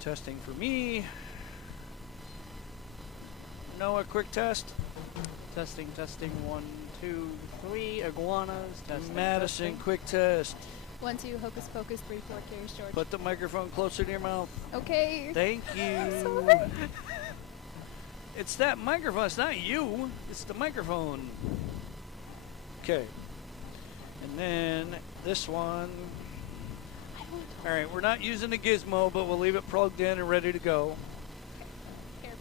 testing for me. Noah, quick test. Testing, testing. 1, 2, 3. Iguanas. Testing. Madison, testing. quick test. 1, 2. Hocus Pocus. 3, 4. Curious George. Put the microphone closer to your mouth. Okay. Thank you. Sorry. It's that microphone. It's not you. It's the microphone. Okay. And then this one. All right, we're not using the gizmo, but we'll leave it plugged in and ready to go. Here.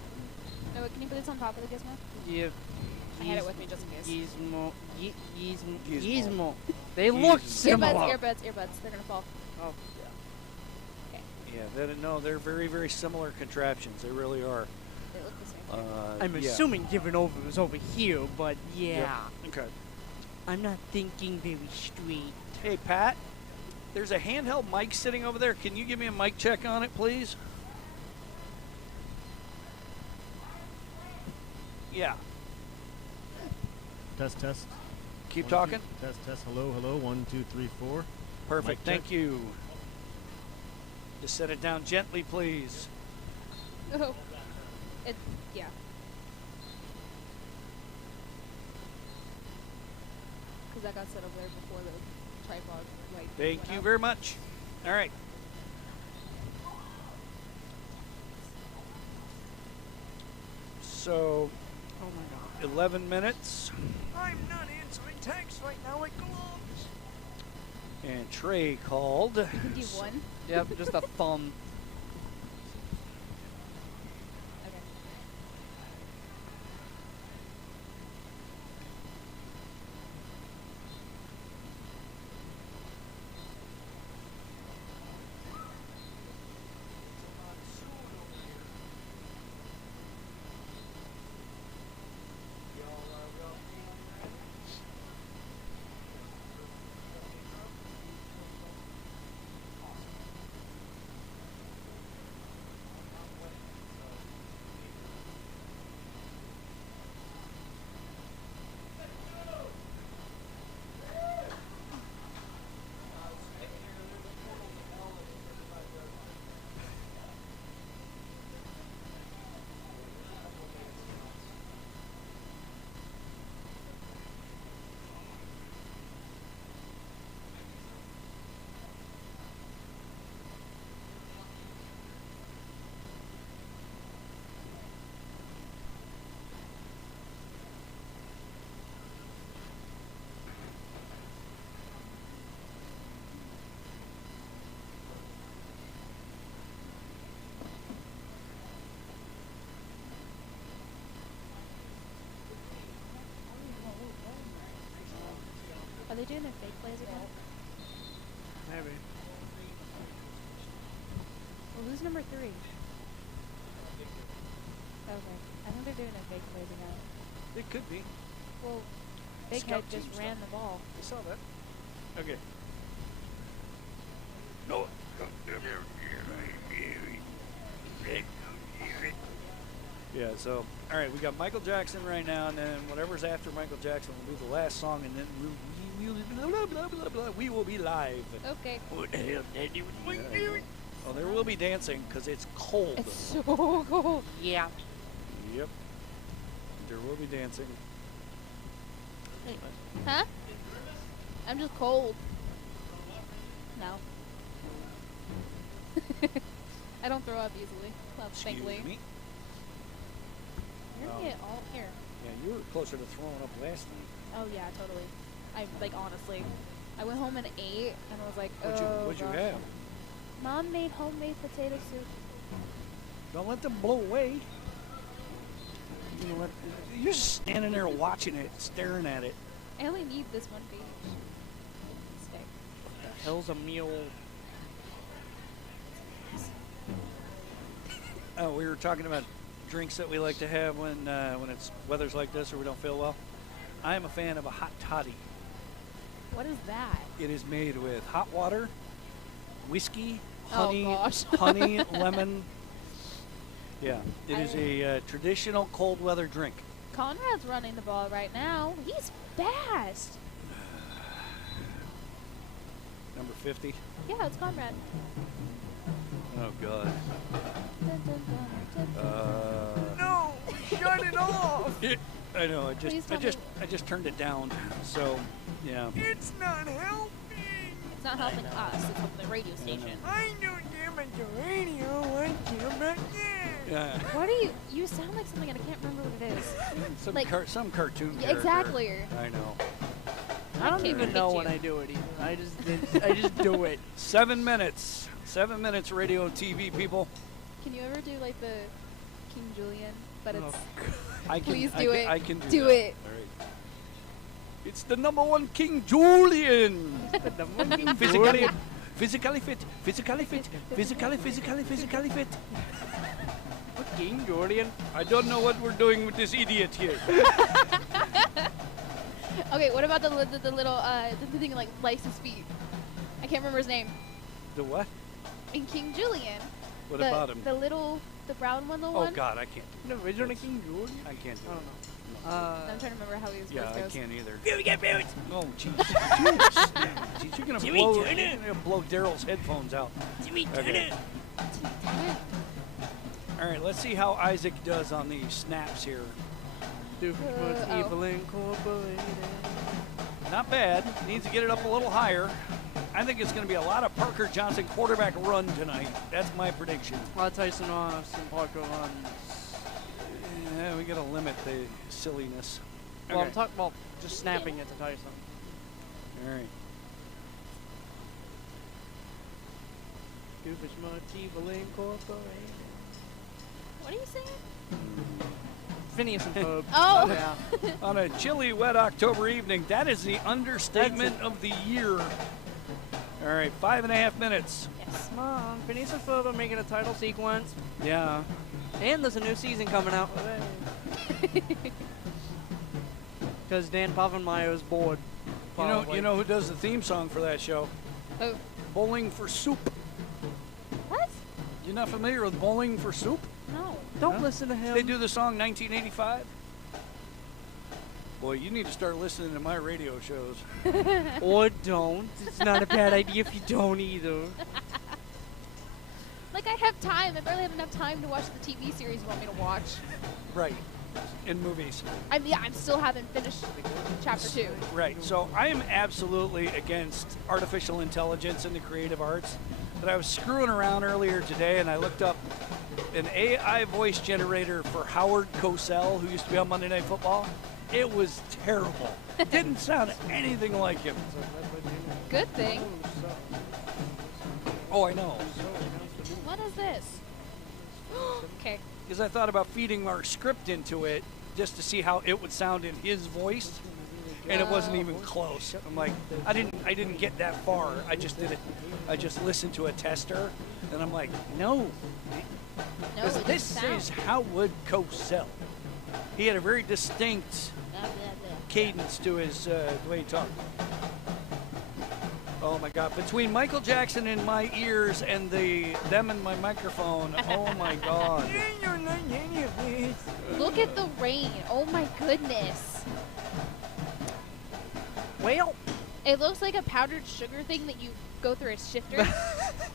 Noah, can you put this on top of the gizmo? Yeah. I had it with me just in case. Gizmo. Gizmo. Gizmo. They look similar. Earbuds. They're gonna fall. Oh, Okay. Yeah, no, they're very, very similar contraptions. They really are. They look the same. I'm yeah. assuming Given Over was over here, but yeah. Yep. Okay. I'm not thinking very straight. Hey, Pat, there's a handheld mic sitting over there. Can you give me a mic check on it, please? Yeah. Test, test. Keep 1, talking. 2, test, test. Hello, hello. 1, 2, 3, 4. Perfect. Mic Thank check. you. Just set it down gently, please. Oh. Yeah. Because that got set over there before the tripod light. Thank went you up. very much. All right. So, Oh my god. 11 minutes. I'm not answering texts right now like gloves. And Trey called. You can do one. Yep, just a thumb. Okay. Are they doing their fake plays again? Maybe. Well, who's number 3? Okay. I think they're doing their fake plays again. It could be. Well, Big Scout Head just team ran stuff. the ball. I saw that. Okay. No. Yeah, so, all right, we got Michael Jackson right now, and then whatever's after Michael Jackson will be the last song, and then we will be live. Okay. What the hell, Daddy? Oh, there will be dancing because it's cold. It's so cold. Yeah. Yep. There will be dancing. Huh? I'm just cold. No. I don't throw up easily. Well, Excuse thankfully. me. You're gonna get all here. Yeah, you were closer to throwing up last night. Oh yeah, totally. I like honestly. I went home and ate and was like, What'd you gosh. have? Mom made homemade potato soup. Don't let them blow away. You know what? You're just standing there watching it, staring at it. I only need this one page. Stick. Hell's a mule. Oh, we were talking about drinks that we like to have when it's weather's like this or we don't feel well. I am a fan of a hot toddy. What is that? It is made with hot water, whiskey, Oh, honey, gosh. honey, lemon. Yeah, it is a traditional cold weather drink. Conrad's running the ball right now. He's fast. Number 50. Yeah, it's Conrad. Oh God. off. I know. Please tell me- I just turned it down. So, yeah. It's not helping. It's not helping us. It's helping the radio station. I don't care about the radio. I care about you. Yeah. Why do you sound like something and I can't remember what it is. Some Like- some cartoon Yeah, character. exactly. I know. I don't can't even hate know you. when I do it either. I just do it. 7 minutes. 7 minutes radio and TV, people. Can you ever do like the King Julian? But it's I can, please I do can, it. I can do Do that. it. All right. It's the #1 King Julian. physically fit. Physically fit. Physically fit. Physically fit. King Julian. I don't know what we're doing with this idiot here. Okay, what about the little the thing like likes his feet? I can't remember his name. The what? In King Julian. What the, about him? The brown one, the Oh one. God, I can't. The original King Julian. I can't do I it. don't know. I'm trying to remember how he was Yeah, I supposed to can't either. You get boots. Oh, jeez. Jeez, you're gonna Jimmy, blow. turn You're it. gonna blow Daryl's headphones out. Jimmy, turn Okay. it. All right, let's see how Isaac does on these snaps here. Doofenshmirtz oh. Evil Incorporated. Not bad. Needs to get it up a little higher. I think it's going to be a lot of Parker Johnson quarterback run tonight. That's my prediction. A lot of Tyson Ross and Parker runs. Yeah, we got to limit the silliness. Well, I'm Okay. talking about just snapping it to Tyson. All right. Doofenshmirtz Evil Incorporated. What are you saying? Phineas and Ferb. Oh. Yeah. On a chilly, wet October evening, that is the understatement of the year. All right, 5.5 minutes. Yes. Come on, Phineas and Ferb are making a title sequence. Yeah. And there's a new season coming out. Because Dan Povenmire is bored. Probably. You know who does the theme song for that show? Oh. Bowling for Soup. What? You're not familiar with Bowling for Soup? No. Don't Huh? listen to him. They do the song 1985. Boy, you need to start listening to my radio shows. Or don't. It's not a bad idea if you don't either. Like I have time. I barely have enough time to watch the TV series you want me to watch. Right. In movies. I'm still haven't finished chapter 2. Right. So I am absolutely against artificial intelligence in the creative arts. But I was screwing around earlier today and I looked up an AI voice generator for Howard Cosell, who used to be on Monday Night Football. It was terrible. Didn't sound anything like him. Good thing. Oh, I know. What is this? Okay. Because I thought about feeding our script into it just to see how it would sound in his voice, and it wasn't even close. I'm like, I didn't get that far. I just did it. I just listened to a tester, and I'm like, no, No, because it this doesn't is sound. Howard Cosell. He had a very distinct Blah, blah, blah. cadence to his the way he talked. Oh my God! Between Michael Jackson in my ears and them in my microphone, oh my God! I don't like any of this. Look at the rain. Oh my goodness. Well, It looks like a powdered sugar thing that you go through a shifter.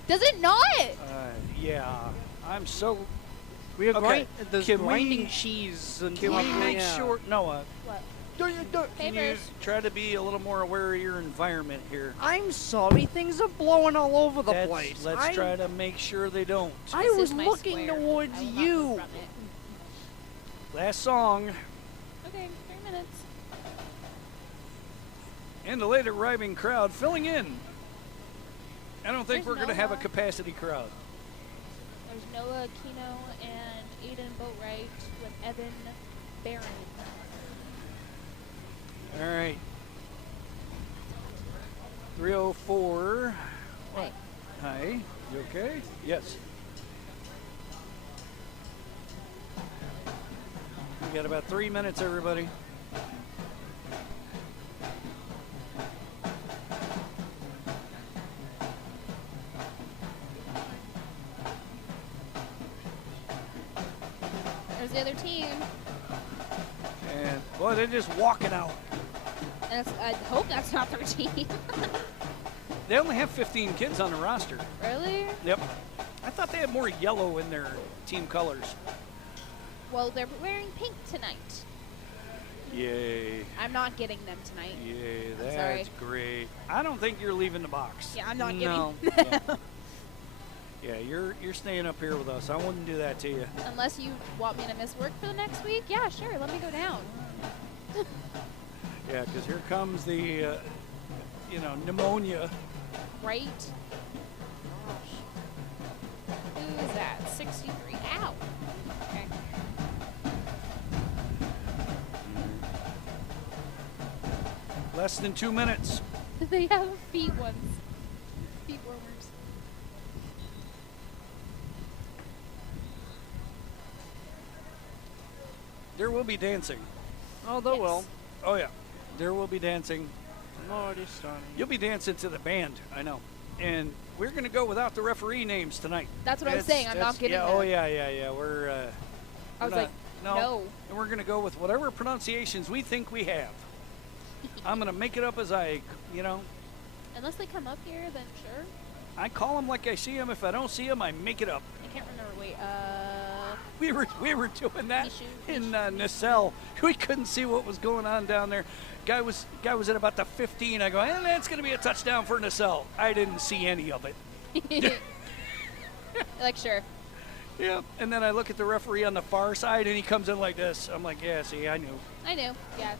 Does it not? Yeah, I'm so. we are Okay, there's can we- grinding cheese and Can we stuff, make yeah. sure, Noah? What? Can you Papers. try to be a little more aware of your environment here? I'm sorry, things are blowing all over the Let's- place. Let's try to make sure they don't. I This was is my looking square. towards I will not you. move from it. Last song, Okay, 3 minutes. and the late arriving crowd filling in. I don't think There's we're going to have a Noah. capacity crowd. There's Noah, Kino, and Aiden Boatwright with Evan Barron. All right. 304. Hi. Hi. You okay? Yes. We got about 3 minutes, everybody. There's the other team. And boy, they're just walking out. And I hope that's not their team. They only have 15 kids on the roster. Really? Yep. I thought they had more yellow in their team colors. Well, they're wearing pink tonight. Yay. I'm not getting them tonight. Yay, I'm that's sorry. great. I don't think you're leaving the box. Yeah, I'm not No. giving Yeah, you're staying up here with us. I wouldn't do that to you. Unless you want me to miss work for the next week. Yeah, sure. Let me go down. Yeah, because here comes the, pneumonia. Right? Who is that? 63. Ow. Okay. Less than 2 minutes. They have feet ones. Feet warmers. There will be dancing. Oh, they will. Oh, yeah. There will be dancing. I'm already starting. You'll be dancing to the band, I know. And we're going to go without the referee names tonight. That's what I was saying. I'm not getting yeah, that. Oh, yeah. We're, I was not- like, no. And we're going to go with whatever pronunciations we think we have. I'm going to make it up as Unless they come up here, then sure. I call them like I see them. If I don't see them, I make it up. I can't remember. Wait, We were doing that Mishu. in Nacelle. We couldn't see what was going on down there. Guy was at about the 15. I go, that's going to be a touchdown for Nacelle. I didn't see any of it. like, sure. Yeah. And then I look at the referee on the far side, and he comes in like this. I'm like, yeah, see, I knew. I knew. Yeah.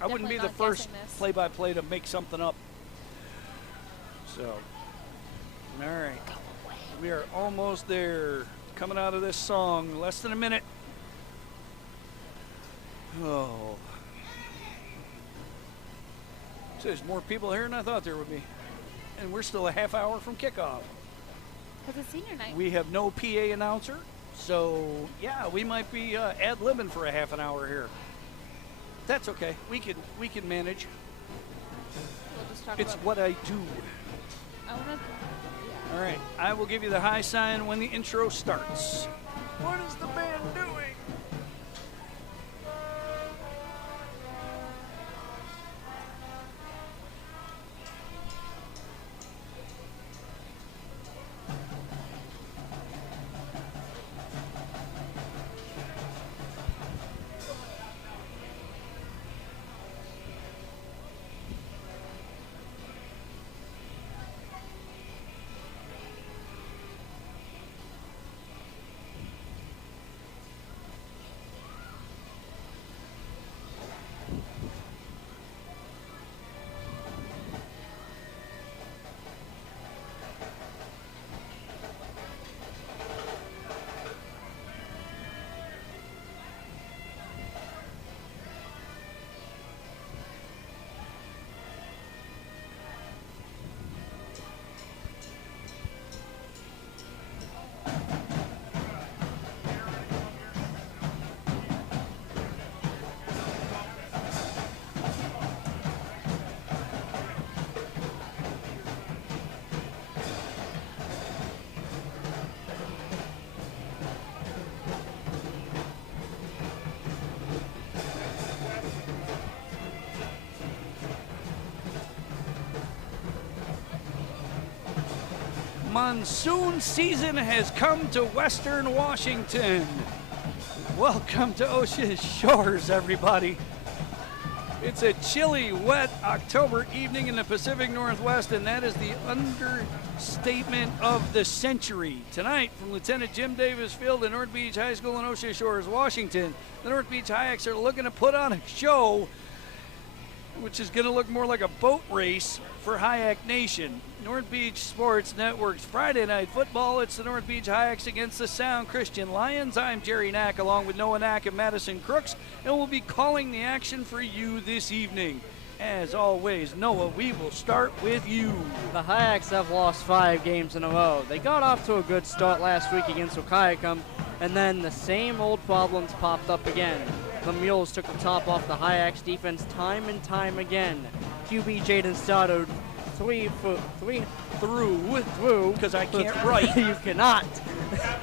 I wouldn't be the Definitely not first guessing this. play-by-play to make something up. So, all right. We are almost there. Coming out of this song, less than a minute. Oh. So there's more people here than I thought there would be. And we're still a half hour from kickoff. Because it's senior night. We have no PA announcer. So, yeah, we might be ad-libbing for a half an hour here. That's okay. We can manage. We'll just talk It's about what I do. I want to. All right. I will give you the high sign when the intro starts. What is the band doing? Monsoon season has come to Western Washington. Welcome to Ocean Shores, everybody. It's a chilly, wet October evening in the Pacific Northwest, and that is the understatement of the century. Tonight, from Lieutenant Jim Davis Field at North Beach High School in Ocean Shores, Washington, the North Beach Hyaks are looking to put on a show which is going to look more like a boat race for Hyak Nation. North Beach Sports Network's Friday Night Football. It's the North Beach Hyaks against the Sound Christian Lions. I'm Jerry Knack along with Noah Knack and Madison Crooks, and we'll be calling the action for you this evening. As always, Noah, we will start with you. The Hyaks have lost 5 games in a row. They got off to a good start last week against Wahkiakum, and then the same old problems popped up again. The Mules took the top off the Hyaks defense time and time again. QB Jaden Stoddard through because I can't write. You cannot.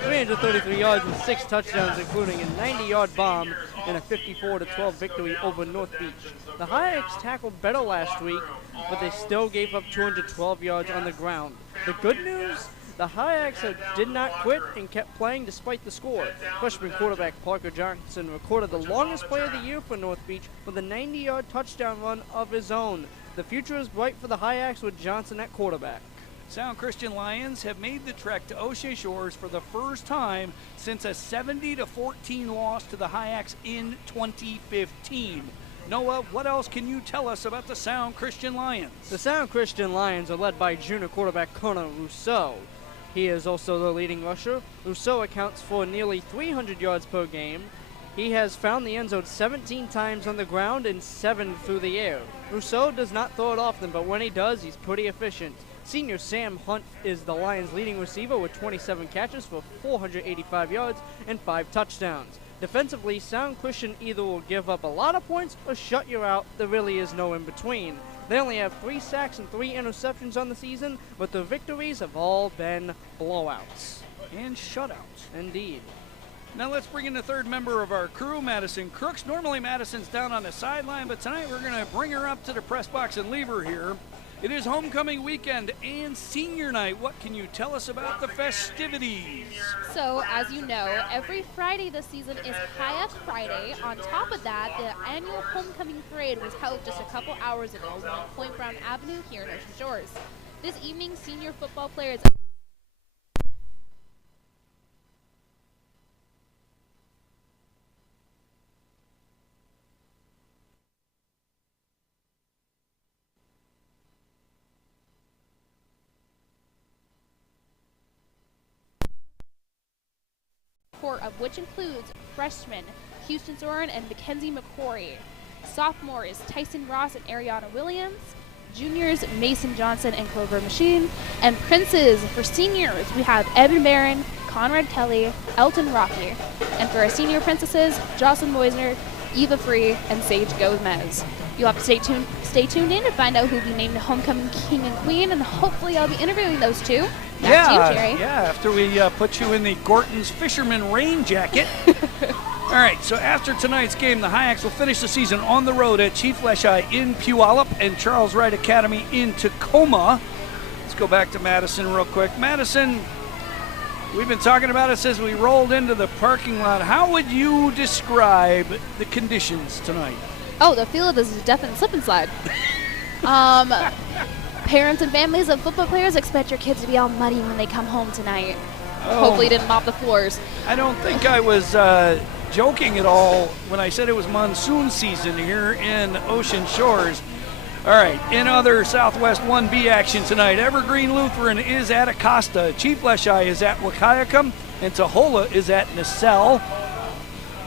333 yards and 6 touchdowns, including a 90-yard bomb and a 54-12 victory over North Beach. The Hyaks tackled better last week, but they still gave up 212 yards on the ground. The good news the Hyaks did not quit and kept playing despite the score. Freshman quarterback Parker Johnson recorded the longest play of the year for North Beach with a 90-yard touchdown run of his own. The future is bright for the Hyaks with Johnson at quarterback. Sound Christian Lions have made the trek to Ocean Shores for the first time since a 70-14 loss to the Hyaks in 2015. Noah, what else can you tell us about the Sound Christian Lions? The Sound Christian Lions are led by junior quarterback Connor Rousseau. He is also the leading rusher. Rousseau accounts for nearly 300 yards per game. He has found the end zone 17 times on the ground and 7 through the air. Rousseau does not throw it often, but when he does, he's pretty efficient. Senior Sam Hunt is the Lions' leading receiver with 27 catches for 485 yards and 5 touchdowns. Defensively, Sound Christian either will give up a lot of points or shut you out. There really is no in between. They only have 3 sacks and 3 interceptions on the season, but the victories have all been blowouts. And shutouts. Indeed. Now let's bring in the third member of our crew, Madison Crooks. Normally Madison's down on the sideline, but tonight we're going to bring her up to the press box and leave her here. It is homecoming weekend and senior night. What can you tell us about the festivities? So, as you know, every Friday this season is Hyak Friday. On top of that, the annual homecoming parade was held just a couple hours ago on Point Brown Avenue here in Ocean Shores. This evening, senior football players of which includes freshmen Houston Soren and Mackenzie McCory, sophomores Tyson Ross and Ariana Williams, juniors Mason Johnson and Clover Machine, and princes for seniors we have Evan Barron, Conrad Kelly, Elton Rocky, and for our senior princesses Jocelyn Moisner, Eva Free, and Sage Gomez. You'll have to stay tuned in to find out who will be named the homecoming king and queen, and hopefully I'll be interviewing those two. Back to you, Jerry. Yeah, after we put you in the Gorton's Fisherman rain jacket. All right, so after tonight's game, the Hyaks will finish the season on the road at Chief Leschi in Puyallup and Charles Wright Academy in Tacoma. Let's go back to Madison real quick. Madison, we've been talking about it since we rolled into the parking lot. How would you describe the conditions tonight? Oh, the field is a definite slip and slide. Parents and families of football players, expect your kids to be all muddy when they come home tonight. Hopefully you didn't mop the floors. I don't think I was joking at all when I said it was monsoon season here in Ocean Shores. All right, in other Southwest 1B action tonight, Evergreen Lutheran is at Acosta, Chief Leschi is at Wahkiakum, and Tahola is at Nacelle.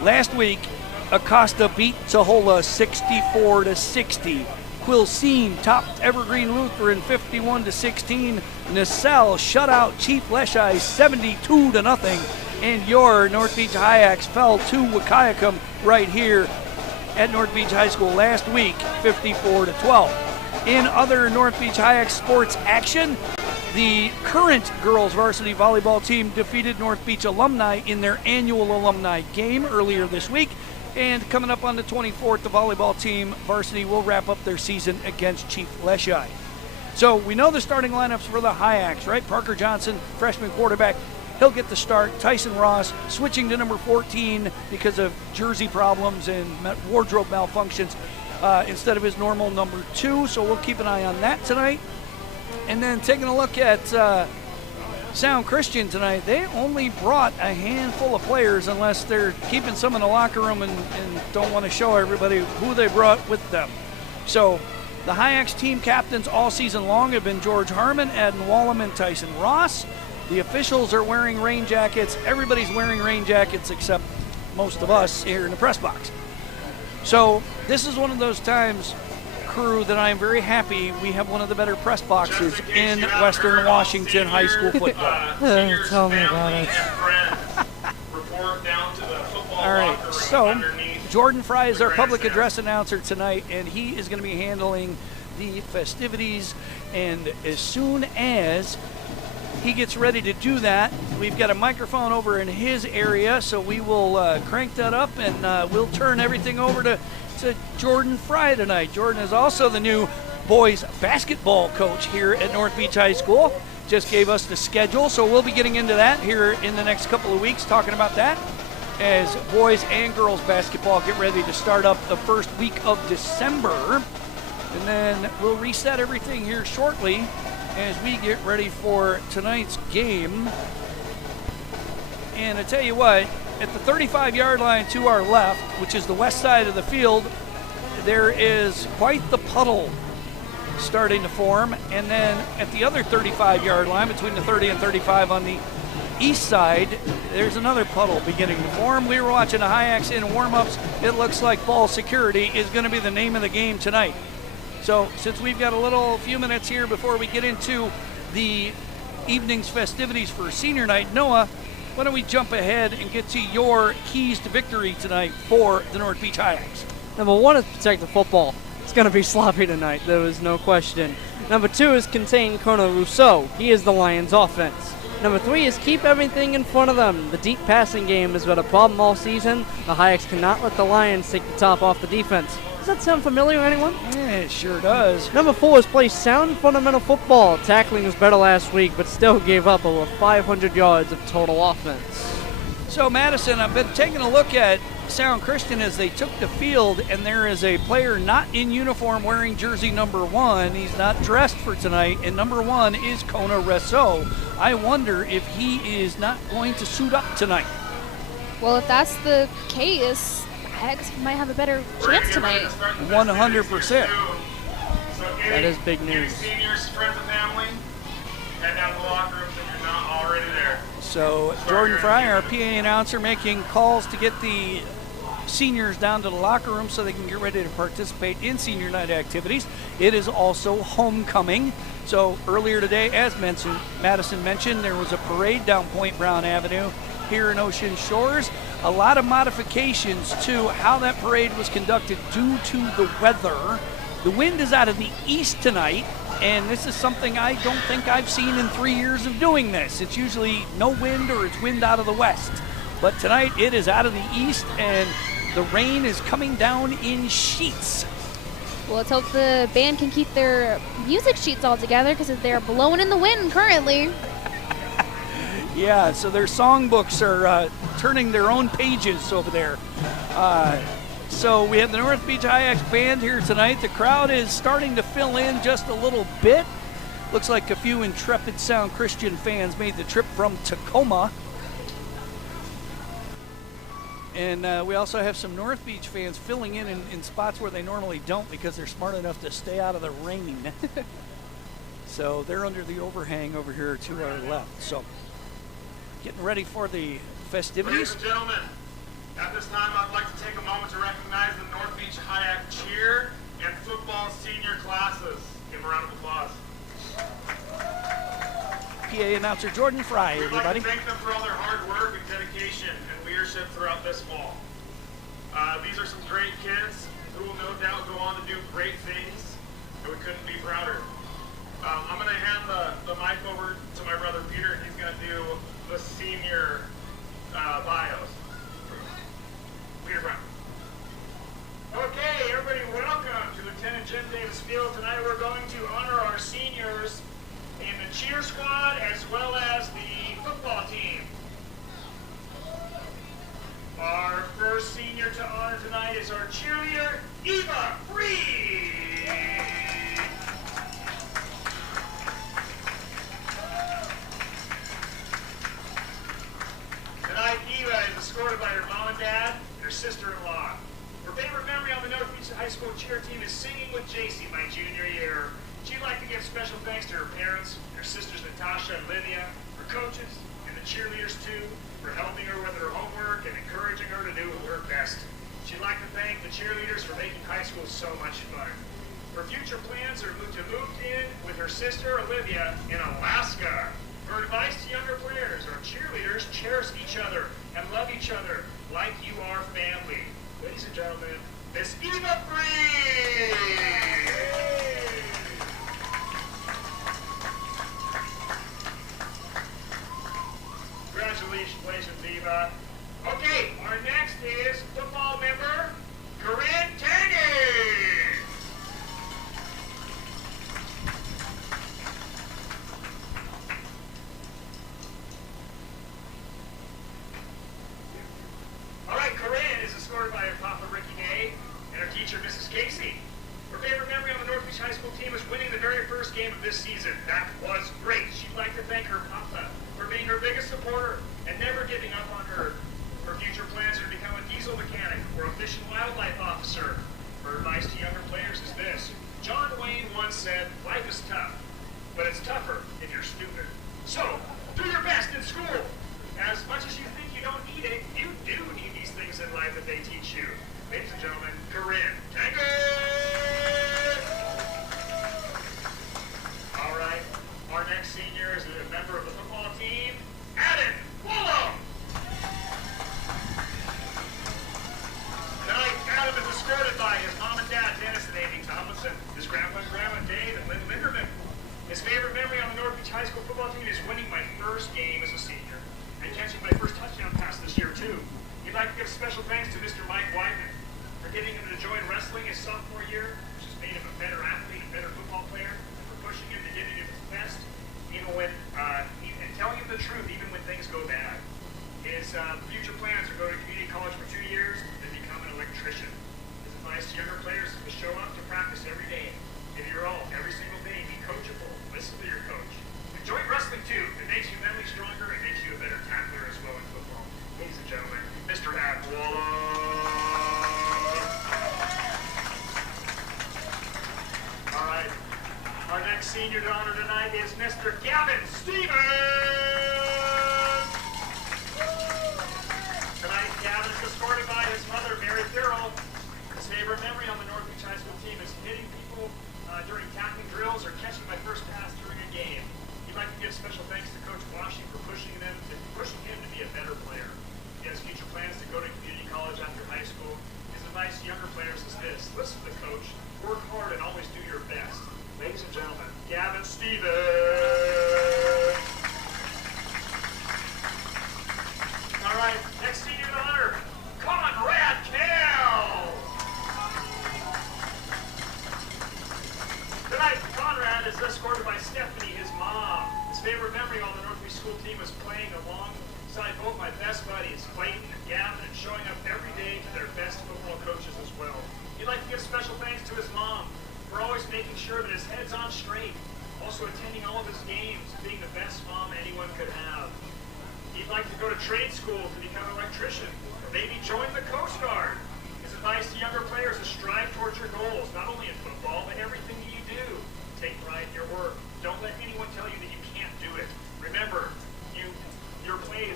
Last week, Acosta beat Tahola 64-60. Quilcene topped Evergreen Lutheran 51-16. Nacelle shut out Chief Leschi 72-0. And your North Beach Hyaks fell to Wahkiakum right here at North Beach High School last week, 54-12. In other North Beach Hyaks sports action, the current girls varsity volleyball team defeated North Beach alumni in their annual alumni game earlier this week. And coming up on the 24th, the volleyball team varsity will wrap up their season against Chief Leschi. So we know the starting lineups for the Hyaks, right? Parker Johnson, freshman quarterback, he'll get the start. Tyson Ross switching to number 14 because of jersey problems and wardrobe malfunctions instead of his normal number 2. So we'll keep an eye on that tonight. And then taking a look at Sound Christian tonight, they only brought a handful of players unless they're keeping some in the locker room and don't want to show everybody who they brought with them. So the Hyaks team captains all season long have been George Harmon, Adam Wallum, and Tyson Ross. The officials are wearing rain jackets. Everybody's wearing rain jackets except most of us here in the press box. So this is one of those times, crew, that I am very happy we have one of the better press boxes in Western Washington high school football. Tell me about it. All right, so Jordan Fry is our public address announcer tonight, and he is going to be handling the festivities. And as soon as he gets ready to do that, we've got a microphone over in his area, so we will crank that up and we'll turn everything over to Jordan Fry tonight. Jordan is also the new boys basketball coach here at North Beach High School. just gave us the schedule, so we'll be getting into that here in the next couple of weeks, talking about that as boys and girls basketball get ready to start up the first week of December. And then we'll reset everything here shortly as we get ready for tonight's game. And I tell you what, at the 35-yard line to our left, which is the west side of the field, there is quite the puddle starting to form. And then at the other 35-yard line, between the 30 and 35 on the east side, there's another puddle beginning to form. We were watching the Hyaks in warm-ups. It looks like ball security is going to be the name of the game tonight. So since we've got a few minutes here before we get into the evening's festivities for senior night, Noah, why don't we jump ahead and get to your keys to victory tonight for the North Beach Hyaks? Number 1 is protect the football. It's going to be sloppy tonight. There is no question. Number 2 is contain Colonel Rousseau. He is the Lions' offense. Number 3 is keep everything in front of them. The deep passing game has been a problem all season. The Hyaks cannot let the Lions take the top off the defense. Does that sound familiar, anyone? Yeah, it sure does. Number 4 is play sound fundamental football. Tackling was better last week, but still gave up over 500 yards of total offense. So, Madison, I've been taking a look at Sound Christian as they took the field, and there is a player not in uniform wearing jersey number 1. He's not dressed for tonight, and number 1 is Kona Resso. I wonder if he is not going to suit up tonight. Well, if that's the case, Hyaks might have a better chance tonight. 100%. That is big news. Seniors, friends and family, head down to the locker rooms if you're not already there. So Jordan Fry, our PA announcer, making calls to get the seniors down to the locker room so they can get ready to participate in senior night activities. It is also homecoming. So earlier today, as Madison mentioned, there was a parade down Point Brown Avenue here in Ocean Shores. A lot of modifications to how that parade was conducted due to the weather. The wind is out of the east tonight, and this is something I don't think I've seen in 3 years of doing this. It's usually no wind or it's wind out of the west. But tonight it is out of the east, and the rain is coming down in sheets. Well, let's hope the band can keep their music sheets all together because they're blowing in the wind currently. Yeah, so their songbooks are turning their own pages over there. So we have the North Beach Hyaks band here tonight. The crowd is starting to fill in just a little bit. Looks like a few intrepid Sound Christian fans made the trip from Tacoma. And we also have some North Beach fans filling in spots where they normally don't because they're smart enough to stay out of the rain. So they're under the overhang over here to our left. So getting ready for the festivities. Ladies and gentlemen, at this time I'd like to take a moment to recognize the North Beach Hyak cheer and football senior classes. Give them a round of applause. PA announcer Jordan Fry, We'd everybody. like to thank them for all their hard work and dedication and leadership throughout this fall. These are some great kids who will no doubt go on to do great things, and we couldn't be prouder. I'm going to hand the mic over to my brother Peter, and he's going to do the senior bios. Peter Brown. Okay, everybody, welcome to Lieutenant Jim Davis Field. Tonight we're going to honor our seniors in the cheer squad as well as the football team. Our first senior to honor tonight is our cheerleader, Eva Free. Tonight, Eva is escorted by her mom and dad and her sister-in-law. Her favorite memory on the North Beach High School cheer team is singing with JC my junior year. She'd like to give special thanks to her parents, her sisters Natasha and Lydia, her coaches, and the cheerleaders too, for helping her with her homework and encouraging her to do her best. She'd like to thank the cheerleaders for making high school so much fun. Her future plans are to move in with her sister Olivia in Alaska. Her advice to younger players are cheerleaders cherish each other and love each other like you are family. Ladies and gentlemen, Miss Eva Free! Congratulations, Eva. Okay, our next is football member, Corinne Tangy. Papa Ricky Day and her teacher, Mrs. Casey. Her favorite memory on the North Beach High School team was winning the very first game of this season. That was great. She'd like to thank her Papa for being her biggest supporter and never giving up on her. Her future plans are to become a diesel mechanic or a fish and wildlife officer. Her advice to younger players is this. John Wayne once said, life is tough, but it's tougher if you're stupid. So, do your best in school. As much as you think you don't need it, you do need these things in life that they teach you. Ladies and gentlemen, Corinne Taggart! All right, our next senior is a member of the football team, Adam Woolham. Tonight, Adam is escorted by his mom and dad, Dennis and Amy Tomlinson, his grandpa and grandma, Dave and Lynn Linderman. His favorite memory on the North Beach High School football team is winning my first game as a senior and catching my first touchdown pass this year, too. He'd like to give special thanks to Mr. Mike Weidman for getting him to join wrestling his sophomore year, which has made him a better athlete, a better football player, and for pushing him to giving him his best, even when, and telling him the truth, even when things go bad. His future plans are to go to community college for 2 years and become an electrician. His advice to younger players is to show up to practice every day. Give your all, every single day, be coachable, listen to your coach. Enjoy wrestling too. It makes you mentally stronger, it makes you a better tackler as well in football. Ladies and gentlemen, Mr. Adwalla. All right, our next senior to honor tonight is Mr. Gavin Stevens. Tonight, Gavin is escorted by his mother, Mary Farrell. His favorite memory on the North Beach High School team is hitting people during tackling drills or catching my first pass during a game. He'd like to give special thanks to Coach Washing for pushing him to be a better player. He has future plans to go to community college after high school. His advice to younger players is this. Listen to the coach, work hard, and always do your best. Ladies and gentlemen, Gavin Stevens. All right, next senior to honor, Conrad Kell. Tonight, Conrad is escorted by Stephanie, his mom. His favorite memory on the North Beach School team was playing alongside both my best buddies, Clayton and Gavin, and showing up every day to their best football coaches as well. He'd like to give special thanks to his mom for always making sure that his head's on straight, also attending all of his games, being the best mom anyone could have. He'd like to go to trade school to become an electrician, or maybe join the Coast Guard. His advice to younger players is strive towards your goals, not only in football, but everything that you do. Take pride in your work. Don't let anyone tell you that you can't do it. Remember your play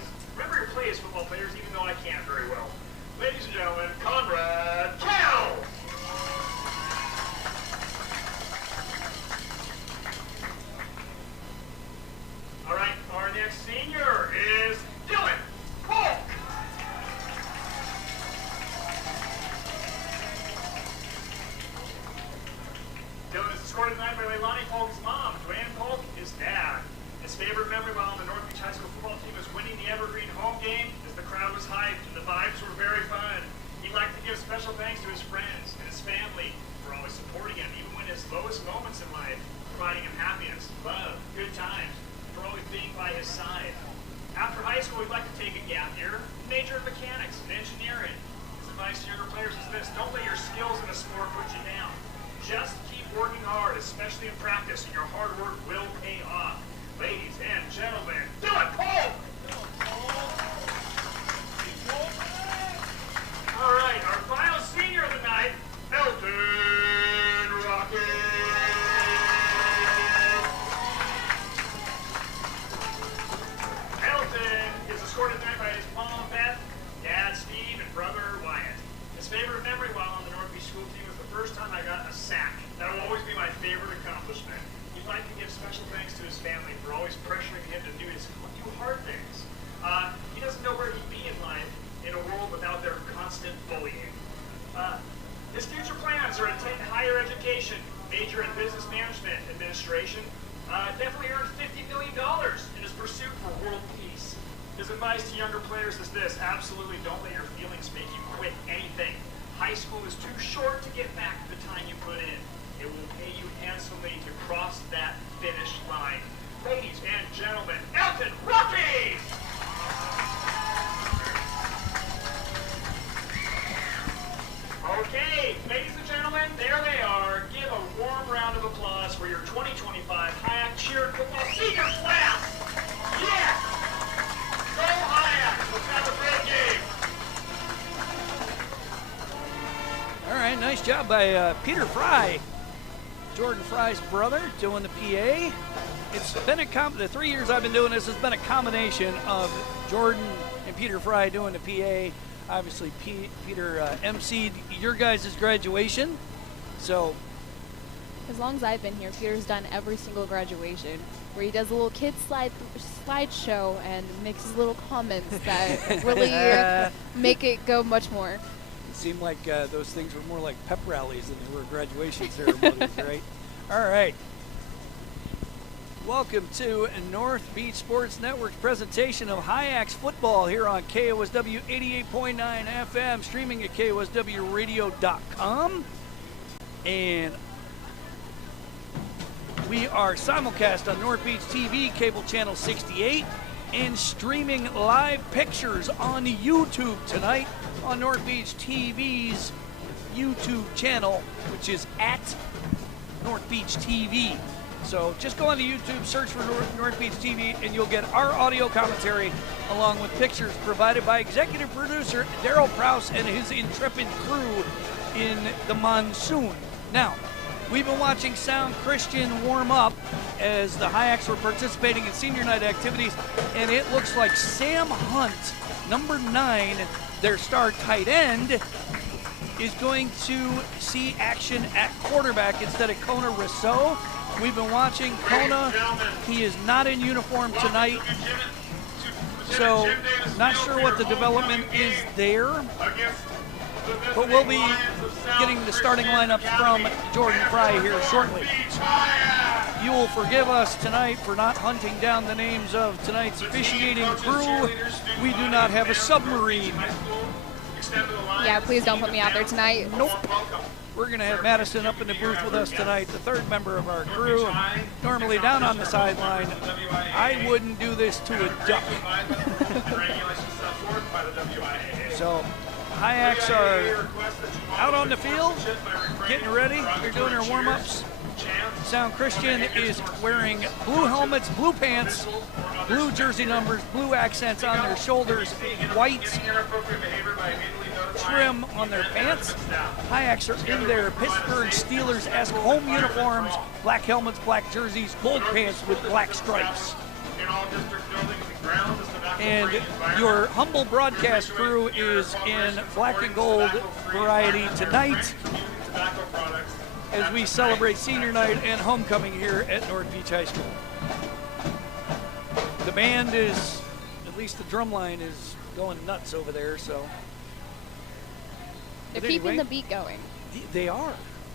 as football players, even though I can't very well. Ladies and gentlemen, Conrad Kell! All right, our next senior is Dylan Polk. Dylan is escorted tonight by Leilani Polk's mom, Joanne Polk, his dad. His favorite memory while on the North Beach High School football team was winning the Evergreen home game as the crowd was hyped and the vibes were very fun. He'd like to give special thanks to his friends and his family for always supporting him, even when his lowest moments in life, providing him happiness, love, good times, for always being by his side. After high school, he'd like to take a gap year, major in mechanics and engineering. His advice to younger players is this: don't let your skills in a sport put you down. Just keep working hard, especially in practice, and your hard work will pay off. Ladies and gentlemen, Dylan Polk! All right, our final senior of the night, Elton Rocket. Elton is escorted tonight by his mom, Beth, dad, Steve, and brother, Wyatt. His favorite memory while on the North Beach School team was the first time I got a sack. That will always be my favorite accomplishment. He'd like to give special thanks to his family for always pressuring him to do hard things. He doesn't know where he'd be in life in a world without their constant bullying. His future plans are to attend higher education, major in business management administration, definitely earn $50 million in his pursuit for world peace. His advice to younger players is this: absolutely don't let your feelings make you quit anything. High school is too short to get back the time you put in. It will pay you handsomely to cross that finish line. Ladies and gentlemen, Elton Rocky! nice job by Peter Fry, Jordan Fry's brother, doing the PA. It's been the 3 years I've been doing this has been a combination of Jordan and Peter Fry doing the PA. Obviously, Peter emceed your guys' graduation. So, as long as I've been here, Peter's done every single graduation where he does a little kid slideshow and makes his little comments that really make it go much more. It seemed like those things were more like pep rallies than they were graduation ceremonies, right? All right. Welcome to North Beach Sports Network's presentation of Hyak's football here on KOSW 88.9 FM, streaming at KOSWradio.com. And we are simulcast on North Beach TV, cable channel 68, and streaming live pictures on YouTube tonight on North Beach TV's YouTube channel, which is at North Beach TV. So just go onto YouTube, search for North Beach TV, and you'll get our audio commentary along with pictures provided by executive producer Daryl Prowse and his intrepid crew in the monsoon. Now, we've been watching Sound Christian warm up as the Hyaks were participating in senior night activities, and it looks like Sam Hunt, number 9, their star tight end, is going to see action at quarterback instead of Kona Rousseau. We've been watching Kona. He is not in uniform tonight, so not sure what the development is there. But we'll be getting the starting lineups from Jordan Fry here shortly. You will forgive us tonight for not hunting down the names of tonight's officiating crew. We do not have a submarine. Yeah, please don't put me out there tonight. Nope. We're going to have Madison up in the booth with us tonight, the third member of our crew. Normally down on the sideline. I wouldn't do this to a duck. So, Hyaks are out on the field, getting ready. They're doing their warm-ups. Sound Christian is wearing blue helmets, blue pants, blue jersey numbers, blue accents on their shoulders, white trim on their pants. Hyaks are in their Pittsburgh Steelers-esque home uniforms, black helmets, black jerseys, gold pants with black stripes. And your humble broadcast crew is in black and gold variety tonight as we celebrate senior night and homecoming here at North Beach High School. The band is, at least the drum line is going nuts over there, so. They're keeping the beat going. They are.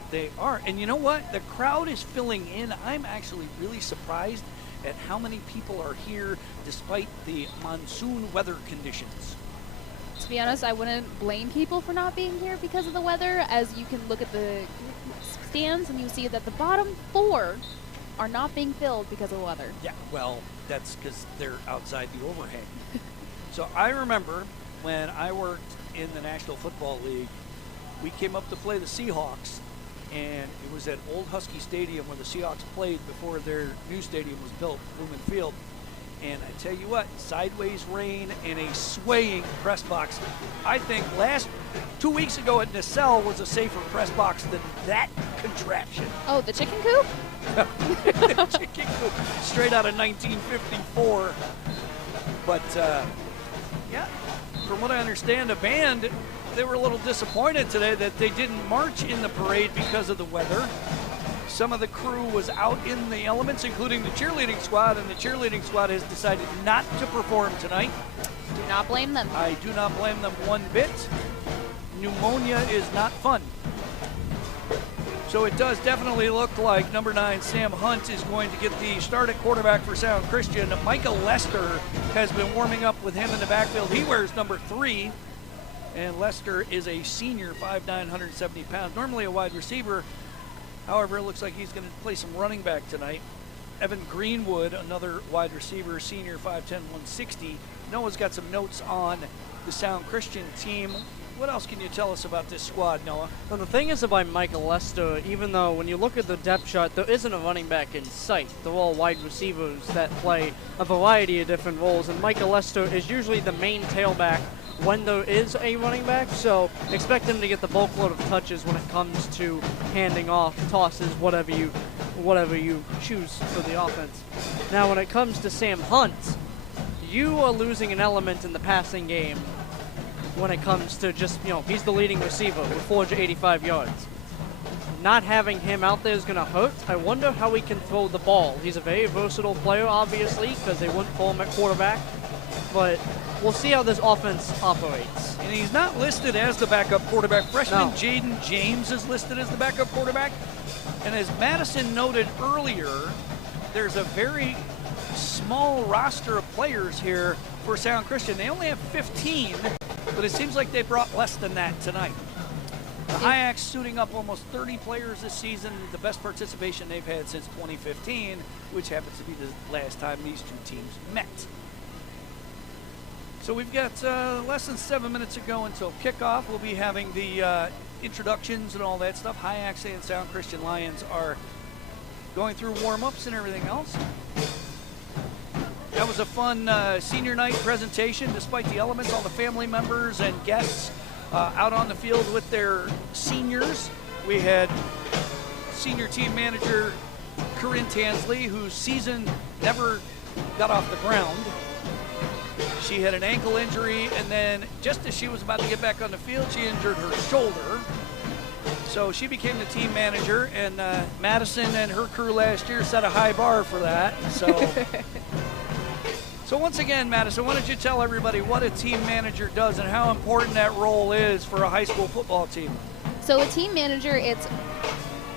They are. And you know what? The crowd is filling in. I'm actually really surprised at how many people are here despite the monsoon weather conditions. To be honest, I wouldn't blame people for not being here because of the weather, as you can look at the stands and you see that the bottom 4 are not being filled because of the weather. Yeah, well, that's because they're outside the overhang. So I remember when I worked in the National Football League, we came up to play the Seahawks, and it was at Old Husky Stadium where the Seahawks played before their new stadium was built, Lumen Field. And I tell you what, sideways rain and a swaying press box. I think 2 weeks ago at Nacelle was a safer press box than that contraption. Oh, the chicken coop? Chicken coop, straight out of 1954. But, yeah, from what I understand, the band, they were a little disappointed today that they didn't march in the parade because of the weather. Some of the crew was out in the elements, including the cheerleading squad, and the cheerleading squad has decided not to perform tonight. Do not blame them. I do not blame them one bit. Pneumonia is not fun. So it does definitely look like number 9, Sam Hunt, is going to get the start at quarterback for Sound Christian. Michael Lester has been warming up with him in the backfield. He wears number 3, and Lester is a senior, 5'9", 170 pounds, normally a wide receiver. However, it looks like he's going to play some running back tonight. Evan Greenwood, another wide receiver, senior, 5'10", 160. Noah's got some notes on the Sound Christian team. What else can you tell us about this squad, Noah? Well, the thing is about Michael Lester, even though when you look at the depth chart, there isn't a running back in sight. They're all wide receivers that play a variety of different roles, and Michael Lester is usually the main tailback when there is a running back, so expect him to get the bulk load of touches when it comes to handing off, tosses, whatever you choose for the offense. Now, when it comes to Sam Hunt, you are losing an element in the passing game when it comes to just, he's the leading receiver with 485 yards. Not having him out there is going to hurt. I wonder how he can throw the ball. He's a very versatile player, obviously, because they wouldn't throw him at quarterback. But we'll see how this offense operates. And he's not listed as the backup quarterback. Freshman No. Jaden James is listed as the backup quarterback. And as Madison noted earlier, there's a very small roster of players here for Sound Christian. They only have 15, but it seems like they brought less than that tonight. The Hyaks suiting up almost 30 players this season, the best participation they've had since 2015, which happens to be the last time these two teams met. So we've got less than 7 minutes to go until kickoff. We'll be having the introductions and all that stuff. Hyaks and Sound Christian Lions are going through warm-ups and everything else. That was a fun senior night presentation, despite the elements, all the family members and guests out on the field with their seniors. We had senior team manager Corinne Tansley, whose season never got off the ground. She had an ankle injury, and then just as she was about to get back on the field, she injured her shoulder. So she became the team manager, and Madison and her crew last year set a high bar for that. So once again, Madison, why don't you tell everybody what a team manager does and how important that role is for a high school football team? So a team manager, it's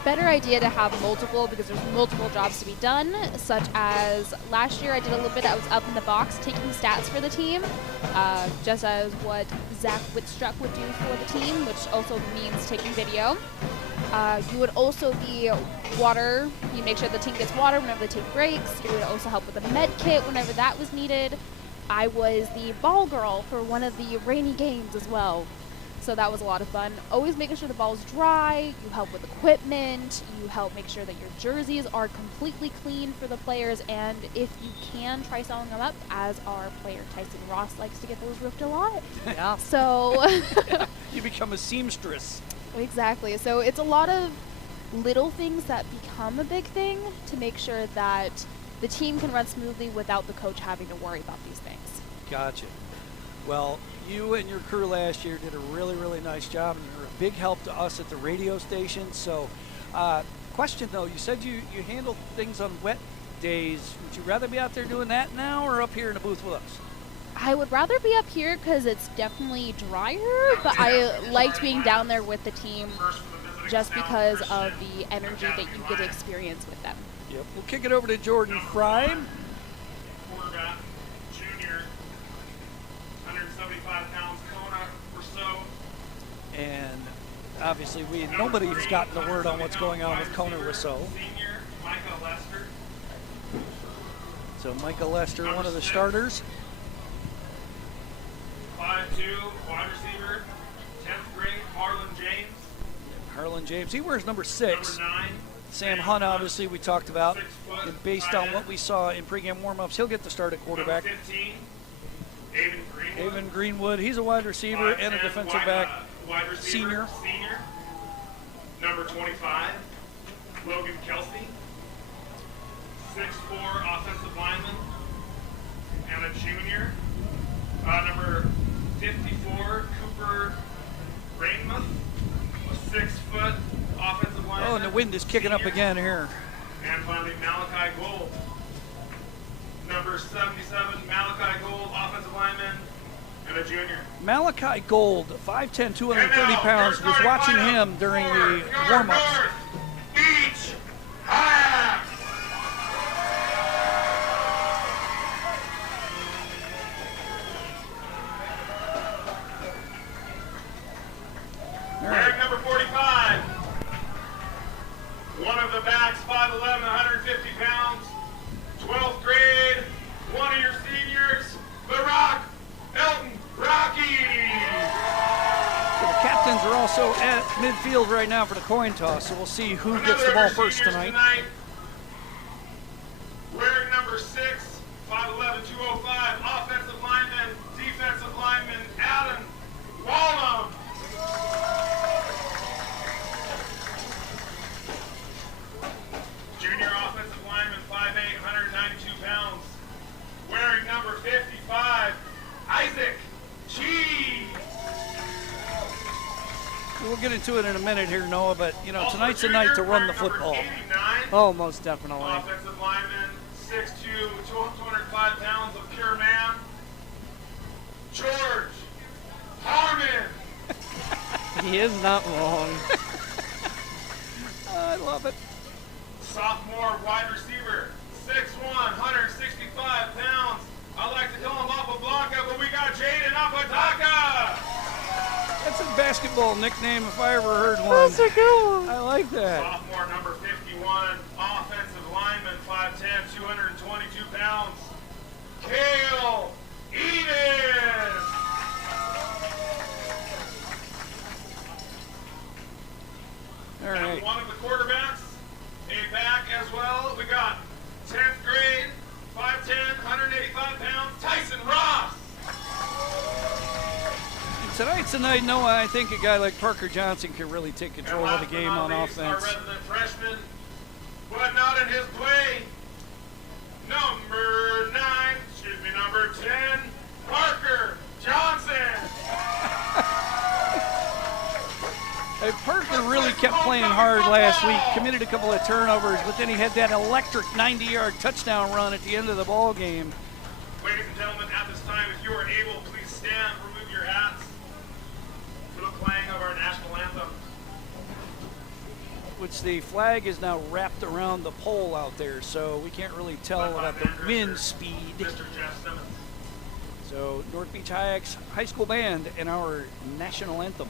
better idea to have multiple because there's multiple jobs to be done, such as last year I did a little bit, I was up in the box taking stats for the team, just as what Zach Whitstruck would do for the team, which also means taking video. You would also be water. You make sure the team gets water whenever they take breaks. You would also help with the med kit whenever that was needed. I was the ball girl for one of the rainy games as well. So that was a lot of fun. Always making sure the ball's dry. You help with equipment. You help make sure that your jerseys are completely clean for the players. And if you can, try sewing them up, as our player Tyson Ross likes to get those ripped a lot. Yeah. So You become a seamstress. exactly. So it's a lot of little things that become a big thing to make sure that the team can run smoothly without the coach having to worry about these things. Gotcha. Well, you and your crew last year did a really, really nice job, and you're a big help to us at the radio station. So, question though, you said you handle things on wet days. Would you rather be out there doing that now or up here in the booth with us? I would rather be up here because it's definitely drier, but I liked being down there with the team just because of the energy that you get to experience with them. Yep. We'll kick it over to Jordan Fry. Quarterback, junior, 175 pounds, Kona or so. And obviously nobody has gotten the word on what's going on with Kona Rousseau. Senior, Micah Lester. So Micah Lester, one of the starters. 5'2", wide receiver, 10th grade, Harlan James. Harlan James, he wears number 6. Number 9. Sam Hunt, obviously, we talked about. And based on what we saw in pregame warm-ups, he'll get the start at quarterback. Number 15, Avon Greenwood. Avon Greenwood, he's a wide receiver and a 5'10", defensive back. wide receiver, Senior. Number 25, Logan Kelsey. 6'4", offensive lineman, and a junior. Number 54, Cooper Rainmuth, a 6-foot offensive lineman. Oh, and the wind is kicking up again here. And finally, Malachi Gold. Number 77, Malachi Gold, offensive lineman, and a junior. Malachi Gold, 5'10", 230 pounds, was watching him during the warm-ups. Beach Hyak! Wearing number 45, one of the backs, 5'11", 150 pounds, 12th grade, one of your seniors, the Rock, Elton Rocky. So the captains are also at midfield right now for the coin toss, so we'll see who gets the ball first tonight. Wearing number 6, 5'11", 205, offensive lineman, defensive lineman, Adam we'll get into it in a minute here, Noah, but, you know, tonight's the night to run the football. 89, Oh, most definitely. offensive lineman, 6'2", 205 pounds of pure man, George Harmon. He is not wrong. I love it. Sophomore wide receiver, 6'1", 165 pounds. I like to call him Appa Blanca, but we got Jaden Apataka. That's a basketball nickname if I ever heard one. That's a good one. I like that. Sophomore number 51, offensive lineman, 5'10", 222 pounds. Kale Eden. All right. And one of the quarterbacks, a back as well. We got 10th grade, 5'10", 185 pounds, Tyson Ross. Tonight's the night, Noah. I think a guy like Parker Johnson can really take control of the game on offense. Our resident freshman, but not in his play. Number 10, Parker Johnson. Hey, Parker really kept playing hard last week, committed a couple of turnovers, but then he had that electric 90-yard touchdown run at the end of the ball game. Ladies and gentlemen, at this time, if you are able, please stand, remove your hats for the playing of our national anthem. Which the flag is now wrapped around the pole out there, so we can't really tell about the wind speed. Mr. Jeff Simmons. So North Beach Hyak's high school band and our national anthem.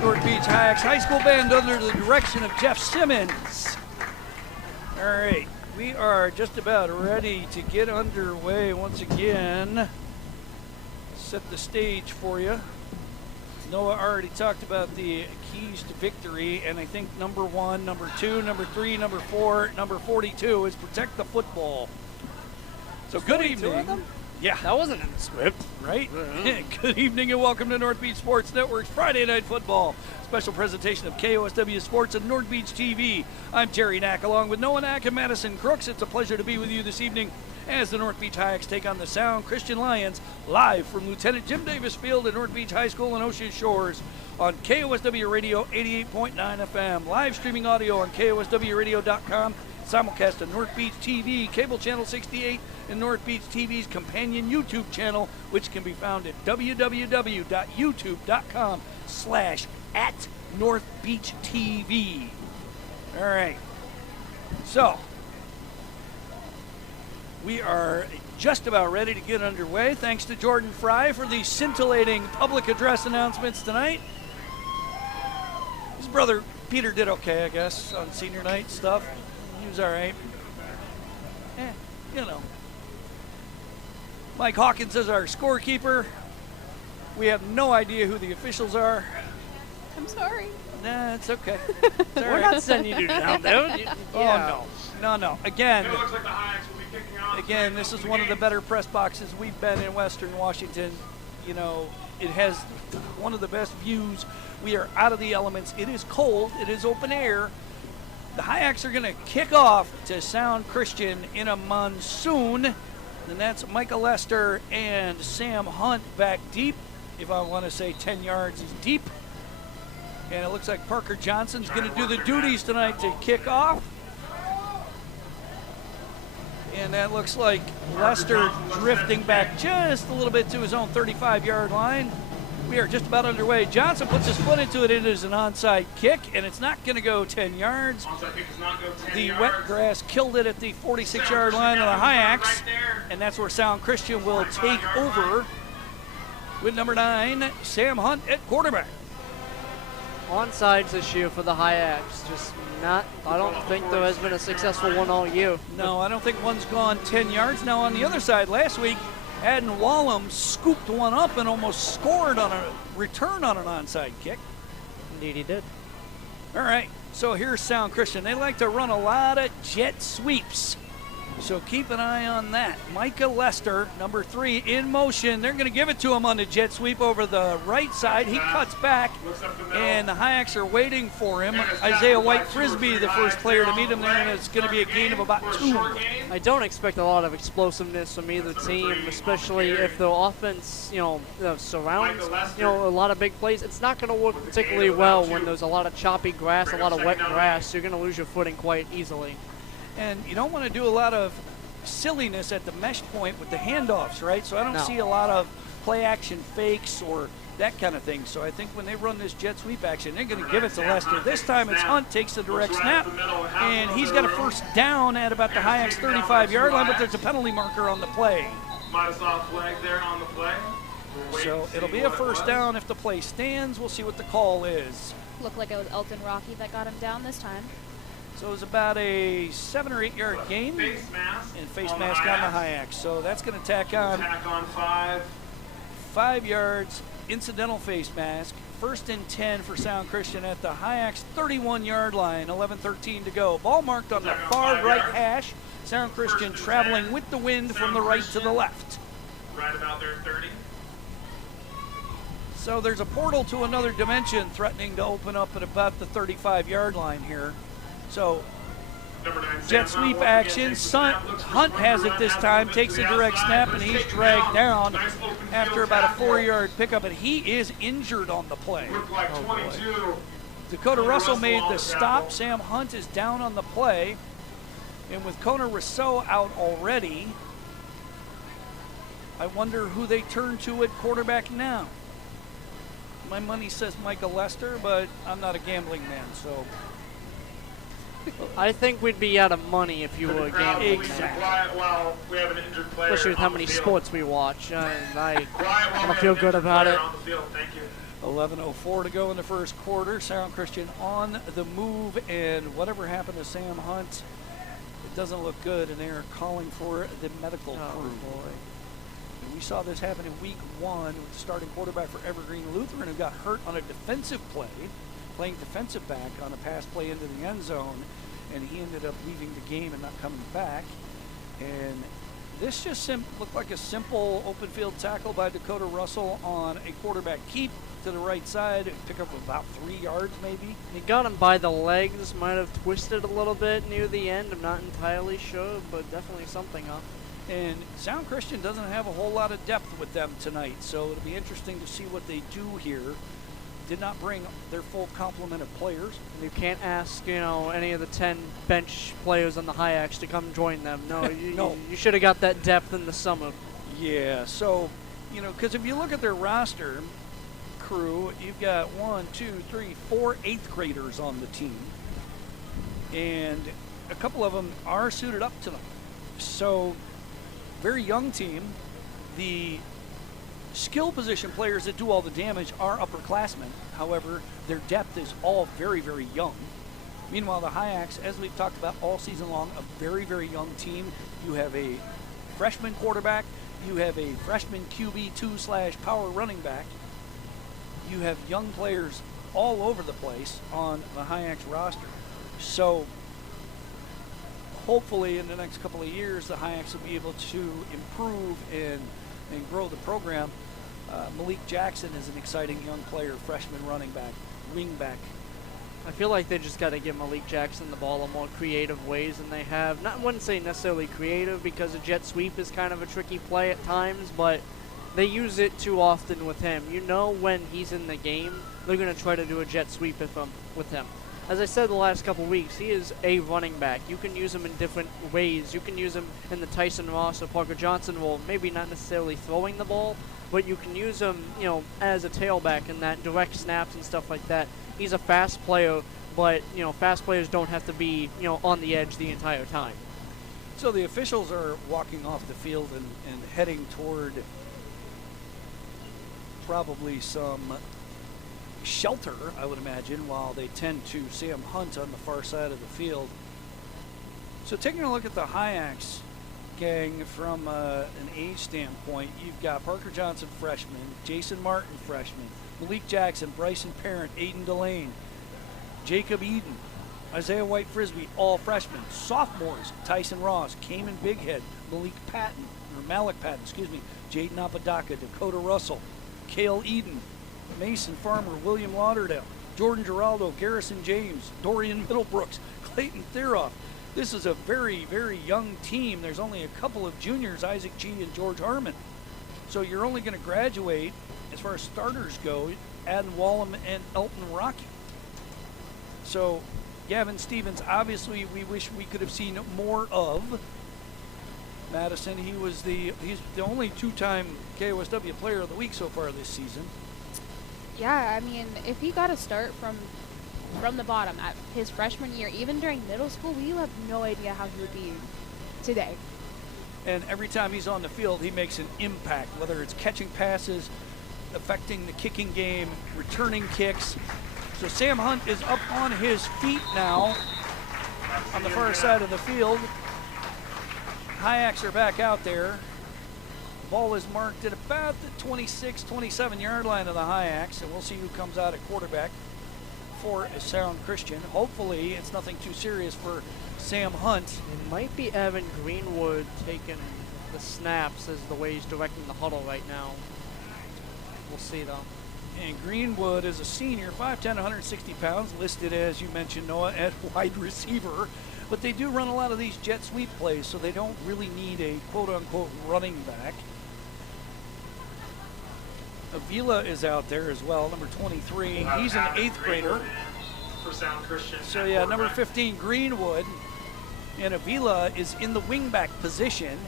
North Beach Hyak's high school band under the direction of Jeff Simmons. All right, we are just about ready to get underway once again. Set the stage for you. Noah already talked about the keys to victory, and I think number 1, number 2, number 3, number 4, number 42 is protect the football. So good evening. Of them? Yeah. That wasn't in the script. Right? Good evening and welcome to North Beach Sports Network's Friday Night Football. Special presentation of KOSW Sports and North Beach TV. I'm Jerry Knack along with Noah Knack and Madison Crooks. It's a pleasure to be with you this evening as the North Beach Hyaks take on the Sound Christian Lions live from Lieutenant Jim Davis Field at North Beach High School in Ocean Shores on KOSW Radio 88.9 FM. Live streaming audio on KOSWRadio.com. Simulcast on North Beach TV, cable channel 68, and North Beach TV's companion YouTube channel, which can be found at www.youtube.com/@NorthBeachTV. All right. So, we are just about ready to get underway. Thanks to Jordan Fry for the scintillating public address announcements tonight. His brother Peter did okay, I guess, on senior night stuff. He was all right. You know. Mike Hawkins is our scorekeeper. We have no idea who the officials are. I'm sorry. Nah, it's okay. It's all We're right. not sending you down there. Oh, no. No. Again, It looks like the Hyaks will be again, this is one of the better press boxes we've been in Western Washington. You know, it has one of the best views. We are out of the elements. It is cold. It is open air. The Hyaks are going to kick off to Sound Christian in a monsoon. And that's Micah Lester and Sam Hunt back deep. If I want to say 10 yards is deep. And it looks like Parker Johnson's going to do the duties tonight to kick off. And that looks like Lester drifting back just a little bit to his own 35-yard line. We are just about underway. Johnson puts his foot into it. It is an onside kick, and it's not going to go 10 yards. Onside kick does not go 10 The yards. wet grass killed it at the 46-yard line of the Hyaks, and that's where Sound Christian will take over with number 9, Sam Hunt at quarterback. Onsides this year for the Hyaks. Just not, I don't think there has been a successful one all year. No, I don't think one's gone 10 yards. Now, on the other side, last week, Adden Wallum scooped one up and almost scored on a return on an onside kick. Indeed he did. All right, so here's Sound Christian. They like to run a lot of jet sweeps, so keep an eye on that. Micah Lester, number 3, in motion. They're going to give it to him on the jet sweep over the right side. He cuts back, and the Hyaks are waiting for him. Isaiah White Frisbee, the first player to meet him there, and it's going to be a gain of about 2. I don't expect a lot of explosiveness from either team, especially if the offense, surrounds, a lot of big plays. It's not going to work particularly well when there's a lot of choppy grass, a lot of wet grass. You're going to lose your footing quite easily. And you don't want to do a lot of silliness at the mesh point with the handoffs, right? So I don't see a lot of play action fakes or that kind of thing. So I think when they run this jet sweep action, they're going to give it to Lester. This time it's Hunt takes the direct snap, and he's got a first down at about the Hyaks 35-yard line, but there's a penalty marker on the play. Might have saw a flag there on the play. So it'll be a first down if the play stands. We'll see what the call is. Looked like it was Elton Rocky that got him down this time. So it was about a 7 or 8 yard gain. Face mask. And face mask on the Hyaks. So that's going to tack on 5 yards, incidental face mask. 1st and 10 for Sound Christian at the Hyaks 31-yard line, 11:13 to go. Ball marked on the far right hash. Sound Christian traveling with the wind from the right to the left. Right about there, 30. So there's a portal to another dimension threatening to open up at about the 35-yard line here. So jet sweep action. Hunt has it this time, takes a direct snap, and he's dragged down after about a 4-yard pickup, and he is injured on the play. Dakota Russell made the stop. Sam Hunt is down on the play. And with Kona Rousseau out already, I wonder who they turn to at quarterback now. My money says Micah Lester, but I'm not a gambling man, so. I think we'd be out of money if you were gambling. Exactly. Well, we have an injured player. Especially with how many sports we watch. I don't feel good about it. 11:04 to go in the first quarter. Sound Christian on the move, and whatever happened to Sam Hunt, it doesn't look good, and they are calling for the medical crew. And we saw this happen in week 1 with the starting quarterback for Evergreen Lutheran, who got hurt on a defensive play, playing defensive back on a pass play into the end zone, and he ended up leaving the game and not coming back. And this just looked like a simple open field tackle by Dakota Russell on a quarterback keep to the right side, pick up about 3 yards maybe. He got him by the legs, might have twisted a little bit near the end. I'm not entirely sure, but definitely something up. And Sound Christian doesn't have a whole lot of depth with them tonight, so it'll be interesting to see what they do here. Did not bring their full complement of players. You can't ask, any of the 10 bench players on the Hyaks to come join them. No, you should have got that depth in the summer. Yeah, so, because if you look at their roster crew, you've got 4 8th graders on the team. And a couple of them are suited up to them. So, very young team. The skill position players that do all the damage are upperclassmen. However, their depth is all very, very young. Meanwhile, the Hyaks, as we've talked about all season long, a very, very young team. You have a freshman quarterback. You have a freshman QB2/power running back. You have young players all over the place on the Hyaks roster. So hopefully in the next couple of years, the Hyaks will be able to improve and grow the program. Malik Jackson is an exciting young player, freshman running back, wing back. I feel like they just got to give Malik Jackson the ball in more creative ways than they have. I wouldn't say necessarily creative because a jet sweep is kind of a tricky play at times, but they use it too often with him. You know when he's in the game, they're going to try to do a jet sweep with him. As I said the last couple weeks, he is a running back. You can use him in different ways. You can use him in the Tyson Ross or Parker Johnson role, maybe not necessarily throwing the ball, but you can use him, as a tailback in that direct snaps and stuff like that. He's a fast player, but, fast players don't have to be, on the edge the entire time. So the officials are walking off the field and heading toward probably some shelter, I would imagine, while they tend to Sam Hunt on the far side of the field. So taking a look at the Hyaks gang from an age standpoint, you've got Parker Johnson, freshman, Jason Martin, freshman, Malik Jackson, Bryson Parent, Aiden Delane, Jacob Eden, Isaiah White Frisbee, all freshmen. Sophomores, Tyson Ross, Cayman Bighead, Malik Patton, Jaden Apodaca, Dakota Russell, Cale Eden, Mason Farmer, William Lauderdale, Jordan Giraldo, Garrison James, Dorian Middlebrooks, Clayton Theroff. This is a very, very young team. There's only a couple of juniors, Isaac G. and George Harmon. So you're only going to graduate, as far as starters go, Adam Wallum and Elton Rocky. So Gavin Stevens, obviously we wish we could have seen more of. Madison, he's the only two-time KOSW Player of the Week so far this season. Yeah, I mean, if he got a start from the bottom at his freshman year, even during middle school, we have no idea how he would be today. And every time he's on the field, he makes an impact, whether it's catching passes, affecting the kicking game, returning kicks. So Sam Hunt is up on his feet now on the far side of the field. Hyaks are back out there. Ball is marked at about the 26, 27-yard line of the Hyaks, and we'll see who comes out at quarterback for a Sound Christian. Hopefully it's nothing too serious for Sam Hunt. It might be Evan Greenwood taking the snaps as the way he's directing the huddle right now. We'll see, though. And Greenwood is a senior, 5'10", 160 pounds, listed, as you mentioned, Noah, at wide receiver. But they do run a lot of these jet sweep plays, so they don't really need a quote-unquote running back. Avila is out there as well, number 23. He's an 8th grader. So, yeah, number 15, Greenwood. And Avila is in the wingback position.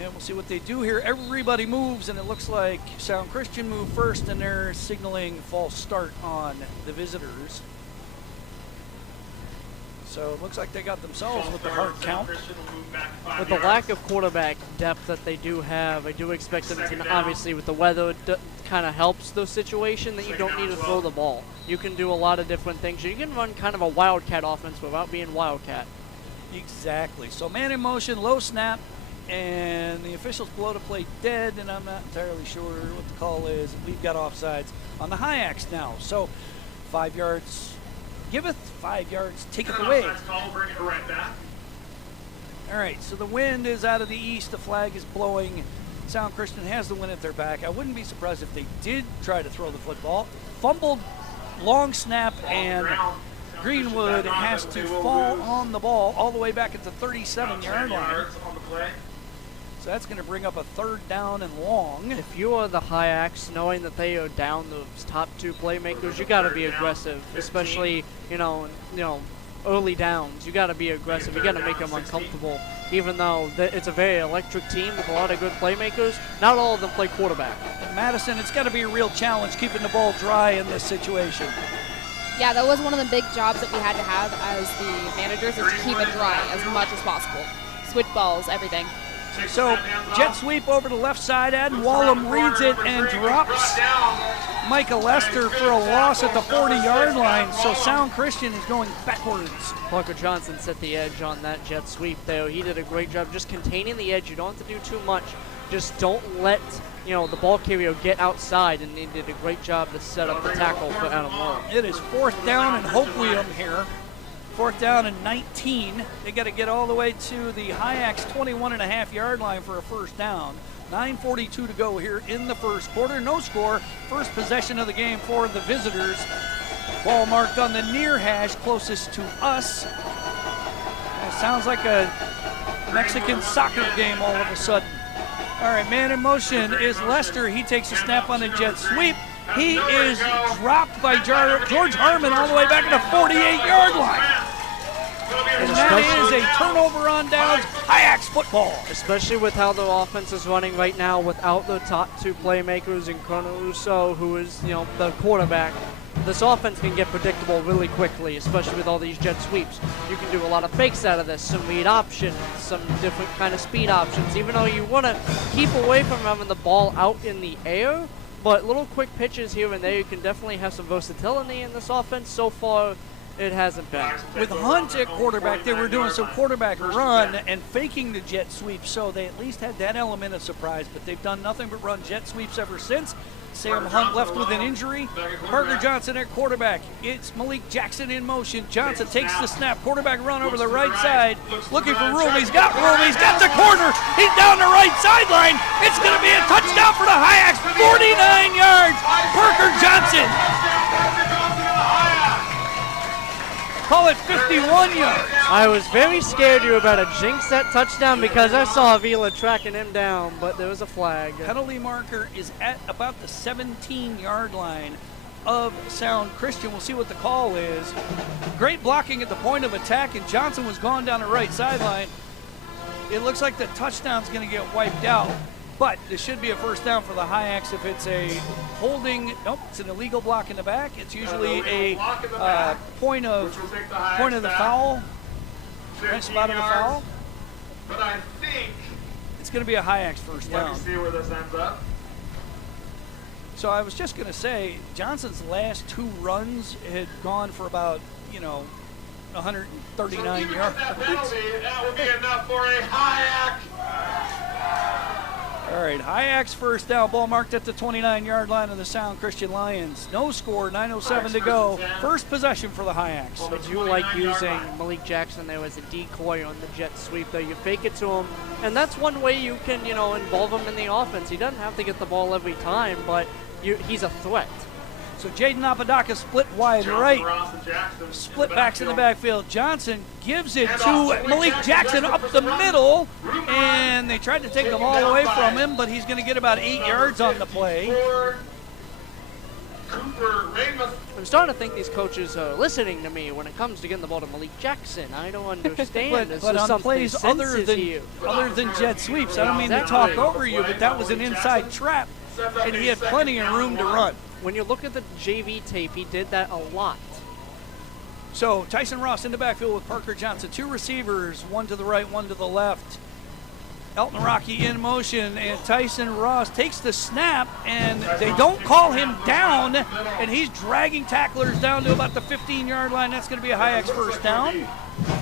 And we'll see what they do here. Everybody moves, and it looks like Sound Christian moved first, and they're signaling false start on the visitors. So it looks like they got themselves with the hard count. With the lack of quarterback depth that they do have, I do expect them to, obviously with the weather, it kind of helps the situation that you don't need to throw the ball. You can do a lot of different things. You can run kind of a wildcat offense without being wildcat. Exactly. So man in motion, low snap, and the officials blow the play dead, and I'm not entirely sure what the call is. We've got offsides on the Hyaks now. So 5 yards giveth, 5 yards taketh away. All right, so the wind is out of the east. The flag is blowing. Sound Christian has the wind at their back. I wouldn't be surprised if they did try to throw the football. Fumbled, long snap, and Greenwood has to fall on the ball all the way back at the 37-yard line. So that's going to bring up a 3rd down and long. If you are the Hyaks, knowing that they are down those top 2 playmakers, you got to be aggressive, especially early downs. You got to be aggressive. You got to make them uncomfortable. Even though it's a very electric team with a lot of good playmakers, not all of them play quarterback. And Madison, it's got to be a real challenge keeping the ball dry in this situation. Yeah, that was one of the big jobs that we had to have as the managers, is to keep it dry as much as possible. Switch balls, everything. So jet sweep over to the left side. Adam Wallum reads it and drops Micah Lester for a loss at the 40-yard line. So Sound Christian is going backwards. Parker Johnson set the edge on that jet sweep, though. He did a great job just containing the edge. You don't have to do too much. Just don't let the ball carrier get outside, and he did a great job to set up the tackle for Adam Wallum. It is 4th down and Hoquiam here. 4th down and 19. They got to get all the way to the Hyak's 21.5-yard line for a first down. 9:42 to go here in the first quarter. No score. First possession of the game for the visitors. Ball marked on the near hash closest to us. It sounds like a Mexican soccer game all of a sudden. All right, man in motion is Lester. He takes a snap on a jet sweep. He is dropped by George Harmon all the way back at the 48-yard line. And that is a turnover on downs, Hyak's football. Especially with how the offense is running right now without the top two playmakers in Colonel Russo, who is, the quarterback. This offense can get predictable really quickly, especially with all these jet sweeps. You can do a lot of fakes out of this, some read options, some different kind of speed options, even though you want to keep away from having the ball out in the air. But little quick pitches here and there, you can definitely have some versatility in this offense. So far, it hasn't been. With Hunt at quarterback, they were doing some quarterback run and faking the jet sweep, so they at least had that element of surprise, but they've done nothing but run jet sweeps ever since. Sam Hunt left with an injury. Parker Johnson at quarterback. It's Malik Jackson in motion. Johnson takes the snap. Quarterback run over the right side. Looking for room. He's got room. He's got the corner. He's down the right sideline. It's going to be a touchdown for the Hyaks. 49 yards. Parker Johnson. Call it 51 yards. I was very scared you were about to jinx that touchdown because I saw Avila tracking him down, but there was a flag. Penalty marker is at about the 17-yard line of Sound Christian. We'll see what the call is. Great blocking at the point of attack, and Johnson was gone down the right sideline. It looks like the touchdown's going to get wiped out, but this should be a first down for the Hyaks if it's a holding. Nope, it's an illegal block in the back. It's usually a point of the foul. Right spot of the foul. But I think it's going to be a Hyaks first down. Let me see where this ends up. So I was just going to say, Johnson's last two runs had gone for about, 139 yards. That penalty, that would be enough for a Hyak. All right, Hyak's first down, ball marked at the 29-yard line of the Sound Christian Lions. No score, 9:07 to go. First possession for the Hyaks. I do like using Malik Jackson there as a decoy on the jet sweep, though. You fake it to him, and that's one way you can, involve him in the offense. He doesn't have to get the ball every time, but he's a threat. So Jaden Apodaca split wide right. Split backs in the backfield. Johnson gives it to Malik Jackson up the middle, and they tried to take the ball away from him, but he's going to get about 8 yards on the play. I'm starting to think these coaches are listening to me when it comes to getting the ball to Malik Jackson. I don't understand. but on plays other than jet sweeps, I don't mean to talk over you, but that was an inside trap, and he had plenty of room to run. When you look at the JV tape, he did that a lot. So Tyson Ross in the backfield with Parker Johnson. Two receivers, one to the right, one to the left. Elton Rocky in motion, and Tyson Ross takes the snap, and they don't call him down, and he's dragging tacklers down to about the 15-yard line. That's going to be a Hyak's first down.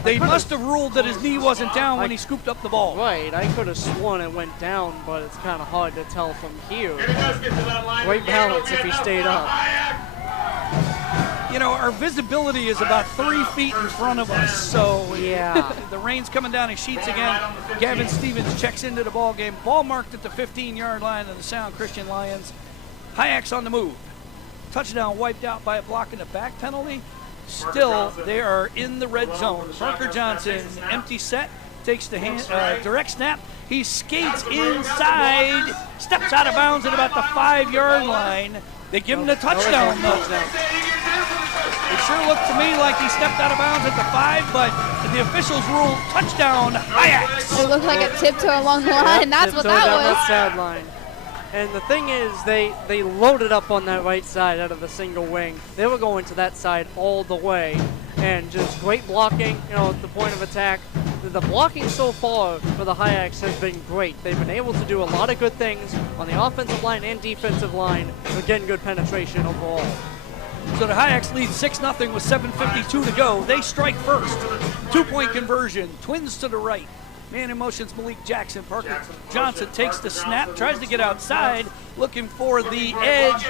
They must have ruled that his knee wasn't down when he scooped up the ball. Right, I could have sworn it went down, but it's kind of hard to tell from here. Great balance if he stayed up. Our visibility is about 3 feet in front of us, so yeah. The rain's coming down in sheets again. Gavin Stevens checks into the ball game. Ball marked at the 15-yard line of the Sound Christian Lions. Hyaks on the move. Touchdown wiped out by a block and a back penalty. Still, they are in the red zone. Parker Johnson, empty set, takes the direct snap. He skates inside, steps out of bounds at about the 5-yard line. They give him the touchdown, though. It sure looked to me like he stepped out of bounds at the 5, but the officials ruled touchdown, Hyaks. It looked like a tiptoe along the line. That's what that was. That sideline. And the thing is, they loaded up on that right side out of the single wing. They were going to that side all the way, and just great blocking, at the point of attack. The blocking so far for the Hyaks has been great. They've been able to do a lot of good things on the offensive line and defensive line. They're getting good penetration overall. So the Hyaks lead 6-0 with 7:52 to go. They strike first. 2-point conversion. Twins to the right. Man in motion's Malik Jackson. Parker Johnson takes the snap, tries to get outside, looking for the edge,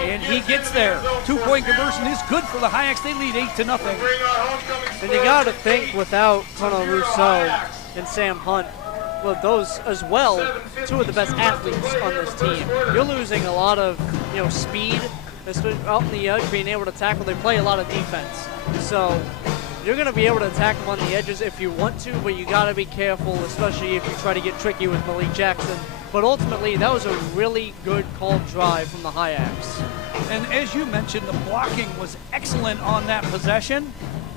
and he gets there. 2-point conversion is good for the Hyaks. They lead 8-0. And you got to think without Connor Rousseau and Sam Hunt, well, those as well, two of the best athletes on this team. You're losing a lot of, speed, out in the edge, being able to tackle. They play a lot of defense, so you're going to be able to attack them on the edges if you want to, but you got to be careful, especially if you try to get tricky with Malik Jackson. But ultimately, that was a really good called drive from the Hyaks. And as you mentioned, the blocking was excellent on that possession,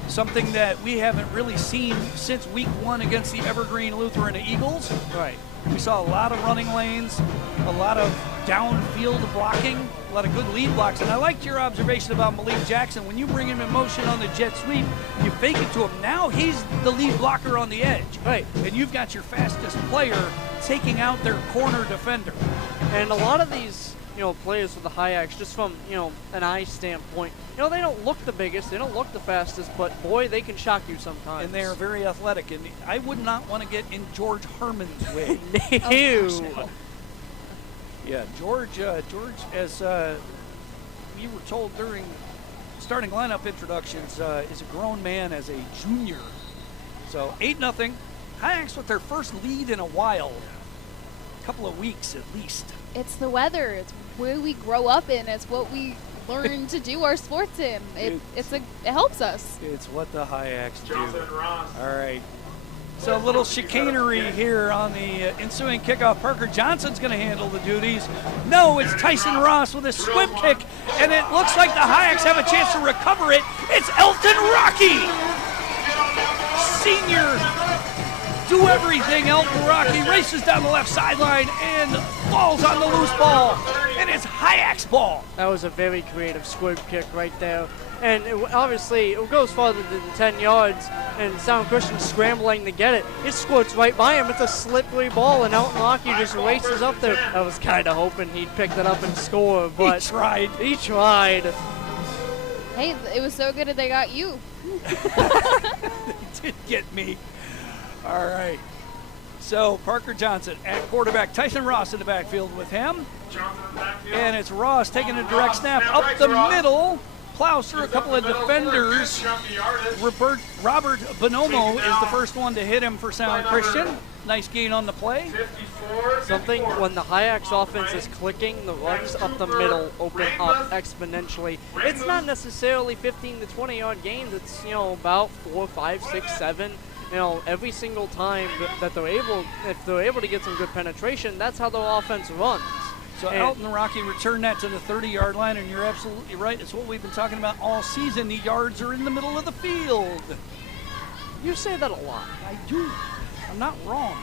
something that we haven't really seen since week 1 against the Evergreen Lutheran Eagles. Right. We saw a lot of running lanes, a lot of downfield blocking, a lot of good lead blocks. And I liked your observation about Malik Jackson. When you bring him in motion on the jet sweep, you fake it to him. Now he's the lead blocker on the edge. Right. And you've got your fastest player taking out their corner defender. And a lot of these, players for the Hyaks, just from, an eye standpoint, they don't look the biggest, they don't look the fastest, but boy, they can shock you sometimes. And they are very athletic. And I would not want to get in George Herman's way. No. Yeah, George, as we were told during starting lineup introductions, is a grown man as a junior. So 8-0. Hyaks with their first lead in a while. A couple of weeks at least. It's the weather. It's where we grow up in. It's what we learn to do our sports in. It helps us. It's what the Hyaks do. All right. So a little chicanery here on the ensuing kickoff. Parker Johnson's going to handle the duties. No, it's Tyson Ross with a swim kick, and it looks like the Hyaks have a chance to recover it. It's Elton Rocky, senior. Do everything. Elton Rocky races down the left sideline and falls on the loose ball, and it's Hyaks ball. That was a very creative squib kick right there. And obviously, it goes farther than 10 yards, and Sound Christian scrambling to get it. It squirts right by him. It's a slippery ball, and Elton Rocky just races up there. I was kind of hoping he'd pick it up and score, but He tried. He tried. Hey, it was so good that they got you. They did get me. All right. So Parker Johnson at quarterback. Tyson Ross in the backfield with him. And it's Ross taking a direct snap up the middle. Plows through a couple of defenders. Robert Bonomo is the first one to hit him for Sound Christian. Nice gain on the play. Something when the Hyaks offense is clicking, the runs up the middle open up exponentially. It's not necessarily 15 to 20 yard gains. It's about 4, 5, 6, 7. Every single time that if they're able to get some good penetration, that's how the offense runs. So Elton Rocky returned that to the 30-yard line, and you're absolutely right. It's what we've been talking about all season. The yards are in the middle of the field. You say that a lot. I do. I'm not wrong.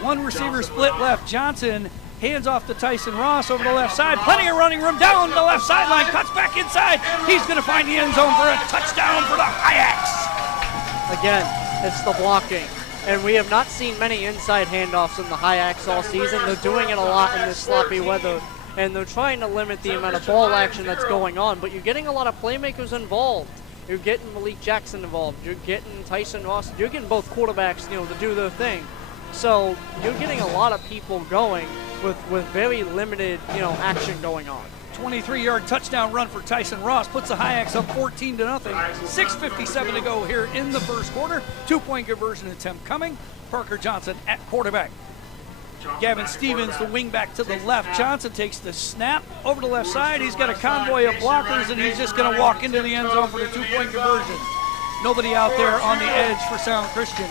One receiver split left. Johnson hands off to Tyson Ross over the left side. Plenty of running room down the left sideline. Cuts back inside. He's going to find the end zone for a touchdown for the Hyaks. Again, it's the blocking. And we have not seen many inside handoffs in the Hyaks all season. They're doing it a lot in this sloppy weather, and they're trying to limit the amount of ball action that's going on. But you're getting a lot of playmakers involved. You're getting Malik Jackson involved. You're getting Tyson Ross. You're getting both quarterbacks, to do their thing. So you're getting a lot of people going with very limited, action going on. 23-yard touchdown run for Tyson Ross puts the Hyaks up 14-0. 6:57 to go here in the first quarter. 2-point conversion attempt coming. Parker Johnson at quarterback. Gavin Stevens, the wingback to the left. Johnson takes the snap over the left side. He's got a convoy of blockers, and he's just going to walk into the end zone for the 2-point conversion. Nobody out there on the edge for Sound Christian.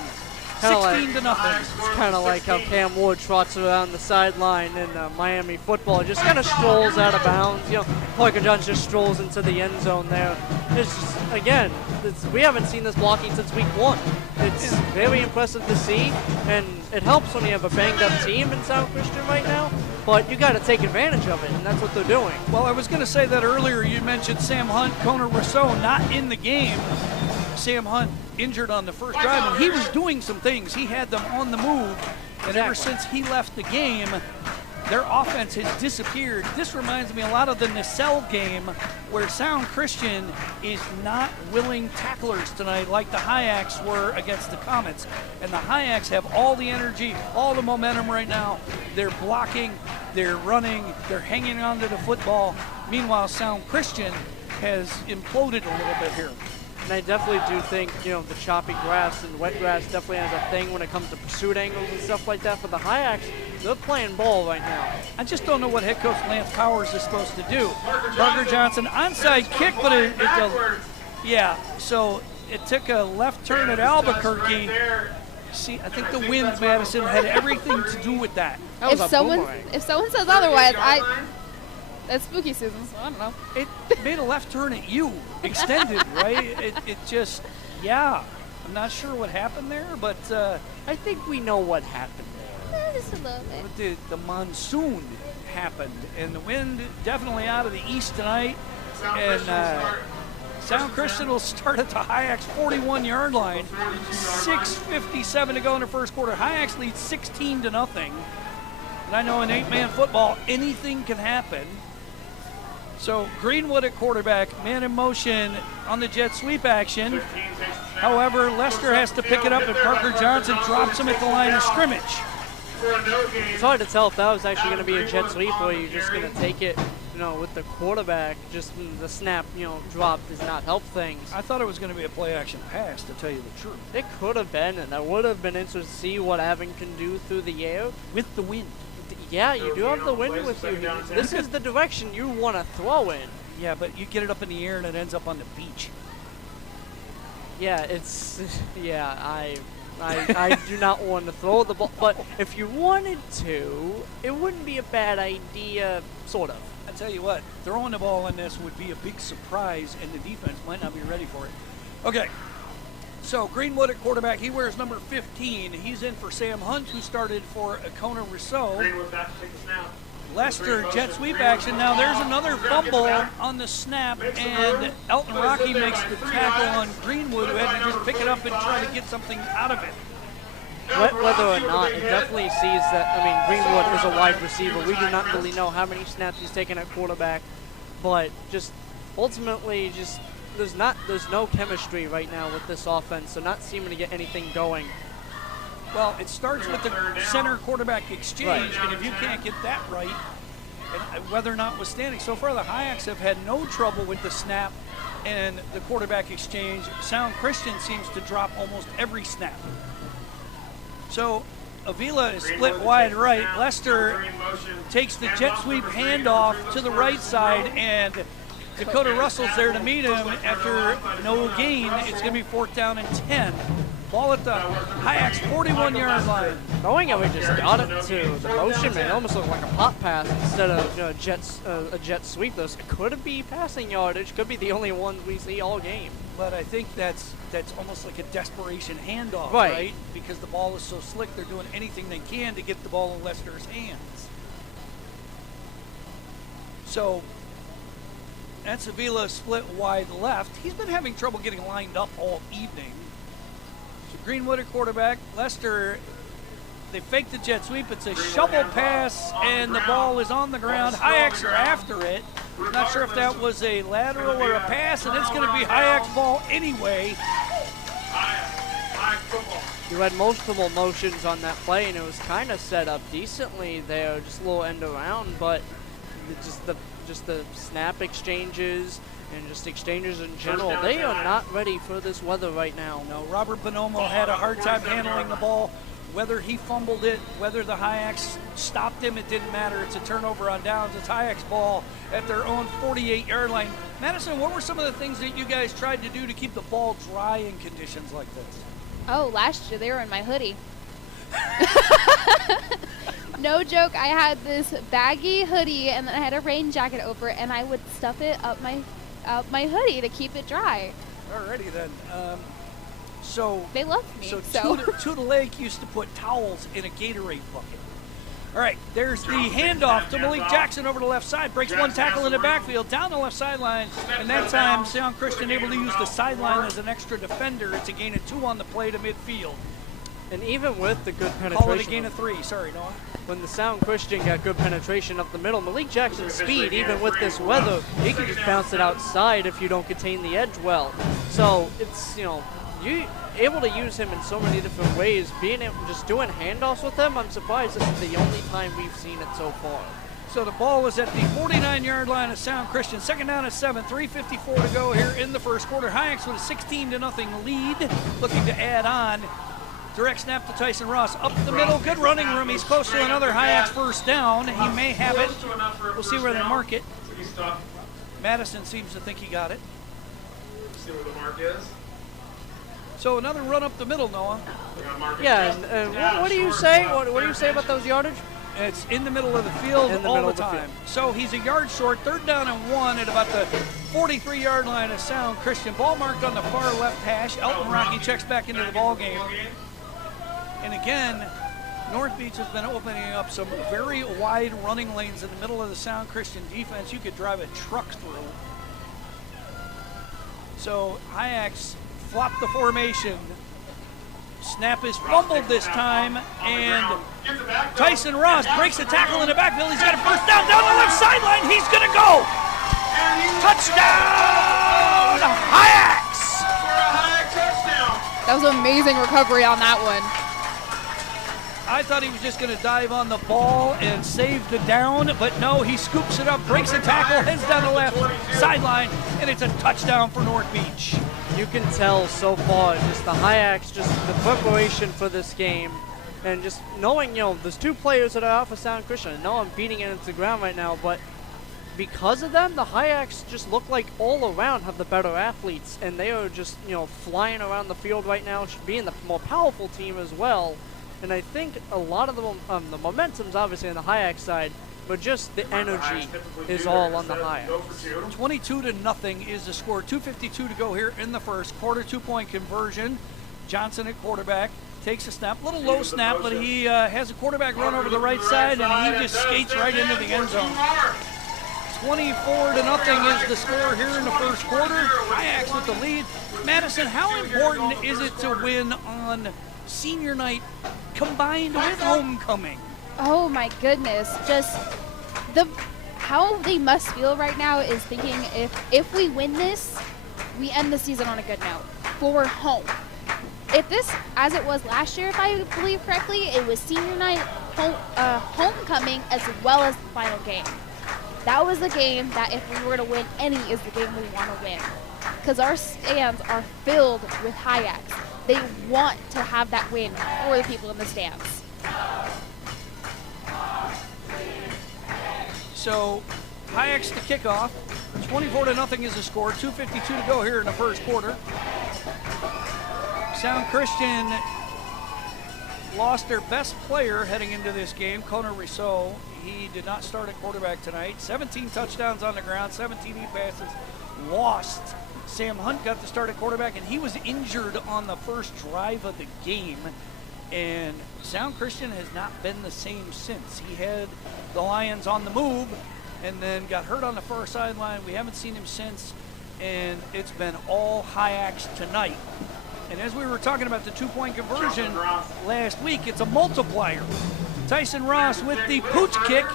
16-0. It's kind of like how Cam Ward trots around the sideline in Miami football. Just kind of strolls out of bounds. Parker Johnson just strolls into the end zone there. It's just, again, we haven't seen this blocking since week 1. It's very impressive to see, and it helps when you have a banged-up team in Sound Christian right now. But you got to take advantage of it, and that's what they're doing. Well, I was going to say that earlier. You mentioned Sam Hunt, Connor Rousseau not in the game. Sam Hunt injured on the first drive, and he was doing some things. He had them on the move, and ever since he left the game, their offense has disappeared. This reminds me a lot of the Nacelle game where Sound Christian is not willing tacklers tonight like the Hyaks were against the Comets. And the Hyaks have all the energy, all the momentum right now. They're blocking, they're running, they're hanging on to the football. Meanwhile, Sound Christian has imploded a little bit here. And I definitely do think, the choppy grass and wet grass definitely has a thing when it comes to pursuit angles and stuff like that. For the Hyaks, they're playing ball right now. I just don't know what head coach Lance Powers is supposed to do. Parker Johnson, onside kick, but yeah, so it took a left turn at Albuquerque. See, I think the wind, Madison, had everything to do with that. That was If a someone boomerang. says otherwise, it's spooky season, so I don't know. It made a left turn at you, extended, right? It just, yeah. I'm not sure what happened there, but I think we know what happened there. Just a little bit. the monsoon happened, and the wind definitely out of the east tonight. And Sound Christian will start at the Hyaks 41-yard line. 6:57 to go in the first quarter. Hyaks lead 16-0. And I know in 8-man football, anything can happen. So Greenwood at quarterback, man in motion on the jet sweep action. However, Lester has to pick it up, and Parker Johnson drops him at the line of scrimmage. It's hard to tell if that was actually going to be a jet sweep or you're just going to take it, with the quarterback. Just the snap, drop does not help things. I thought it was going to be a play-action pass, to tell you the truth. It could have been, and I would have been interested to see what Evan can do through the air. With the wind. Yeah, you do have the wind with you. This is the direction you want to throw in. Yeah, but you get it up in the air and it ends up on the beach. Yeah, I do not want to throw the ball, but if you wanted to, it wouldn't be a bad idea, sort of. I tell you what, throwing the ball in this would be a big surprise, and the defense might not be ready for it. Okay, so Greenwood at quarterback, he wears number 15. He's in for Sam Hunt, who started for Kona Rousseau. Greenwood back to take the snap. Lester jet sweep action. Now there's another fumble on the snap, and Elton Rocky makes the tackle on Greenwood, who had to just pick it up and try to get something out of it. Whether or not, it definitely sees that, Greenwood is a wide receiver. We do not really know how many snaps he's taken at quarterback, but just ultimately there's no chemistry right now with this offense, so not seeming to get anything going. Well, it starts with the center quarterback exchange, and if you can't get that right, and whether or not withstanding, so far the Hyaks have had no trouble with the snap and the quarterback exchange. Sound Christian seems to drop almost every snap. So Avila is split wide right. Lester takes the jet sweep handoff to the right side, and Dakota Russell's there to meet him after no gain. It's going to be 4th down and 10. Ball at the Hyaks 41-yard line. Knowing how we just got it to the motion, man, it almost looked like a pop pass instead of a jet sweep. Those could be passing yardage, could be the only ones we see all game. But I think that's almost like a desperation handoff, right? Right? Because the ball is so slick, they're doing anything they can to get the ball in Lester's hands. So that's Avila split wide left. He's been having trouble getting lined up all evening. So Greenwood at quarterback. Lester, they fake the jet sweep. It's a shovel pass, and the ball is on the ground. Hyaks are after it. Not sure if that was a lateral or a pass, and it's going to be Hyaks ball anyway. You had multiple motions on that play, and it was kind of set up decently there, just a little end around, but just the snap exchanges and just exchanges in general, they are not ready for this weather right now. No, Robert Bonomo had a hard time handling the ball. Whether he fumbled it, whether the Hyaks stopped him, it didn't matter. It's a turnover on downs. It's Hyaks ball at their own 48-yard line. Madison, what were some of the things that you guys tried to do to keep the ball dry in conditions like this? Oh, last year they were in my hoodie. No joke, I had this baggy hoodie and then I had a rain jacket over it, and I would stuff it up my hoodie to keep it dry. Alrighty then. So They loved me. So Tuda Lake used to put towels in a Gatorade bucket. All right, there's the handoff to Malik Jackson over the left side. Breaks one tackle in the backfield, down the left sideline. And that time, Sound Christian able to use the sideline as an extra defender. It's a gain of 2 on the play to midfield. And even with the good penetration, Call it a gain of 3. Sorry, Noah. when the Sound Christian got good penetration up the middle, Malik Jackson's speed, even with this weather, he can just bounce it outside if you don't contain the edge well. So it's, you know, you able to use him in so many different ways. Being able, just doing handoffs with him, I'm surprised this is the only time we've seen it so far. So the ball is at the 49-yard line of Sound Christian. Second down at 7, 3:54 to go here in the first quarter. Hyaks with a 16-0 lead, looking to add on. Direct snap to Tyson Ross. Up the middle, good running room. He's close to another Hyaks first down. He may have it. We'll see where they mark it. Madison seems to think he got it. See where the mark is? So another run up the middle, Noah. Yeah, and what do you say? What do you say about those yardage? It's in the middle of the field all the time. So he's a yard short, 3rd down and 1 at about the 43-yard line of Sound Christian. Ball marked on the far left hash. Elton Rocky checks back into the ball game. And again, North Beach has been opening up some very wide running lanes in the middle of the Sound Christian defense. You could drive a truck through. So Hyaks flopped the formation. Snap is fumbled this time, and Tyson Ross breaks a tackle in the backfield. He's got a first down the left sideline. He's going to go. Touchdown, Hyaks! That was an amazing recovery on that one. I thought he was just going to dive on the ball and save the down, but no, he scoops it up, breaks a tackle, heads down the left sideline, and it's a touchdown for North Beach. You can tell so far just the Hyaks, just the preparation for this game, and just knowing, you know, there's 2 players that are off of Sound Christian. I know I'm beating it into the ground right now, but because of them, the Hyaks just look like all around have the better athletes, and they are just, you know, flying around the field right now, being the more powerful team as well. And I think a lot of the momentum's obviously on the Hyak side, but just the energy is all on the Hyaks. 22-0 is the score. 2:52 to go here in the first quarter. 2-point conversion. Johnson at quarterback takes a snap, little low snap, but he has a quarterback run over the right side, and he just skates right into the end zone. 24-0 is the score here in the first quarter. Hyaks with the lead. Madison, how important is it to win on senior night combined with homecoming? Oh my goodness, just how they must feel right now is thinking if we win this, we end the season on a good note. But we're home. If this, as it was last year, if I believe correctly, it was senior night, homecoming, as well as the final game. That was the game that if we were to win any is the game we want to win. Because our stands are filled with Hyaks. They want to have that win for the people in the stands. So, Hyaks to kickoff. 24-0 is the score. 2:52 to go here in the first quarter. Sound Christian lost their best player heading into this game, Connor Rousseau. He did not start at quarterback tonight. 17 touchdowns on the ground, 17 passes lost. Sam Hunt got to start at quarterback, and he was injured on the first drive of the game. And Sound Christian has not been the same since. He had the Lions on the move and then got hurt on the far sideline. We haven't seen him since, and it's been all Hyaks tonight. And as we were talking about the 2-point conversion last week, it's a multiplier. Tyson Ross with the pooch kick,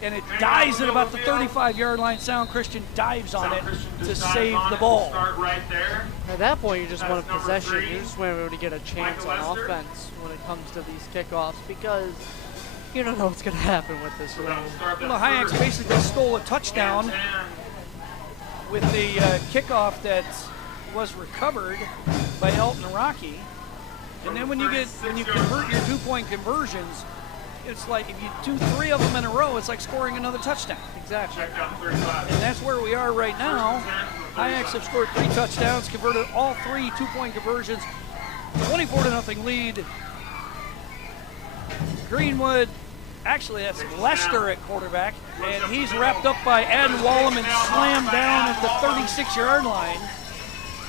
and it dies at about the 35-yard line. Sound Christian dives on it to save the ball. At that point, you just want a possession. You just want to be able to get a chance on offense when it comes to these kickoffs, because you don't know what's going to happen with this one. Well, the Hyaks basically stole a touchdown with the kickoff that was recovered by Elton Rocky. And then when you convert your 2-point conversions, it's like if you do 3 of them in a row, it's like scoring another touchdown. Exactly. And that's where we are right now. Hyaks have scored 3 touchdowns, converted all 3 2-point conversions. 24-0 lead. Greenwood, actually that's Lester at quarterback, and he's wrapped up by Adam Wallum and slammed down at the 36-yard line.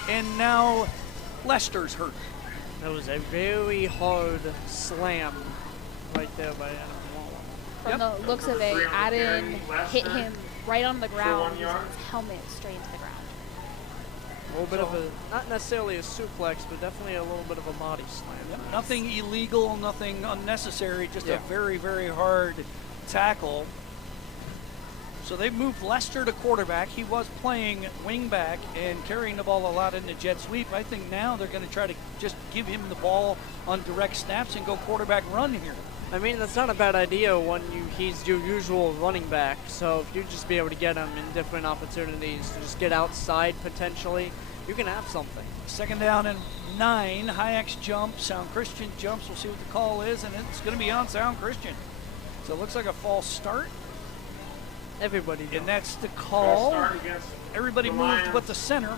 And now Lester's hurt. That was a very hard slam right there by Adam Wallum. From the looks of it, Adam hit him right on the ground using his helmet straight into the ground. A little bit of a, not necessarily a suplex, but definitely a little bit of a body slam. Yep, nothing illegal, nothing unnecessary, just Yeah. a very, very hard tackle. So they've moved Lester to quarterback. He was playing wing back and carrying the ball a lot in the jet sweep. I think now they're going to try to just give him the ball on direct snaps and go quarterback run here. I mean, that's not a bad idea when he's your usual running back. So if you just be able to get him in different opportunities to just get outside potentially, you can have something. 2nd down and 9. Hyak's jump. Sound Christian jumps. We'll see what the call is, and it's going to be on Sound Christian. So it looks like a false start. Everybody does. And that's the call. Start against Everybody the moved Lions. but the center.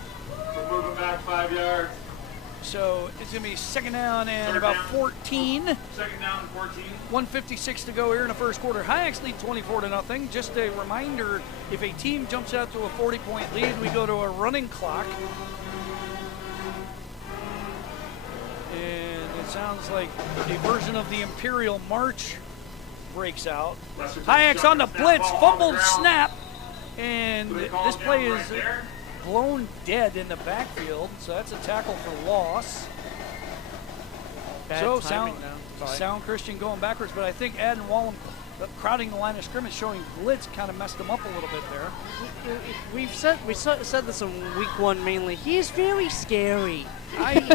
We're moving back 5 yards. So it's going to be 2nd down and 3rd about down. 14. 2nd down and 14. 1:56 to go here in the first quarter. Hyaks lead 24-0. Just a reminder, if a team jumps out to a 40-point lead, we go to a running clock. And it sounds like a version of the Imperial March breaks out. Lester Hyaks on the snap blitz, ball on the fumbled ground. snap, and Do they call this him play down is right there? blown dead in the backfield, so that's a tackle for loss. Bad So timing now. Sorry. Sound Christian going backwards, but I think Adden Wallum crowding the line of scrimmage, showing blitz, kind of messed him up a little bit there. We said this in week 1 mainly. He's very scary.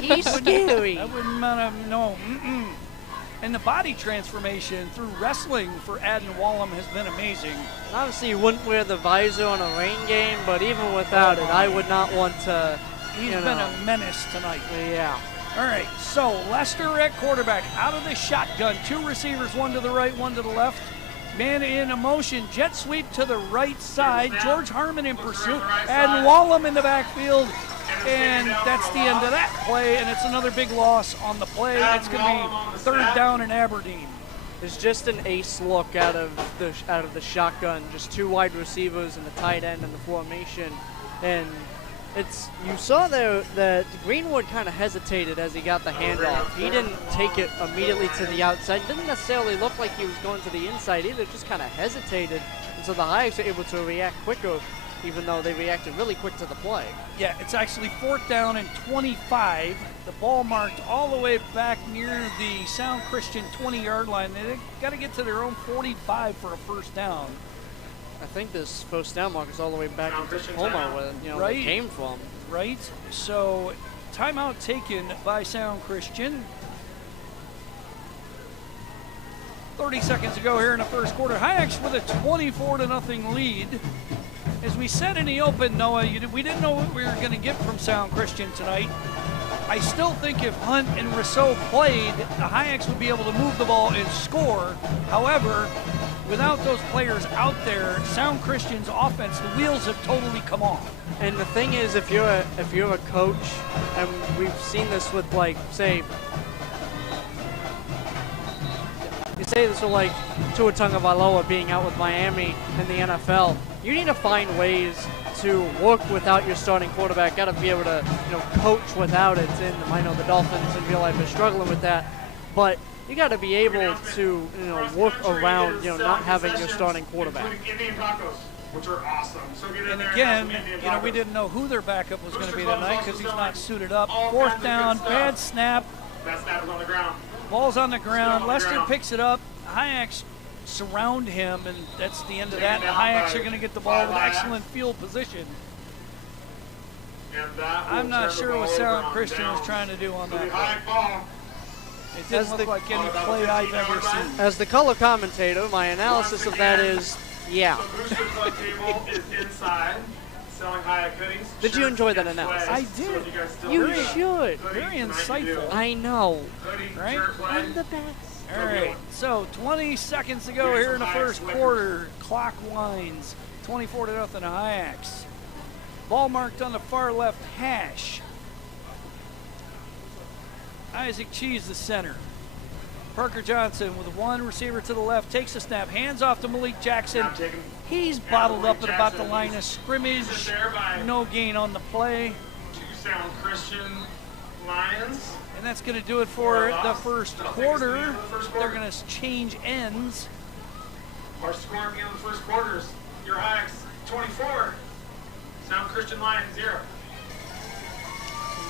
He's I scary. wouldn't want to know. And the body transformation through wrestling for Adden Wallum has been amazing. Obviously, you wouldn't wear the visor on a rain game, but even without it, I would not want to. He's been a menace tonight. Yeah. All right, so Lester at quarterback, out of the shotgun. 2 receivers, 1 to the right, 1 to the left. Man in a motion, jet sweep to the right side. George Harmon in pursuit. Adden Wallum in the backfield. And that's the end of that play, and it's another big loss on the play. It's going to be 3rd down in Aberdeen. It's just an ace look out of the shotgun. Just 2 wide receivers and the tight end in the formation, and you saw there that Greenwood kind of hesitated as he got the handoff. He didn't take it immediately to the outside. Didn't necessarily look like he was going to the inside either. Just kind of hesitated, and so the Hyaks were able to react quicker, even though they reacted really quick to the play. Yeah, it's actually 4th down and 25. The ball marked all the way back near the Sound Christian 20-yard line. They got to get to their own 45 for a 1st down. I think this 1st down mark is all the way back Sound in Christian Tacoma, timeout. where Right. they came from. Right? So, timeout taken by Sound Christian. 30 seconds to go here in the first quarter. Hyaks with a 24-0 lead. As we said in the open, Noah, we didn't know what we were going to get from Sound Christian tonight. I still think if Hunt and Rousseau played, the Hyaks would be able to move the ball and score. However, without those players out there, Sound Christian's offense, the wheels have totally come off. And the thing is, if you're a coach, and we've seen this with, like, say this with, like, Tua Tagovailoa being out with Miami in the NFL, you need to find ways to work without your starting quarterback. Got to be able to, coach without it. And I know the Dolphins in real life are struggling with that, but you got to be able to, work around, not having your starting quarterback. Indian tacos, which are awesome. So get in And there and again, have some Indian we tacos. didn't know who their backup was going to be tonight because he's not suited up. All 4th kinds of down, good bad stuff. snap, That snap is on the ground. ball's on the ground. on the Lester ground. picks it up. Hyaks surround him, and that's the end of Taken that. The down Hyaks by are going to get the ball with 5 Hyaks. excellent field position. And that will I'm not turn sure the what ball Sound over on Christian was downs. trying to do on So the that. high ball. It didn't look like any play I've ever seen. As the color commentator, my analysis of that is, yeah. The Booster Club table is inside, selling Hyak hoodies. Did you shirts, enjoy that and analysis? sweats. I did. So if you guys still You need a should. hoodie Very tonight, you do. insightful. I know. Hoodie, Right? shirt, flag. I'm the best. All right, so 20 seconds to go here in the first quarter. Clock winds, 24-0 Hyaks. Ball marked on the far left hash. Isaac Cheese, the center. Parker Johnson with 1 receiver to the left, takes the snap, hands off to Malik Jackson. Now taking He's bottled up at about the line of scrimmage. No gain on the play. two Sound Christian Lions. And that's going to do it for the first quarter. They're going to change ends. Our score at the end of the first quarter is your Hyaks 24, Sound Christian Lions 0.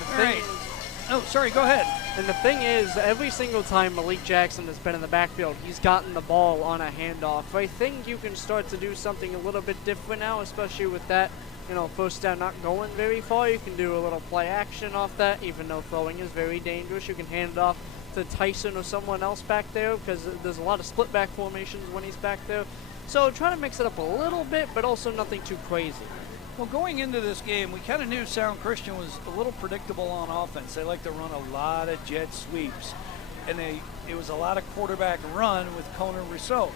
the All thing right. Oh, sorry, go ahead. And the thing is, every single time Malik Jackson has been in the backfield, he's gotten the ball on a handoff. I think you can start to do something a little bit different now, especially with that, first down not going very far. You can do a little play action off that, even though throwing is very dangerous. You can hand it off to Tyson or someone else back there, because there's a lot of split back formations when he's back there. So try to mix it up a little bit, but also nothing too crazy. Well, going into this game, we kind of knew Sound Christian was a little predictable on offense. They like to run a lot of jet sweeps, and it was a lot of quarterback run with Conan Rousseau.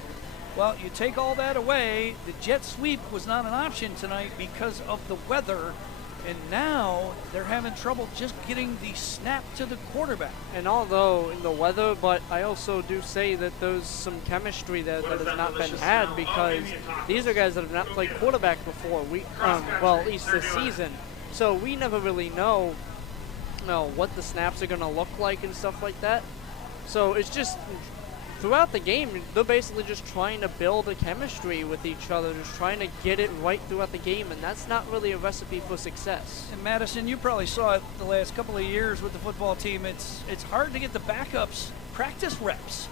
Well, you take all that away, the jet sweep was not an option tonight because of the weather, and now they're having trouble just getting the snap to the quarterback. And although in the weather, but I also do say that there's some chemistry there that has not been had, because these are guys that have not played quarterback before. Well, at least this season. So we never really know, what the snaps are going to look like and stuff like that. So it's just throughout the game, they're basically just trying to build a chemistry with each other, just trying to get it right throughout the game, and that's not really a recipe for success. And Madison, you probably saw it the last couple of years with the football team. It's hard to get the backups practice reps.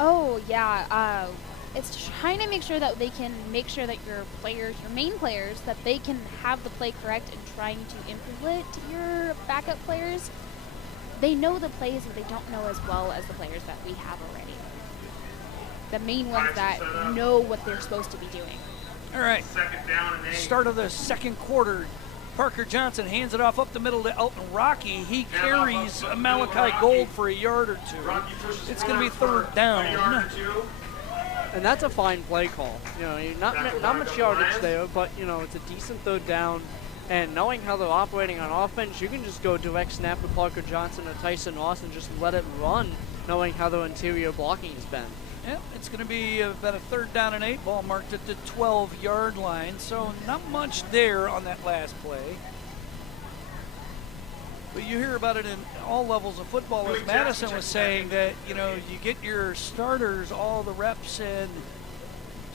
Oh, yeah. It's trying to make sure that they can make sure that your players, your main players, that they can have the play correct and trying to implement your backup players. They know the plays, but they don't know as well as the players that we have already. The main ones that know what they're supposed to be doing. All right. Second down and 8. Start of the second quarter. Parker Johnson hands it off up the middle to Elton Rocky. He carries Malachi Gold for a yard or two. It's going to be third down. And that's a fine play call. Not much yardage there, but it's a decent third down. And knowing how they're operating on offense, you can just go direct snap with Parker Johnson or Tyson Ross and just let it run, knowing how their interior blocking has been. Yeah, it's going to be about a third down and 8, ball marked at the 12-yard line. So not much there on that last play. But you hear about it in all levels of football. As Madison was saying that, you get your starters all the reps in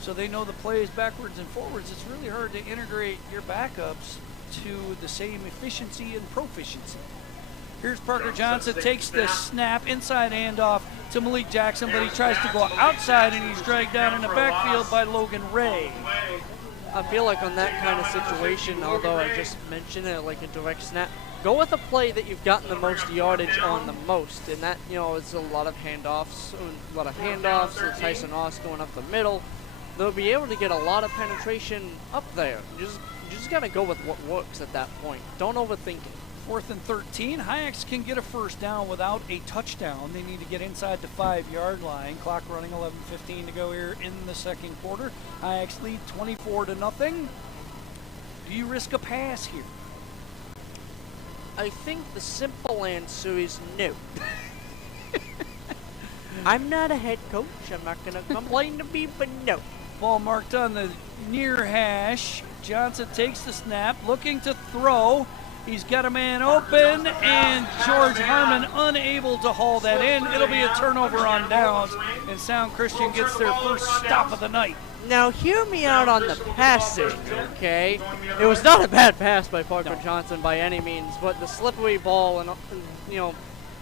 so they know the plays backwards and forwards. It's really hard to integrate your backups to the same efficiency and proficiency. Here's Parker Johnson, takes the snap, inside handoff to Malik Jackson, but he tries to go outside and he's dragged down in the backfield by Logan Ray. I feel like on that kind of situation, although I just mentioned it like a direct snap, go with a play that you've gotten the most yardage on the most, and that, it's a lot of handoffs, with Tyson Ross going up the middle. They'll be able to get a lot of penetration up there. You just got to go with what works at that point. Don't overthink it. 4th and 13. Hyak can get a first down without a touchdown. They need to get inside the 5-yard line. Clock running, 11:15 to go here in the second quarter. Hyak lead 24-0. Do you risk a pass here? I think the simple answer is no. I'm not a head coach. I'm not going to complain to me, but no. Ball marked on the near hash. Johnson takes the snap, looking to throw. He's got a man open, and George Harmon unable to haul that in. It'll be a turnover on downs, and Sound Christian gets their first stop of the night. Now, hear me out on the passing, okay? It was not a bad pass by Parker Johnson by any means, but the slippery ball and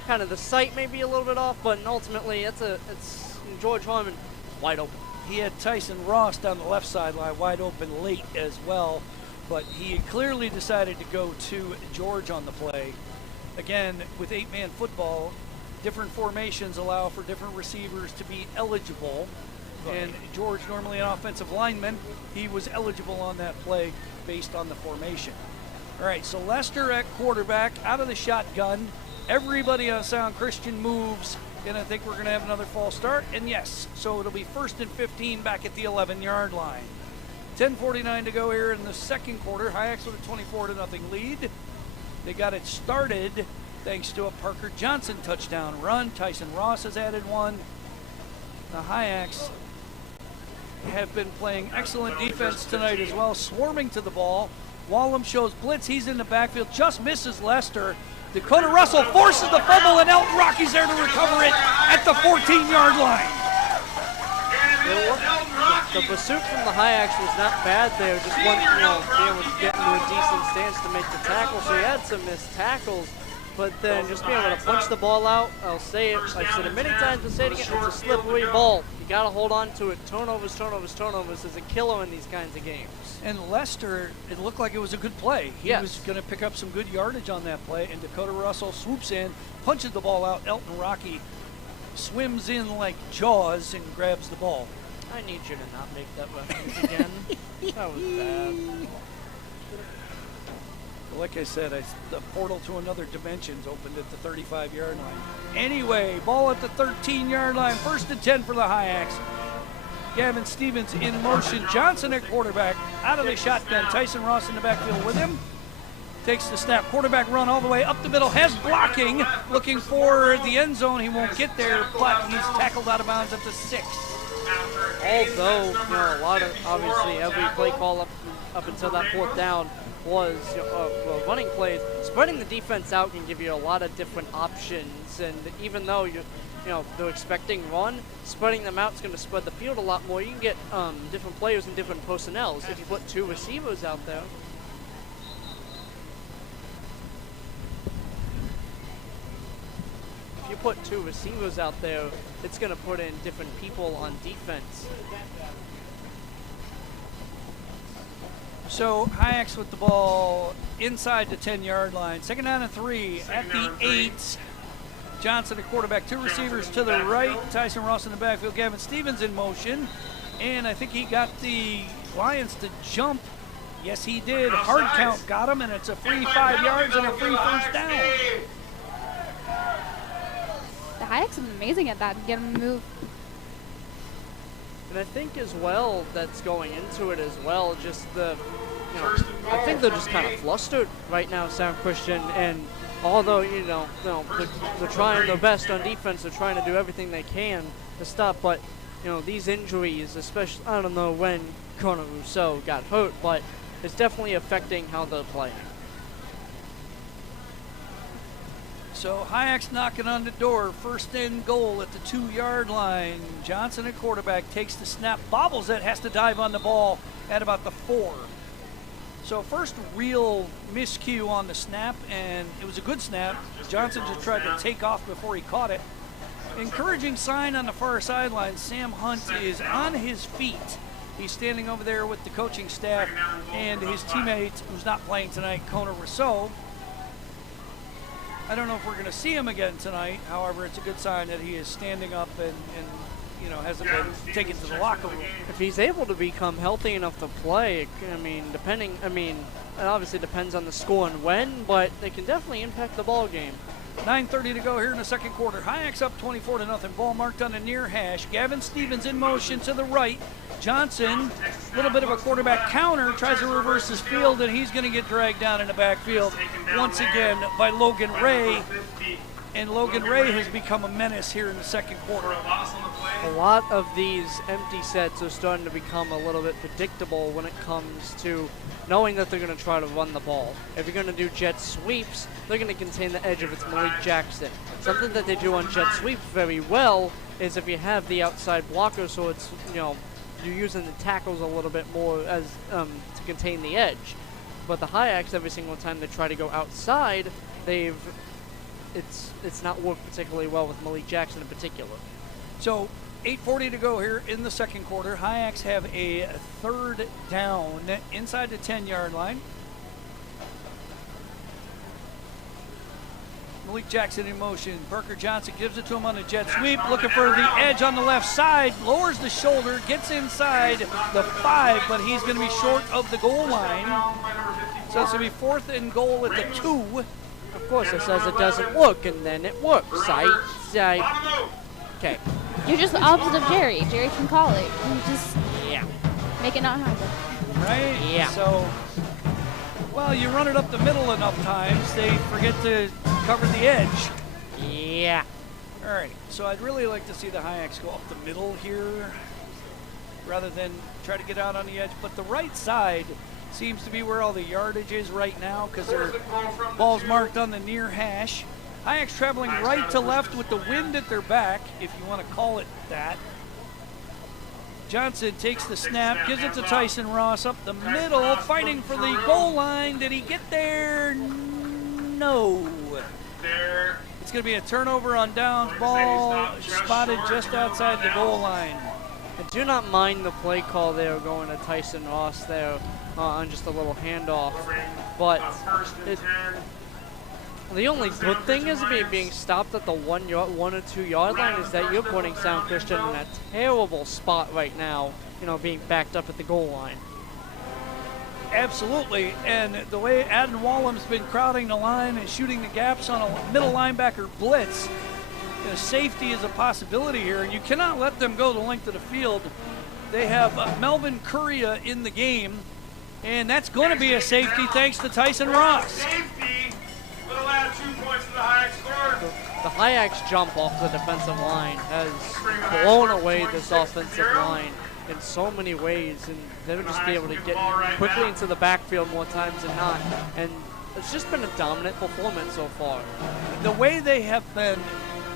kind of the sight may be a little bit off, but ultimately it's George Harmon wide open. He had Tyson Ross down the left sideline wide open late as well, but he had clearly decided to go to George on the play. Again, with 8-man football, different formations allow for different receivers to be eligible. And George, normally an offensive lineman, he was eligible on that play based on the formation. All right, so Lester at quarterback, out of the shotgun. Everybody on Sound Christian moves, and I think we're going to have another false start. And yes, so it'll be 1st and 15 back at the 11-yard line. 10:49 to go here in the second quarter. Hyaks with a 24-0 lead. They got it started thanks to a Parker Johnson touchdown run. Tyson Ross has added one. The Hyaks have been playing excellent defense tonight as well, swarming to the ball. Wallum shows blitz. He's in the backfield, just misses Lester. Dakota Russell forces the fumble, and Elton Rocky's there to recover it at the 14-yard line. the pursuit from the Hyaks was not bad there. Just one, being able to get into a decent stance to make the tackle. So he had some missed tackles, but then just being able to punch the ball out. I'll say it. I've said it many times. I'll say it again. It's a slippery ball. You got to hold on to it. Turnovers is a killer in these kinds of games. And Lester, it looked like it was a good play. He Yes. was going to pick up some good yardage on that play, and Dakota Russell swoops in, punches the ball out. Elton Rocky swims in like Jaws and grabs the ball. I need you to not make that reference again. That was bad. Like I said, the portal to another dimension's opened at the 35-yard line. Anyway, ball at the 13-yard line. 1st and 10 for the Hyaks. Gavin Stevens in motion. Johnson at quarterback. Out of the shotgun. Tyson Ross in the backfield with him. Takes the snap. Quarterback run all the way up the middle. Has blocking. Looking for the end zone. He won't get there, but he's tackled out of bounds at the 6. Although, a lot of, obviously, every play call up until that 4th down was running plays. Spreading the defense out can give you a lot of different options, and even though they're expecting run, spreading them out is going to spread the field a lot more. You can get different players and different personnels if you put 2 receivers out there. If you put 2 receivers out there, it's going to put in different people on defense. So Hyaks with the ball inside the 10-yard line. 2nd down and 3 at the 8. Johnson, a quarterback, 2 receivers to the right. Tyson Ross in the backfield. Gavin Stevens in motion. And I think he got the Lions to jump. Yes, he did. Hard count got him, and it's a free 5 yards and a free 1st down. The Hyaks are amazing at that and get them to move. And I think as well, that's going into it as well, just I think they're just kind of flustered right now, Sam Christian, and although, they're trying their best on defense, they're trying to do everything they can to stop, but, these injuries, especially, I don't know when Connor Rousseau got hurt, but it's definitely affecting how they're playing. So Hyaks knocking on the door. 1st and goal at the 2-yard line. Johnson at quarterback takes the snap, bobbles it, has to dive on the ball at about the 4. So first real miscue on the snap, and it was a good snap. Johnson just tried to take off before he caught it. Encouraging sign on the far sideline. Sam Hunt is on his feet. He's standing over there with the coaching staff and his teammate, who's not playing tonight, Connor Rousseau. I don't know if we're going to see him again tonight. However, it's a good sign that he is standing up and hasn't been taken to the locker room. If he's able to become healthy enough to play, it obviously depends on the score and when, but it can definitely impact the ball game. 9:30 to go here in the 2nd quarter. Hyaks up 24-0. Ball marked on the near hash. Gavin Stevens in motion to the right. Johnson, a little bit of a quarterback counter, tries to reverse his field, and he's going to get dragged down in the backfield once again by Logan Ray. And Logan Ray has become a menace here in the 2nd quarter. A lot of these empty sets are starting to become a little bit predictable when it comes to knowing that they're going to try to run the ball. If you're going to do jet sweeps, they're going to contain the edge of its Malik Jackson. Something that they do on jet sweeps very well is if you have the outside blocker, so it's, you're using the tackles a little bit more as to contain the edge. But the Hyaks, every single time they try to go outside, it's not worked particularly well with Malik Jackson in particular. So 8:40 to go here in the 2nd quarter. Hyaks have a 3rd down inside the 10-yard line. Malik Jackson in motion. Burker Johnson gives it to him on a jet sweep, looking for the edge on the left side, lowers the shoulder, gets inside the 5, but he's going to be short of the goal line. So it's going to be 4th and goal at the 2. Of course, it says it doesn't work, and then it works. Okay. You're just the opposite of Jerry. Jerry can call it. You just make it not happen. Right? Yeah. So, well, you run it up the middle enough times, they forget to cover the edge. Yeah. All right. So I'd really like to see the Hyaks go up the middle here rather than try to get out on the edge. But the right side seems to be where all the yardage is right now because their ball's marked on the near hash. Hyaks traveling right to left with the wind at their back, if you want to call it that. Johnson takes the snap, gives it to Tyson Ross up the middle, fighting for the goal line. Did he get there? No. It's going to be a turnover on downs. Ball spotted just outside the goal line. I do not mind the play call there going to Tyson Ross there on just a little handoff. But the only good thing is being stopped at the 1 or 2 yard line is that you're putting Sound Christian in a terrible spot right now, you know, being backed up at the goal line. Absolutely, and the way Adam Wallam's been crowding the line and shooting the gaps on a middle linebacker blitz, you know, safety is a possibility here, and you cannot let them go the length of the field. They have Melvin Curria in the game, and that's going to be a safety thanks to Tyson Ross. Safety will add 2 points to the Hyak score. The Hyak's jump off the defensive line has blown away this offensive line in so many ways, and they would just be able to get quickly into the backfield more times than not. And it's just been a dominant performance so far. The way they have been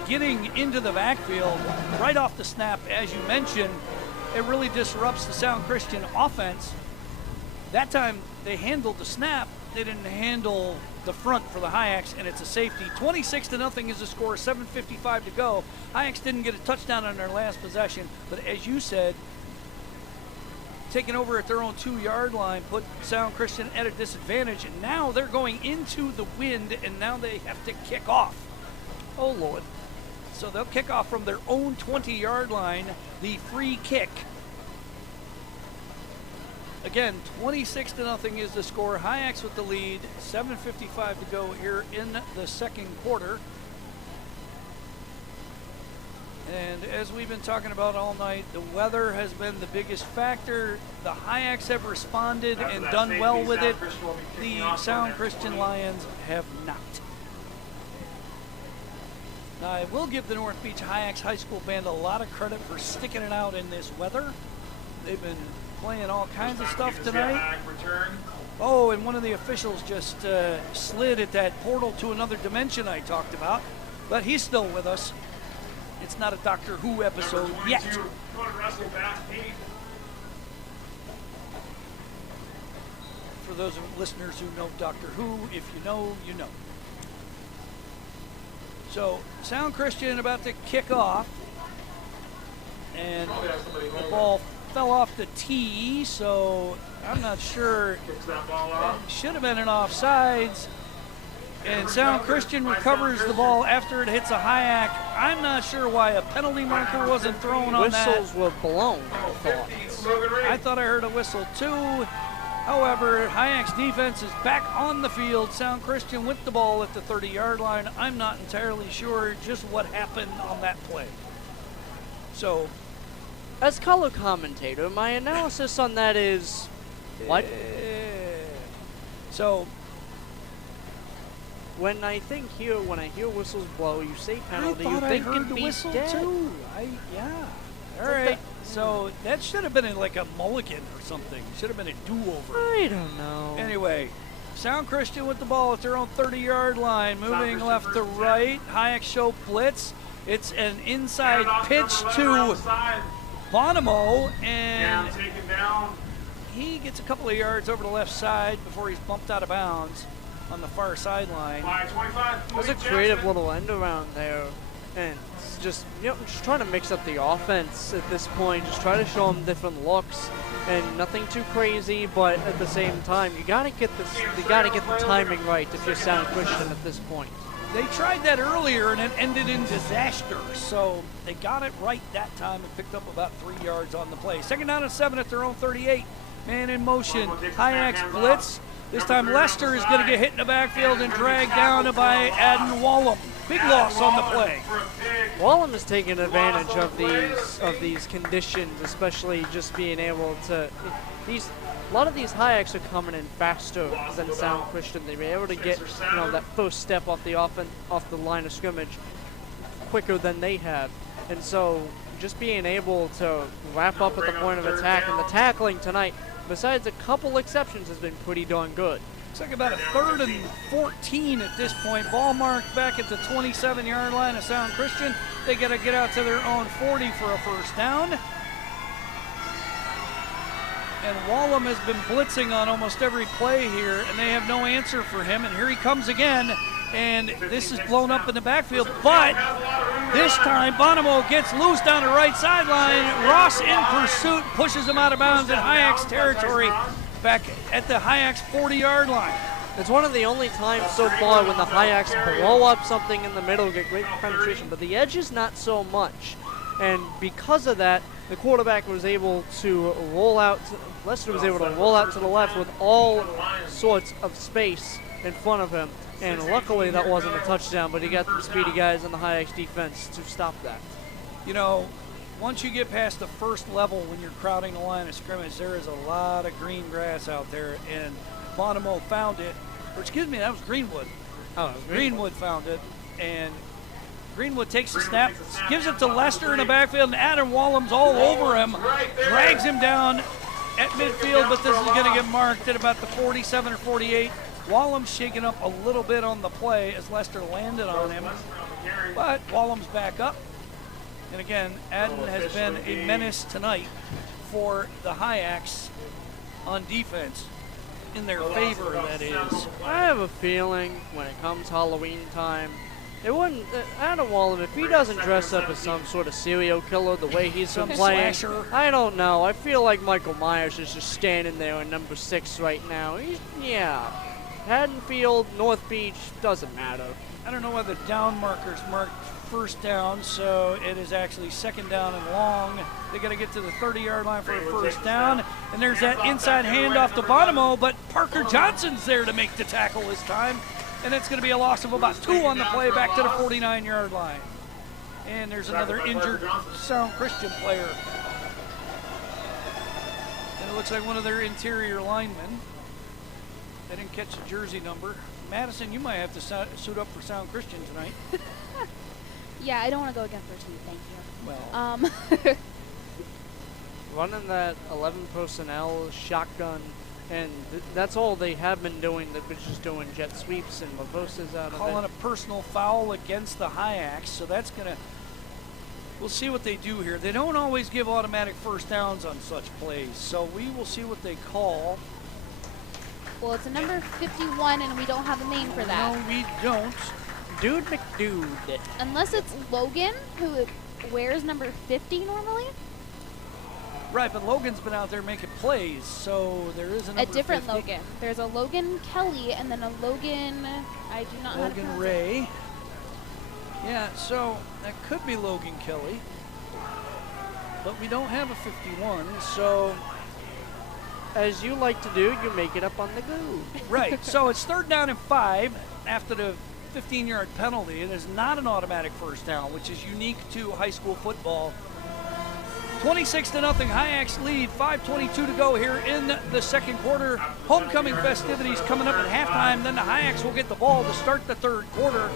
getting into the backfield right off the snap, as you mentioned, it really disrupts the Sound Christian offense. That time they handled the snap, they didn't handle the front for the Hyaks, and it's a safety. 26-0 is the score, 7:55 to go. Hyaks didn't get a touchdown on their last possession, but as you said, taking over at their own 2 yard line, put Sound Christian at a disadvantage, and now they're going into the wind, and now they have to kick off. Oh, Lord. So they'll kick off from their own 20 yard line, the free kick. Again, 26-0 is the score. Hyaks with the lead, 7:55 to go here in the second quarter. And as we've been talking about all night, the weather has been the biggest factor. The Hyaks have responded and done well with it. The Sound Christian Lions have not. Now, I will give the North Beach Hyaks High School Band a lot of credit for sticking it out in this weather. They've been playing all kinds of stuff tonight. Oh, and one of the officials just slid at that portal to another dimension I talked about, but he's still with us. It's not a Doctor Who episode yet. For those listeners who know Doctor Who, if you know, you know. So, Sound Christian about to kick off, and the ball fell off the tee, so I'm not sure. It should have been an offsides. And Sound Christian recovers the ball after it hits a Hyak. I'm not sure why a penalty marker wasn't thrown on that. Whistles were blown, I thought I heard a whistle too. However, Hyak's defense is back on the field. Sound Christian with the ball at the 30 yard line. I'm not entirely sure just what happened on that play. So, as color commentator, my analysis on that is what? So, when I hear whistles blow, you say penalty, you I think heard it the be whistle dead. too. Yeah. All right. So that should have been like a mulligan or something. Should have been a do-over. I don't know. Anyway, Sound Christian with the ball at their own 30-yard line, moving left to right. Hyak show blitz. It's an inside pitch to Bonomo, and he gets a couple of yards over the left side before he's bumped out of bounds on the far sideline. There's a creative little end around there, and it's just, just trying to mix up the offense at this point. Just try to show them different looks, and nothing too crazy. But at the same time, you gotta get the timing right if you're Sound Christian at this point. They tried that earlier and it ended in disaster. So they got it right that time and picked up about 3 yards on the play. Second down and 7 at their own 38. Man in motion. Hyak's blitz. This time Lester is going to get hit in the backfield and dragged down by Adden Wallam. Big loss on the play. Wallam is taking advantage of these conditions, especially just being able to. A lot of these Hyaks are coming in faster than Sound Christian. They've been able to get that first step off the line of scrimmage quicker than they have, and so just being able to wrap up at the point of attack, and the tackling tonight, besides a couple exceptions, has been pretty darn good. Looks like about a 3rd and 14 at this point. Ball marked back at the 27-yard line of Sound Christian. They got to get out to their own 40 for a first down. And Wallum has been blitzing on almost every play here, and they have no answer for him. And here he comes again, and this is blown up in the backfield. But this time, Bonomo gets loose down the right sideline. Ross in pursuit, pushes him out of bounds in Hyak's territory, back at the Hyak's 40-yard line. It's one of the only times so far when the Hyaks blow up something in the middle, get great penetration, but the edges not so much. And because of that, the quarterback was able to roll out, Lester was able to roll out to the left with all sorts of space in front of him. And luckily that wasn't a touchdown, but he got the speedy guys on the Hyaks defense to stop that. You know, once you get past the first level when you're crowding the line of scrimmage, there is a lot of green grass out there, and Bonomo found it. Or excuse me, that was Greenwood. Oh, Greenwood found it, and Greenwood takes the snap, gives it to Lester in the backfield, and Adam Wallum's all over him, drags him down at midfield, but this is going to get marked at about the 47 or 48. Wallum's shaking up a little bit on the play as Lester landed on him, but Wallum's back up. And again, Adden has been a menace tonight for the Hyaks on defense. In their favor, that is. I have a feeling when it comes Halloween time, it wouldn't. Adam Wallum, if he doesn't dress up as some sort of serial killer the way he's been playing, slasher. I don't know. I feel like Michael Myers is just standing there in number 6 right now. Yeah. Haddonfield, North Beach, doesn't matter. I don't know whether down markers marked first down, so it is actually second down and long. They got to get to the 30-yard line for a first down, and there's that inside handoff to Bonomo, but Parker Johnson's there to make the tackle this time, and it's going to be a loss of about 2 on the play back to the 49-yard line. And there's another injured Sound Christian player. And it looks like one of their interior linemen. They didn't catch the jersey number. Madison, you might have to suit up for Sound Christian tonight. Yeah, I don't want to go against their team, thank you. Well, Running that 11 personnel shotgun, and that's all they have been doing. They've been just doing jet sweeps and reverses out of calling it. a personal foul against the Hyaks, so that's going to, we'll see what they do here. They don't always give automatic first downs on such plays, so we will see what they call. Well, it's a number 51, and we don't have a name for that. No, we don't. Dude McDude. Unless it's Logan, who wears number 50 normally. Right, but Logan's been out there making plays, so there is a number A different 50. Logan. There's a Logan Kelly, and then a Logan, I do not know how to Logan pronounce Ray. Yeah, so that could be Logan Kelly. But we don't have a 51, so As you like to do, you make it up on the go. right, so it's 3rd down and 5 after the 15-yard penalty. It is not an automatic first down, which is unique to high school football. 26-0, Hyaks lead, 5:22 to go here in the second quarter. Homecoming festivities coming up at halftime, then the Hyaks will get the ball to start the 3rd quarter.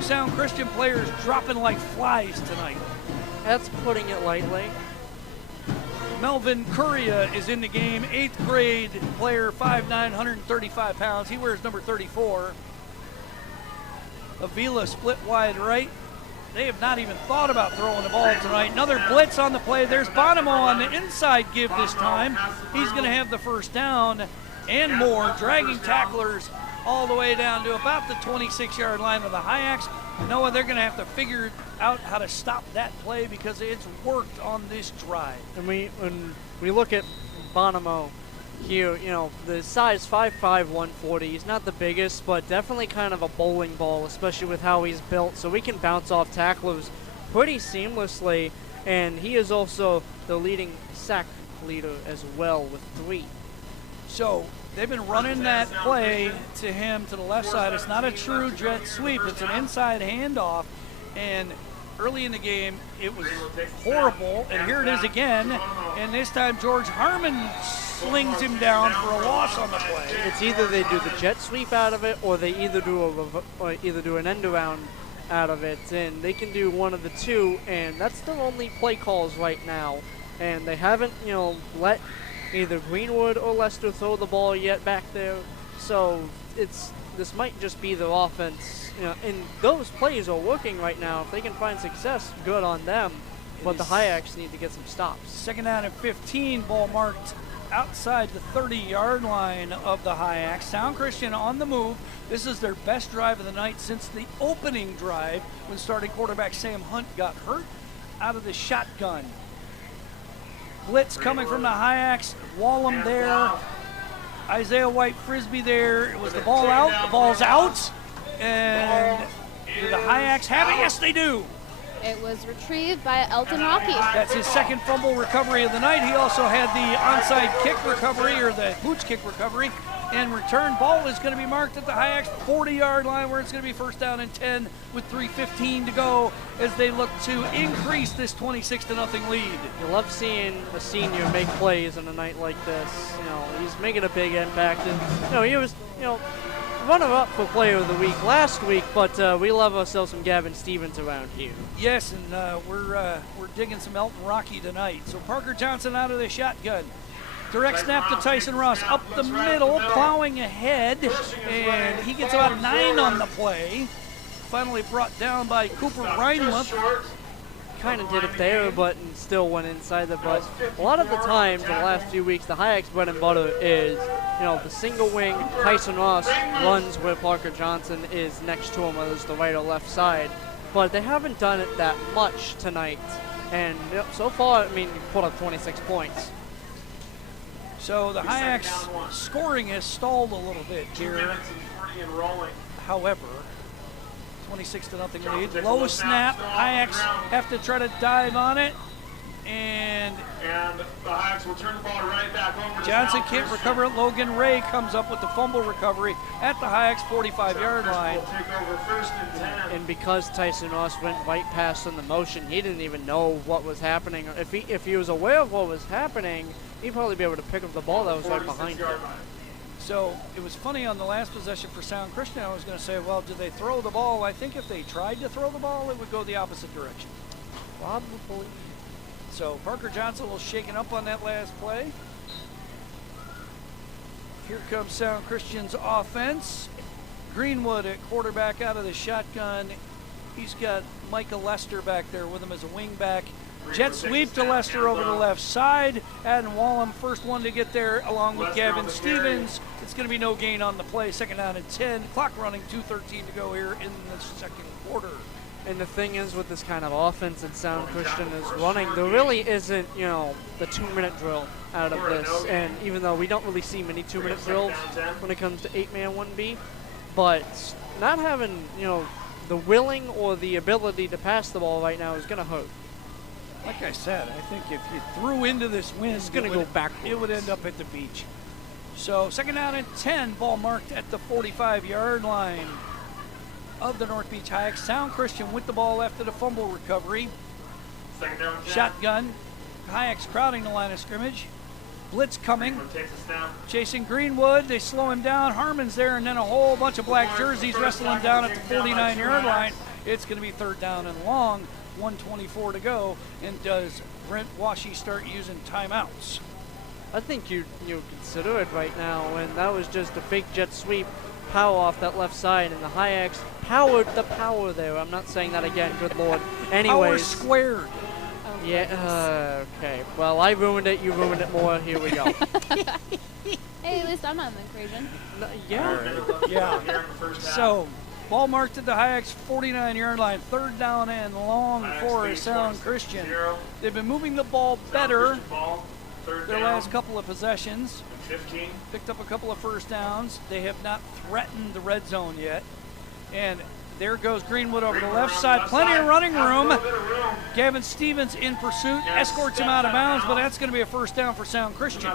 Sound Christian players dropping like flies tonight. That's putting it lightly. Melvin Curria is in the game, 8th grade player, 5'9", 135 pounds. He wears number 34. Avila split wide right. They have not even thought about throwing the ball tonight. Another blitz on the play. There's Bonomo on the inside give this time. He's going to have the first down and more, dragging tacklers all the way down to about the 26-yard line of the Hyaks. Noah, they're going to have to figure out how to stop that play because it's worked on this drive. And when we look at Bonomo here, you know, the size 5'5", 140. He's not the biggest, but definitely kind of a bowling ball, especially with how he's built. So we can bounce off tacklers pretty seamlessly. And he is also the leading sack leader as well with 3. So they've been running that play to him to the left side. It's not a true jet sweep. It's an inside handoff. And early in the game, it was horrible. And here it is again. And this time, George Harmon slings him down for a loss on the play. It's either they do the jet sweep out of it, or they either do an end around out of it, and they can do one of the two. And that's their only play calls right now. And they haven't, you know, let either Greenwood or Lester throw the ball yet back there. So this might just be their offense. You know, and those plays are working right now. If they can find success, good on them. But the Hyaks need to get some stops. 2nd down and 15, ball marked outside the 30-yard line of the Hyaks. Sound Christian on the move. This is their best drive of the night since the opening drive when starting quarterback Sam Hunt got hurt out of the shotgun. Blitz coming from the Hyaks. Wallem there. Isaiah White Frisbee there. It was the ball out. The ball's out. And do the Hyaks have it? Yes, they do. It was retrieved by Elton Rocky. That's his second fumble recovery of the night. He also had the onside kick recovery, or the boots kick recovery, and return ball is going to be marked at the Hyaks 40-yard line, where it's going to be first down and 10 with 3:15 to go as they look to increase this 26-0 lead. You love seeing a senior make plays on a night like this. You know, he's making a big impact, and he was, runner-up for Player of the Week last week, but we love ourselves some Gavin Stevens around here. Yes, and we're digging some Elton Rocky tonight. So Parker Johnson out of the shotgun. Direct snap to Tyson Ross up the middle, plowing ahead, and he gets about 9 on the play. Finally brought down by Cooper Reinmuth. Kind of did it there, but still went inside the butt. A lot of the times in the last few weeks, the Hyaks' bread and butter is, the single wing. Tyson Ross runs where Parker Johnson is next to him, whether it's the right or left side. But they haven't done it that much tonight. And so far, you put up 26 points. So the Hyaks' scoring has stalled a little bit here. However, 26-0 lead. Low snap. Hyaks have to try to dive on it. And the Hyaks will turn the ball right back over. Johnson can't recover it. Logan Ray comes up with the fumble recovery at the Hyaks 45-yard line. And because Tyson Ross went right past in the motion, he didn't even know what was happening. If he was aware of what was happening, he'd probably be able to pick up the ball that was right behind him. So it was funny on the last possession for Sound Christian. I was going to say, well, did they throw the ball? I think if they tried to throw the ball, it would go the opposite direction. Probably. So Parker Johnson will shake it up on that last play. Here comes Sound Christian's offense. Greenwood at quarterback out of the shotgun. He's got Micah Lester back there with him as a wing back. Jet sweep to Lester over the left side. Adam Wallem, first one to get there along with Gavin Stevens. It's going to be no gain on the play. Second down and 10. Clock running, 2:13 to go here in the second quarter. And the thing is with this kind of offense that Sound Christian is running, there really isn't, the 2-minute drill out of this. And even though we don't really see many 2-minute drills when it comes to 8-man 1B, but not having, the willing or the ability to pass the ball right now is going to hurt. Like I said, I think if you threw into this wind, it's going to go backwards. It would end up at the beach. So second down and 10, ball marked at the 45-yard line of the North Beach Hyaks. Sound Christian with the ball after the fumble recovery. Shotgun. Hyaks crowding the line of scrimmage. Blitz coming. Chasing Greenwood. They slow him down. Harmon's there, and then a whole bunch of black jerseys wrestling down at the 49-yard line. It's going to be third down and long. 1:24 to go. And does Brent Washy start using timeouts? I think you consider it right now, and that was just a big jet sweep. Power off that left side, and the Hyaks powered the power there. I'm not saying that again, good lord. Anyways. Power squared. Yeah, okay. Well, I ruined it, you ruined it more. Here we go. Hey, at least I'm not in the equation. Yeah. So, ball marked at the Hyaks 49-yard line. Third down and long for Sound Christian. They've been moving the ball better their last couple of possessions. 15. Picked up a couple of first downs. They have not threatened the red zone yet. And there goes Greenwood over the left side. Plenty of running room. Gavin Stevens in pursuit. Escorts him out of bounds, but that's going to be a first down for Sound Christian.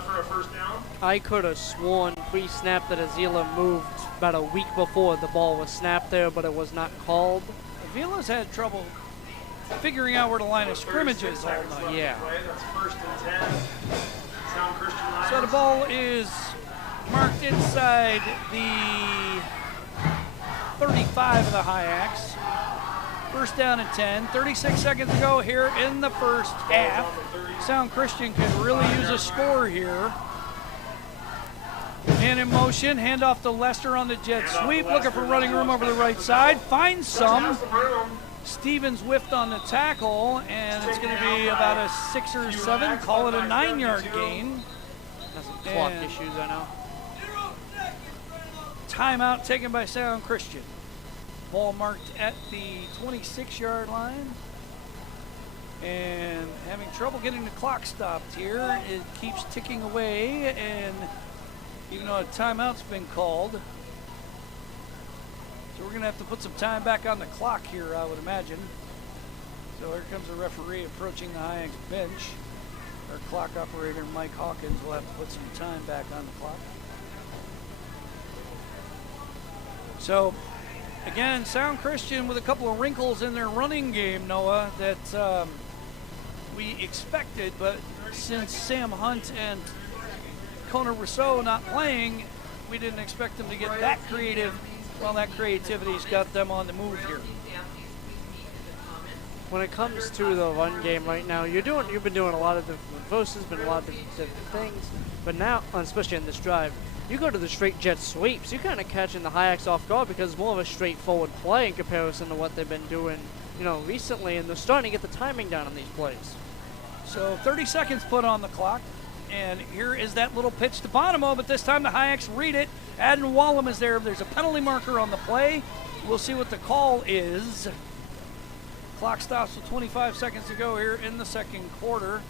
I could have sworn pre-snap that Azila moved about a week before the ball was snapped there, but it was not called. Avila's had trouble figuring out where the line of scrimmage is all night. Yeah. That's first and 10. Sound Christian Lions. So the ball is marked inside the 35 of the Hyaks. First down and 10. 36 seconds to go here in the first half. Sound Christian could really use a score here. Man in motion, handoff to Lester on the jet sweep, looking for running room over the right side. Finds some. Stevens whiffed on the tackle, and it's going to be about a 6 or 7, call it a 9-yard gain. Has some clock And issues, I know. timeout taken by Sound Christian. Ball marked at the 26-yard line. And having trouble getting the clock stopped here. It keeps ticking away, and even though a timeout's been called. So we're going to have to put some time back on the clock here, I would imagine. So here comes the referee approaching the Hyak bench. Our clock operator, Mike Hawkins, will have to put some time back on the clock. So, again, Sound Christian with a couple of wrinkles in their running game, Noah, that we expected, but since Sam Hunt and Kona Rousseau not playing, we didn't expect them to get that creative. Well, that creativity's got them on the move here. When it comes to the run game right now, you've been doing a lot of different verses, been a lot of different things, but now, especially in this drive, you go to the straight jet sweeps. You're kind of catching the Hyaks off guard because it's more of a straightforward play in comparison to what they've been doing, recently, and they're starting to get the timing down on these plays. So 30 seconds put on the clock, and here is that little pitch to Bonomo, but this time the Hyaks read it. Adden Wallem is there. There's a penalty marker on the play. We'll see what the call is. Clock stops with 25 seconds to go here in the second quarter.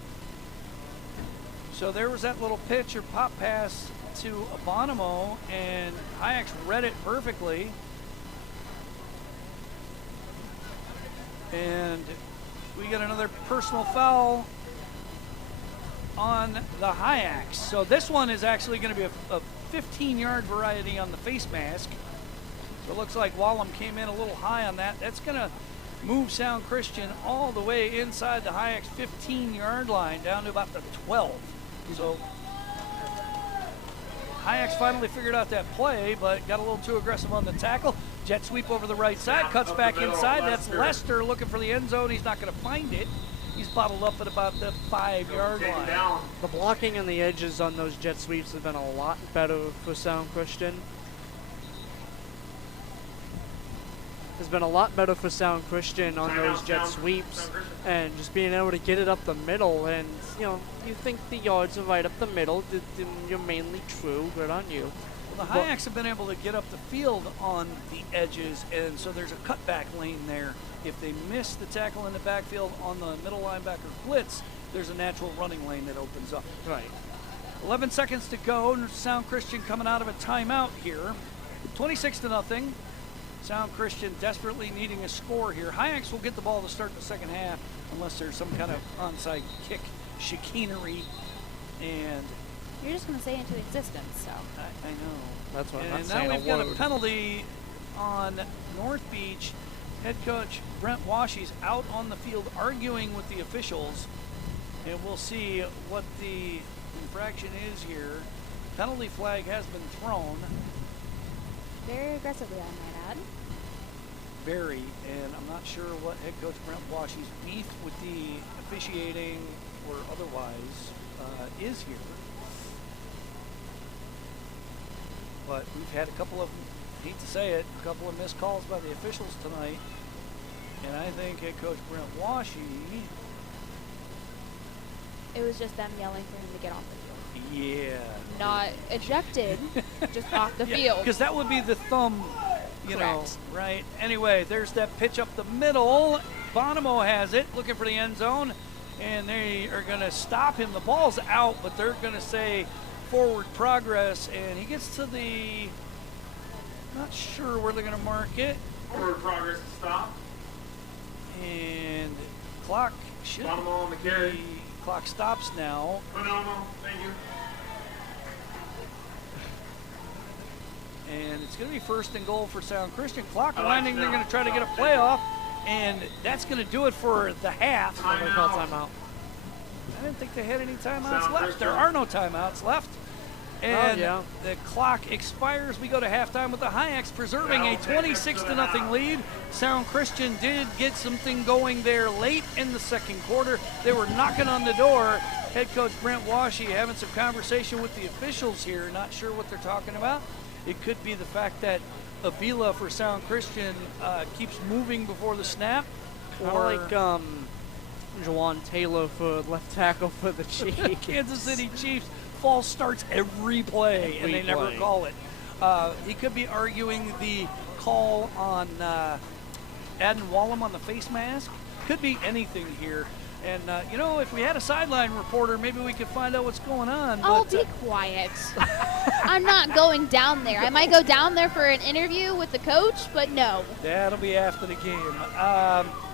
So there was that little pitch or pop pass to Bonomo, and Hyaks read it perfectly. And we got another personal foul on the Hyaks. So this one is actually going to be a 15-yard variety on the face mask. So it looks like Wallem came in a little high on that. That's going to move Sound Christian all the way inside the Hyaks 15-yard line down to about the 12. So Hyaks finally figured out that play, but got a little too aggressive on the tackle. Jet sweep over the right side, cuts back inside. That's Lester looking for the end zone. He's not going to find it. He's bottled up at about the 5-yard line. The blocking and the edges on those jet sweeps have been a lot better for Sound Christian. Has been a lot better for Sound Christian on those jet sweeps and just being able to get it up the middle. And, you think the yards are right up the middle. You're mainly true. Good on you. Well, the Hyaks have been able to get up the field on the edges, and so there's a cutback lane there. If they miss the tackle in the backfield on the middle linebacker blitz, there's a natural running lane that opens up. Right. 11 seconds to go. Sound Christian coming out of a timeout here. 26-0. Sound Christian desperately needing a score here. Hyaks will get the ball to start the second half unless there's some kind of onside kick chicanery. And You're just going to say into existence, so. I know. That's what I'm And saying. now we've got a penalty on North Beach. Head coach Brent Washy's out on the field arguing with the officials. And we'll see what the infraction is here. Penalty flag has been thrown. Very aggressively, I might add. Very, and I'm not sure what head coach Brent Washy's beef with the officiating or otherwise is here. But we've had a couple of, hate to say it, a couple of missed calls by the officials tonight. And I think head coach Brent Washy. It was just them yelling for him to get off the field. Yeah. Not ejected, just off the field. Because that would be the thumb, you know, Correct. right? Anyway, there's that pitch up the middle. Bonomo has it, looking for the end zone, and they are going to stop him. The ball's out, but they're going to say forward progress, and he gets to the, not sure where they're going to mark it. Forward progress to stop. And clock should Bonomo on the carry. be, clock stops now. Bonomo, thank you. And it's going to be first and goal for Sound Christian. Clock I like winding, it they're now. going to try to get a playoff, and that's going to do it for the half. Somebody call timeout. I didn't think they had any timeouts Sound left. Christian. There are no timeouts left. And yeah. the clock expires. We go to halftime with the Hyaks preserving a 26-0 lead. Sound Christian did get something going there late in the second quarter. They were knocking on the door. Head coach Brent Washy having some conversation with the officials here. Not sure what they're talking about. It could be the fact that Avila for Sound Christian keeps moving before the snap. Or like Jawan Taylor for left tackle for the Chiefs. Kansas City Chiefs false starts every play, and Every they never play. call it. He could be arguing the call on Adden Wallum on the face mask. Could be anything here. And, if we had a sideline reporter, maybe we could find out what's going on. Oh, but, be quiet. I'm not going down there. I might go down there for an interview with the coach, but no. That'll be after the game.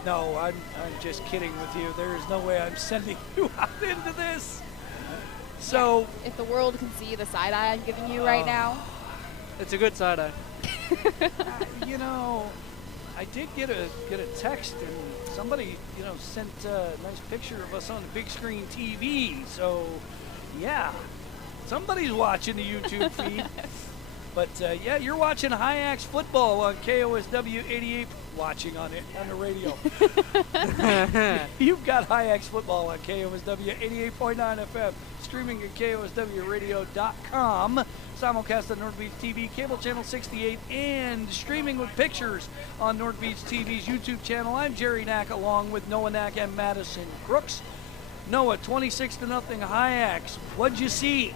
No, I'm just kidding with you. There is no way I'm sending you out into this. So, If the world can see the side eye I'm giving you right now. It's a good side eye. I did get a text, and somebody, sent a nice picture of us on the big screen TV. So, yeah, somebody's watching the YouTube feed. But you're watching Hyak football on KOSW 88. Watching on the radio. You've got Hyak football on KOSW 88.9 FM, streaming at KOSWRadio.com, simulcast on North Beach TV, cable channel 68, and streaming with pictures on North Beach TV's YouTube channel. I'm Jerry Knack, along with Noah Knack and Madison Crooks. Noah, 26-0 Hyak. What'd you see?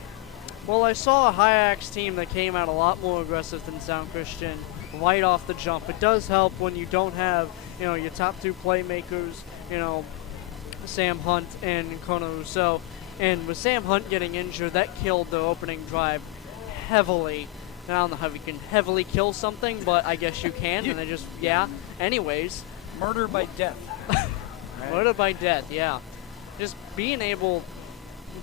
Well, I saw a Hyak team that came out a lot more aggressive than Sound Christian right off the jump. It does help when you don't have, your top two playmakers, Sam Hunt and Kono Rousseau. And with Sam Hunt getting injured, that killed the opening drive heavily. And I don't know how you can heavily kill something, but I guess you can. And they just, Anyways. Murder by death. Murder by death, yeah. Just being able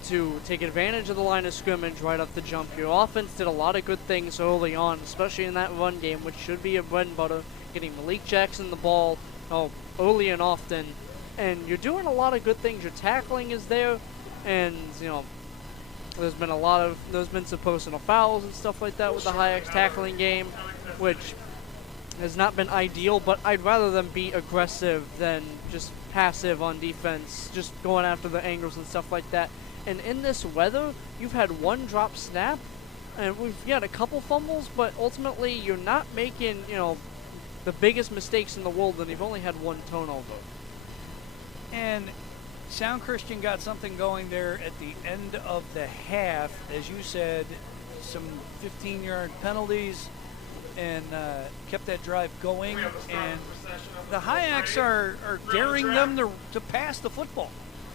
to take advantage of the line of scrimmage right off the jump. Your offense did a lot of good things early on, especially in that run game, which should be a bread and butter, getting Malik Jackson the ball early and often. And you're doing a lot of good things. Your tackling is there, and, there's been some personal fouls and stuff like that with the Hyak tackling game, which has not been ideal, but I'd rather them be aggressive than just passive on defense, just going after the angles and stuff like that. And in this weather, you've had one drop snap, and we've had a couple fumbles, but ultimately you're not making, the biggest mistakes in the world, and you've only had one turnover. And Sound Christian got something going there at the end of the half. As you said, some 15-yard penalties, and kept that drive going. And the Hyaks are daring them to pass the football.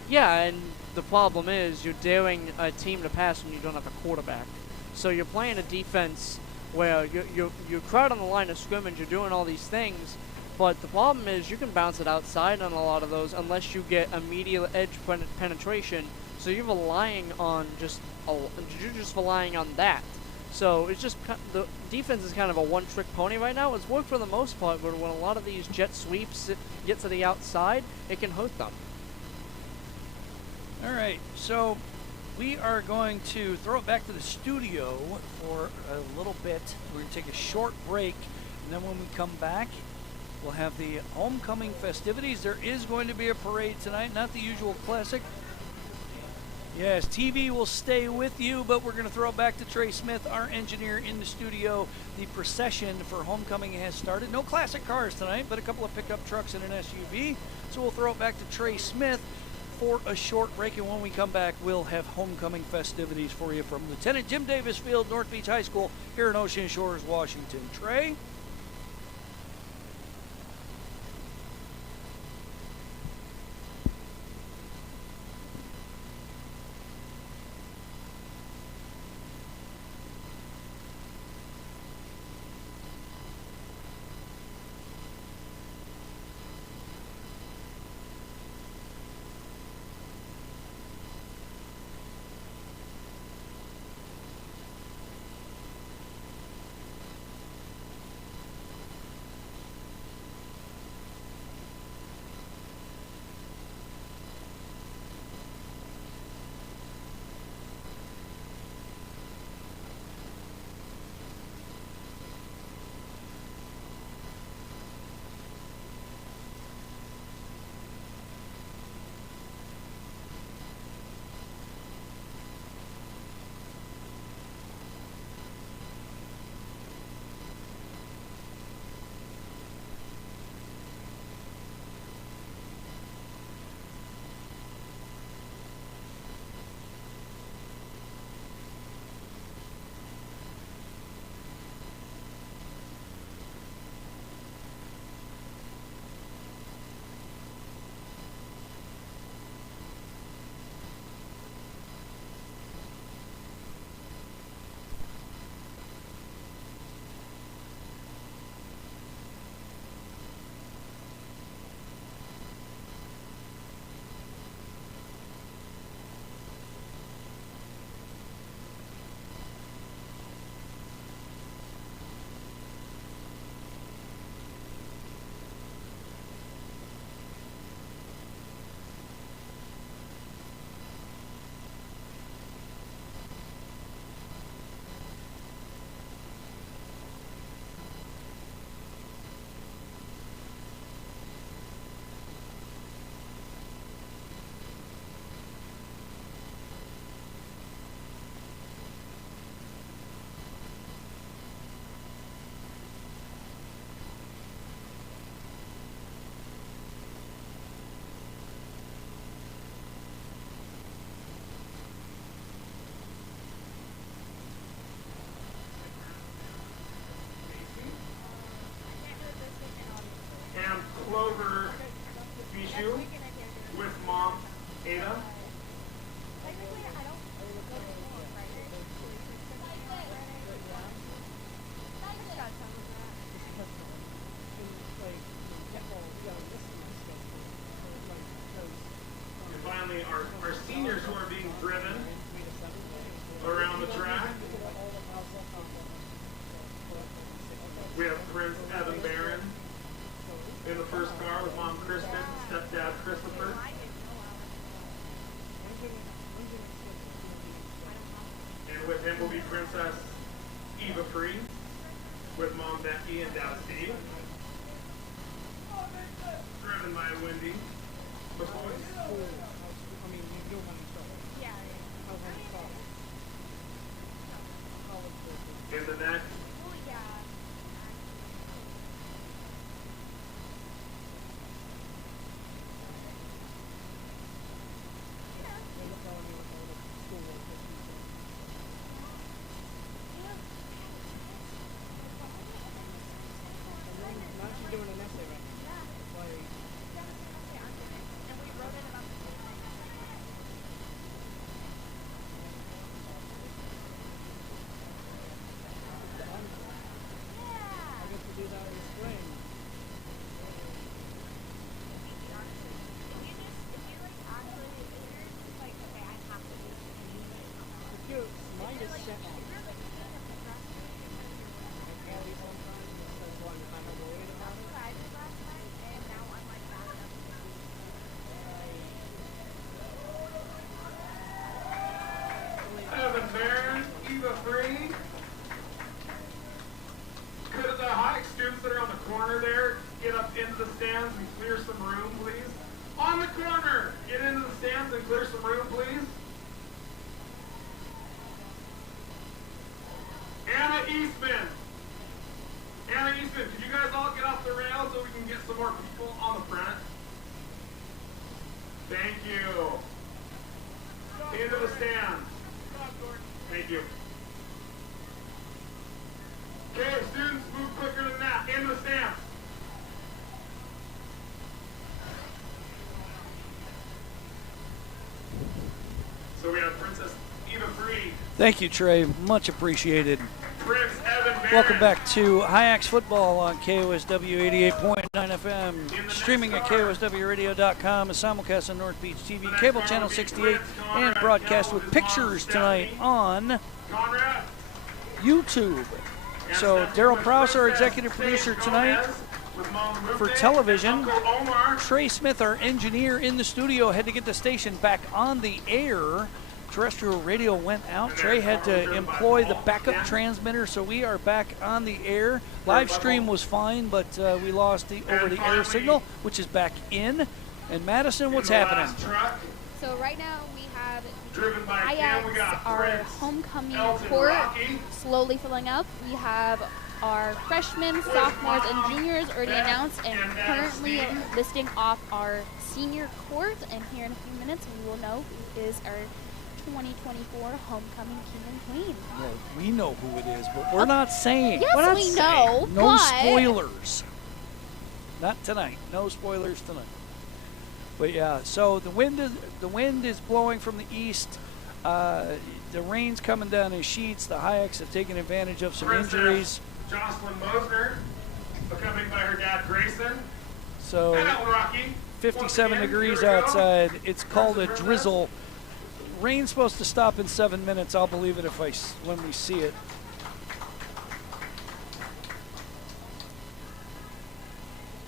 Yeah, and the problem is you're daring a team to pass when you don't have a quarterback. So you're playing a defense where you're crowded on the line of scrimmage, you're doing all these things, but the problem is you can bounce it outside on a lot of those unless you get immediate edge penetration. So you're relying on relying on that. So it's just the defense is kind of a one-trick pony right now. It's worked for the most part, but when a lot of these jet sweeps get to the outside, it can hurt them. All right, so we are going to throw it back to the studio for a little bit. We're going to take a short break, and then when we come back, we'll have the homecoming festivities. There is going to be a parade tonight, not the usual classic. Yes, TV will stay with you, but we're going to throw it back to Trey Smith, our engineer in the studio. The procession for homecoming has started. No classic cars tonight, but a couple of pickup trucks and an SUV. So we'll throw it back to Trey Smith for a short break, and when we come back, we'll have homecoming festivities for you from Lieutenant Jim Davis Field, North Beach High School, here in Ocean Shores, Washington. Trey? Clover Bishu with mom Ada. And finally, our seniors who are being driven around the track. We have Prince Evan Barron in the first car with mom Kristen, stepdad Christopher. And with him will be Princess Eva Free with mom Becky and dad Steve. Driven by Wendy McCoy. In the next. Evan Barron, Eva Free. Could the Hyak students that are on the corner there get up into the stands and clear some room, please? On the corner, get into the stands and clear some room, please. Anna Eastman. Anna Eastman, could you guys all get off the rail so we can get some more people on the front? Thank you. Into the stand. Thank you. Okay, students, move quicker than that. In the stand. So we have Princess Eva Free. Thank you, Trey. Much appreciated. Prince Evan Barron. Welcome back to Hyak's Football on KOSW 88.9 FM, streaming at KOSWradio.com, a simulcast on North Beach TV, cable channel 68, and broadcast with pictures tonight on Conrad. YouTube. So Daryl Prowse, our executive producer tonight for television. Trey Smith, our engineer in the studio, had to get the station back on the air. Terrestrial radio went out. Trey had to employ the backup transmitter, so we are back on the air. Live stream was fine, but we lost the over-the-air signal, which is back in. And Madison, what's happening? So right now we have Driven by Cam, we got Hyaks, our Prince, homecoming Elton court, Rocky. slowly filling up. We have our freshmen, sophomores, and juniors already announced and currently listing off our senior court. And here in a few minutes, we will know who is our 2024 homecoming king and queen. Well, we know who it is, but we're not saying. Yes, we're not we saying. know, No but- spoilers. Not tonight. No spoilers tonight. But yeah, so the wind is blowing from the east. The rain's coming down in sheets. The Hyaks have taken advantage of some Princess injuries. Jocelyn Mosner, accompanied by her dad Grayson. So And Elton Rocky. 57 Once again, degrees here we go. outside. It's called a Princess. drizzle. Rain's supposed to stop in 7 minutes. I'll believe it when we see it.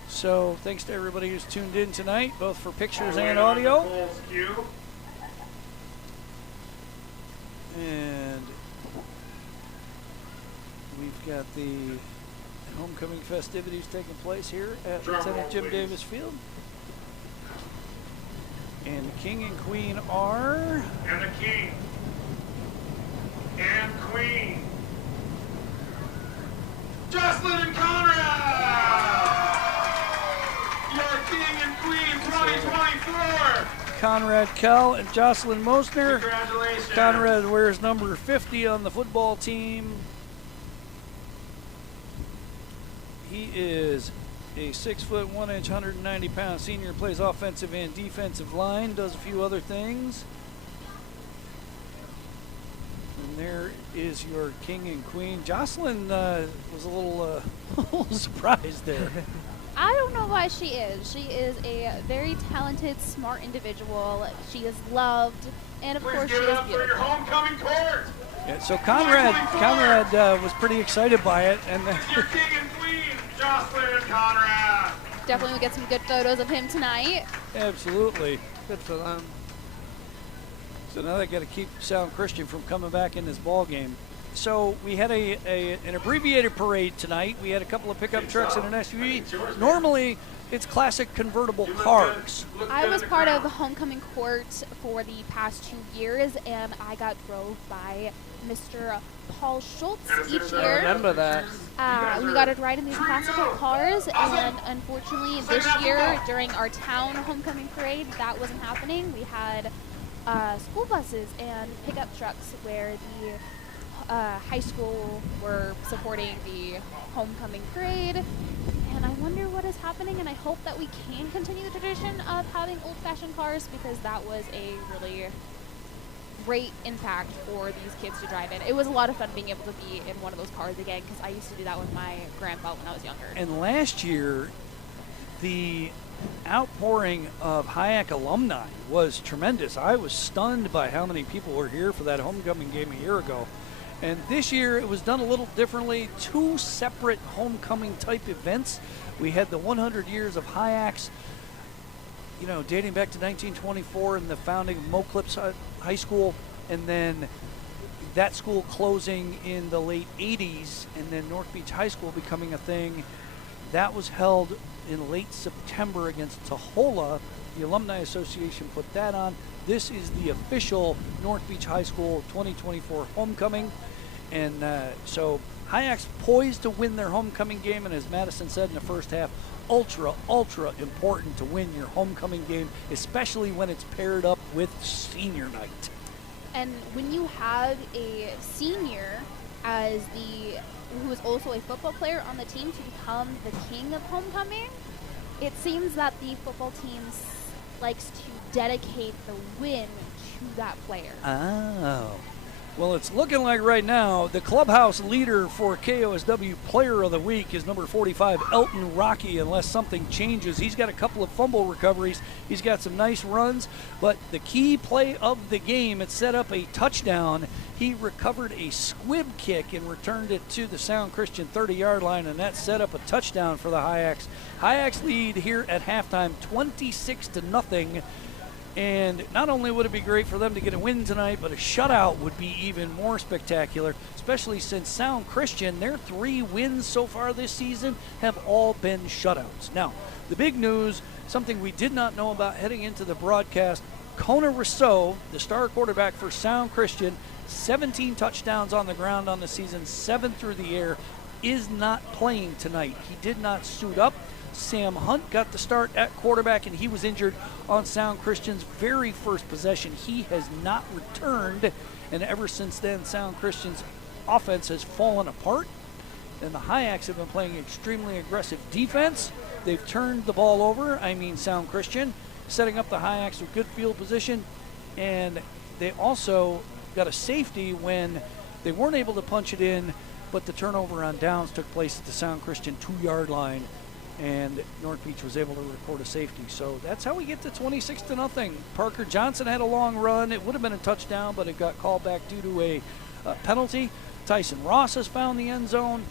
So thanks to everybody who's tuned in tonight, both for pictures and audio. Cole's cue. And we've got the homecoming festivities taking place here at Drum roll, Lieutenant Jim please. Davis Field. And the king and queen are... And the king. And queen. Jocelyn and Conrad! Your king and queen 2024! Conrad Kell and Jocelyn Mosner. Congratulations. Conrad wears number 50 on the football team. He is A 6 foot 1 inch, 190 pound senior, plays offensive and defensive line, does a few other things. And there is your king and queen. Jocelyn was a little, a little surprised there. I don't know why she is. She is a very talented, smart individual. She is loved, and of course she give it is up for your beautiful. homecoming court. Yeah, so Conrad was pretty excited by it, and Your king and queen, Jocelyn and Conrad. Definitely will get some good photos of him tonight. absolutely. Good for them. So now they got to keep Sound Christian from coming back in this ball game. So we had an abbreviated parade tonight. We had a couple of pickup trucks and an SUV. Normally, it's classic convertible cars. I was part of the homecoming court for the past 2 years, and I got drove by Mr. Paul Schultz each I year. remember that. We got to ride in these classical cars, and unfortunately this year during our town homecoming parade, that wasn't happening. We had school buses and pickup trucks where the high school were supporting the homecoming parade. And I wonder what is happening, and I hope that we can continue the tradition of having old-fashioned cars, because that was a really great impact for these kids to drive in. It was a lot of fun being able to be in one of those cars again, because I used to do that with my grandpa when I was younger. And last year, the outpouring of Hyak alumni was tremendous. I was stunned by how many people were here for that homecoming game a year ago. And this year it was done a little differently. 2 separate homecoming type events. We had the 100 years of Hyak's, you know, dating back to 1924 and the founding of Moclips High School, and then that school closing in the late 80s, and then North Beach High School becoming a thing. That was held in late September against Tahola. The Alumni Association put that on. This is the official North Beach High School 2024 homecoming. And so Hyak's poised to win their homecoming game, and as Madison said in the first half, ultra important to win your homecoming game, especially when it's paired up with senior night. And when you have a senior as who is also a football player on the team to become the king of homecoming, it seems that the football team likes to dedicate the win to that player. Oh. Well, it's looking like right now the clubhouse leader for KOSW Player of the Week is number 45, Elton Rocky, unless something changes. He's got a couple of fumble recoveries. He's got some nice runs, but the key play of the game, it set up a touchdown. He recovered a squib kick and returned it to the Sound Christian 30-yard line, and that set up a touchdown for the Hyaks. Hyaks lead here at halftime 26-0. And not only would it be great for them to get a win tonight, but a shutout would be even more spectacular, especially since Sound Christian, their 3 wins so far this season have all been shutouts. Now, the big news, something we did not know about heading into the broadcast, Kona Rousseau, the star quarterback for Sound Christian, 17 touchdowns on the ground on the season, 7 through the air, is not playing tonight. He did not suit up. Sam Hunt got the start at quarterback, and he was injured on Sound Christian's very first possession. He has not returned, and ever since then, Sound Christian's offense has fallen apart, and the Hyaks have been playing extremely aggressive defense. They've turned the ball over, Sound Christian, setting up the Hyaks with good field position, and they also got a safety when they weren't able to punch it in, but the turnover on downs took place at the Sound Christian 2-yard line, and North Beach was able to record a safety. So that's how we get to 26-0. Parker Johnson had a long run. It would have been a touchdown, but it got called back due to a penalty. Tyson Ross has found the end zone.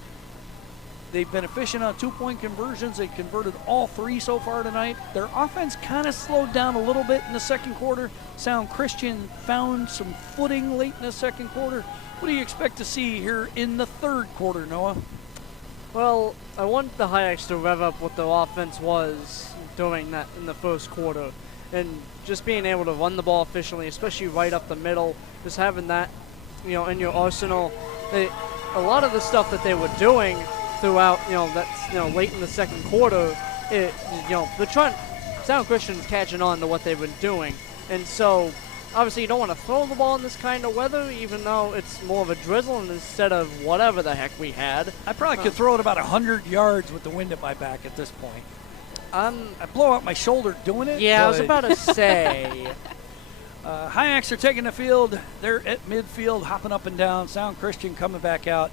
They've been efficient on 2-point conversions. They converted all 3 so far tonight. Their offense kind of slowed down a little bit in the second quarter. Sound Christian found some footing late in the second quarter. What do you expect to see here in the third quarter, Noah? Well, I want the Hyaks to rev up what the offense was doing that in the first quarter, and just being able to run the ball efficiently, especially right up the middle, just having that, in your arsenal. A lot of the stuff that they were doing throughout, late in the second quarter, they're trying. Sound Christian's catching on to what they've been doing, and so obviously you don't want to throw the ball in this kind of weather, even though it's more of a drizzle instead of whatever the heck we had. I probably could throw it about 100 yards with the wind at my back at this point. I blow out my shoulder doing it. Yeah, I was about to say. Hyaks are taking the field. They're at midfield, hopping up and down. Sound Christian coming back out.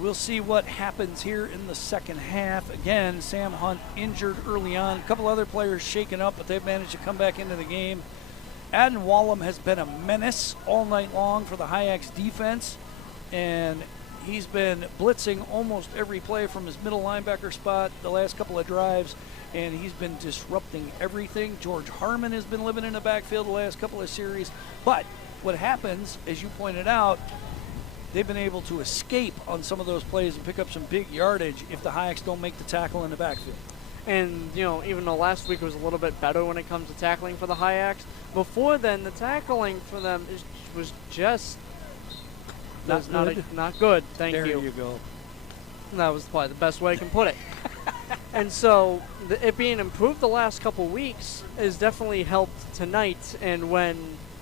We'll see what happens here in the second half. Again, Sam Hunt injured early on. A couple other players shaken up, but they've managed to come back into the game. Adden Wallum has been a menace all night long for the Hyaks defense, and he's been blitzing almost every play from his middle linebacker spot the last couple of drives, and he's been disrupting everything. George Harmon has been living in the backfield the last couple of series. But what happens, as you pointed out, they've been able to escape on some of those plays and pick up some big yardage if the Hyaks don't make the tackle in the backfield. And, you know, even though last week was a little bit better when it comes to tackling for the Hyaks, before then the tackling for them was just not good. Thank you. There you go. That was probably the best way I can put it. And so it being improved the last couple weeks has definitely helped tonight. And when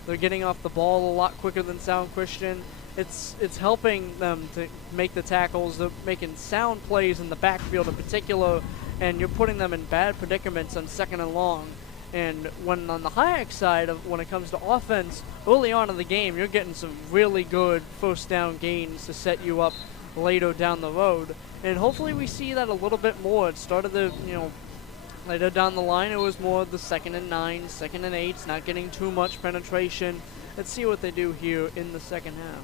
they're getting off the ball a lot quicker than Sound Christian, it's helping them to make the tackles. They're making sound plays in the backfield in particular, and you're putting them in bad predicaments on second and long. And when on the Hyak side, when it comes to offense, early on in the game, you're getting some really good first down gains to set you up later down the road. And hopefully we see that a little bit more. It started later down the line, it was more the 2nd and 9, 2nd and 8s, not getting too much penetration. Let's see what they do here in the second half.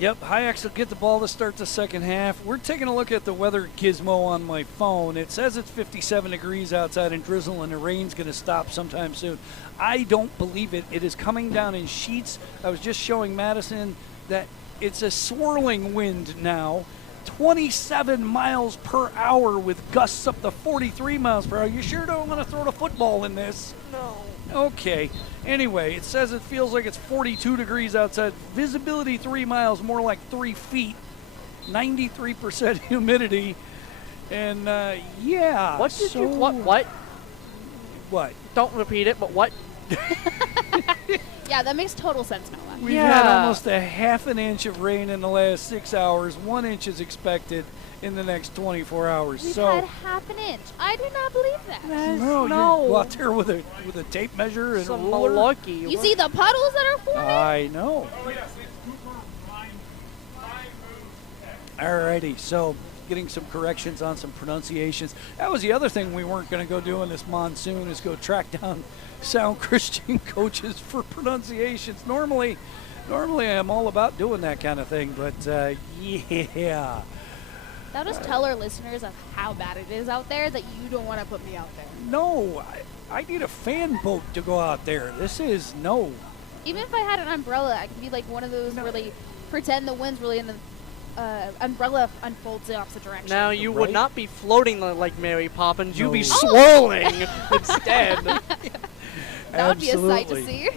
Yep, Hyaks will get the ball to start the second half. We're taking a look at the weather gizmo on my phone. It says it's 57 degrees outside and drizzle, and the rain's going to stop sometime soon. I don't believe it. It is coming down in sheets. I was just showing Madison that it's a swirling wind now, 27 miles per hour with gusts up to 43 miles per hour. You sure don't want to throw the football in this? No. Okay. Anyway, it says it feels like it's 42 degrees outside. Visibility 3 miles, more like 3 feet. 93% humidity. And, yeah. What did you, what? What? Don't repeat it, but what? Yeah, that makes total sense, Noah. We've had almost a half an inch of rain in the last 6 hours. 1 inch is expected in the next 24 hours. We've so had half an inch. I do not believe that. no, you go out there with a tape measure and some a ruler. malarkey. You see the puddles that are forming? I know. Alrighty, so getting some corrections on some pronunciations. That was the other thing we weren't going to go do in this monsoon, is go track down Sound Christian coaches for pronunciations. Normally I'm all about doing that kind of thing, but yeah. That'll just tell our listeners of how bad it is out there that you don't want to put me out there. No, I need a fan boat to go out there. This is no. Even if I had an umbrella, I could be like one of those where they pretend the wind's really in the umbrella unfolds the opposite direction. Now you would not be floating like Mary Poppins. You'd be No. swirling instead. That would be a sight to see.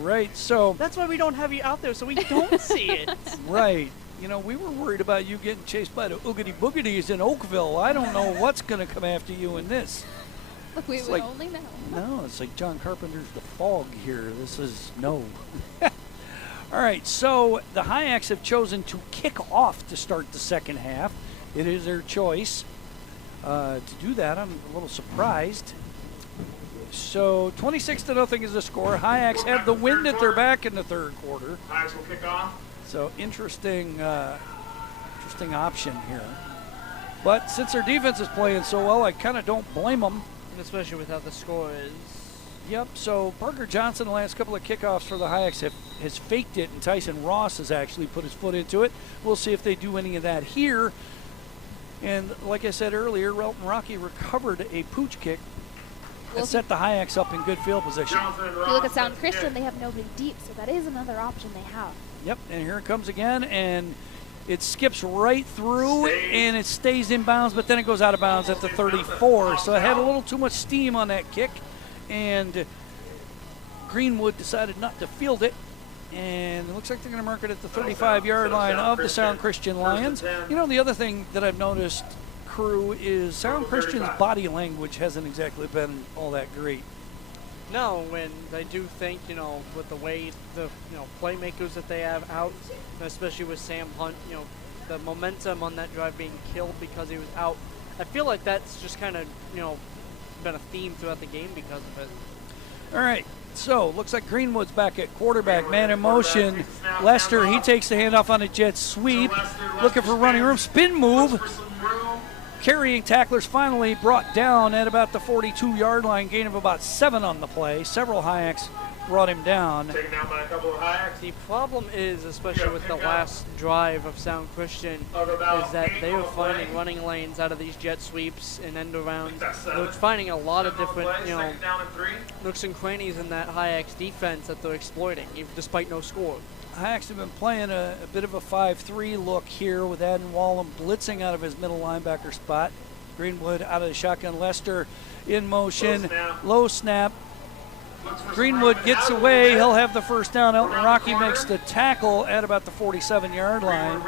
Right, so That's why we don't have you out there, so we don't see it. right. You know, we were worried about you getting chased by the oogity boogities in Oakville. I don't know what's going to come after you in this. We It's would like- only know. No, it's like John Carpenter's The Fog here. This is no. All right, so the Hyaks have chosen to kick off to start the second half. It is their choice to do that. I'm a little surprised. So 26-0 is the score. Hyaks have the wind at their back in the third quarter. Hyaks will kick off. So interesting option here. But since their defense is playing so well, I kind of don't blame them. Especially with how the score is. Yep, so Parker Johnson, the last couple of kickoffs for the Hyaks has faked it, and Tyson Ross has actually put his foot into it. We'll see if they do any of that here. And like I said earlier, Relton Rocky recovered a pooch kick and set the Hyaks up in good field position. If you look at Sound Christian, they have nobody deep, so that is another option they have. Yep, and here it comes again, and it skips right through, and it stays in bounds, but then it goes out of bounds at the 34. So it had a little too much steam on that kick, and Greenwood decided not to field it. And it looks like they're going to mark it at the 35-yard line of the Sound Christian Lions. You know, the other thing that I've noticed, crew, is Sound Christian's body language hasn't exactly been all that great. No, and I do think, with the way the, playmakers that they have out, especially with Sam Hunt, the momentum on that drive being killed because he was out, I feel like that's just kind of, been a theme throughout the game because of it. All right, so looks like Greenwood's back at quarterback, man in motion. Lester, he takes the handoff on a jet sweep, looking for running room, spin move. Carrying tacklers finally brought down at about the 42-yard line, gain of about 7 on the play. Several Hyaks brought him down. Taken down by a couple of Hyaks. The problem is, especially with the last drive of Sound Christian, is that they were finding running lanes out of these jet sweeps and end arounds. They were finding a lot of different, nooks and crannies in that Hyaks defense that they're exploiting, despite no score. Hyaks have been playing a bit of a 5-3 look here with Adam Wallem blitzing out of his middle linebacker spot. Greenwood out of the shotgun. Lester in motion. Low snap. Greenwood gets away. He'll have the first down. Elton Rocky makes the tackle at about the 47-yard line.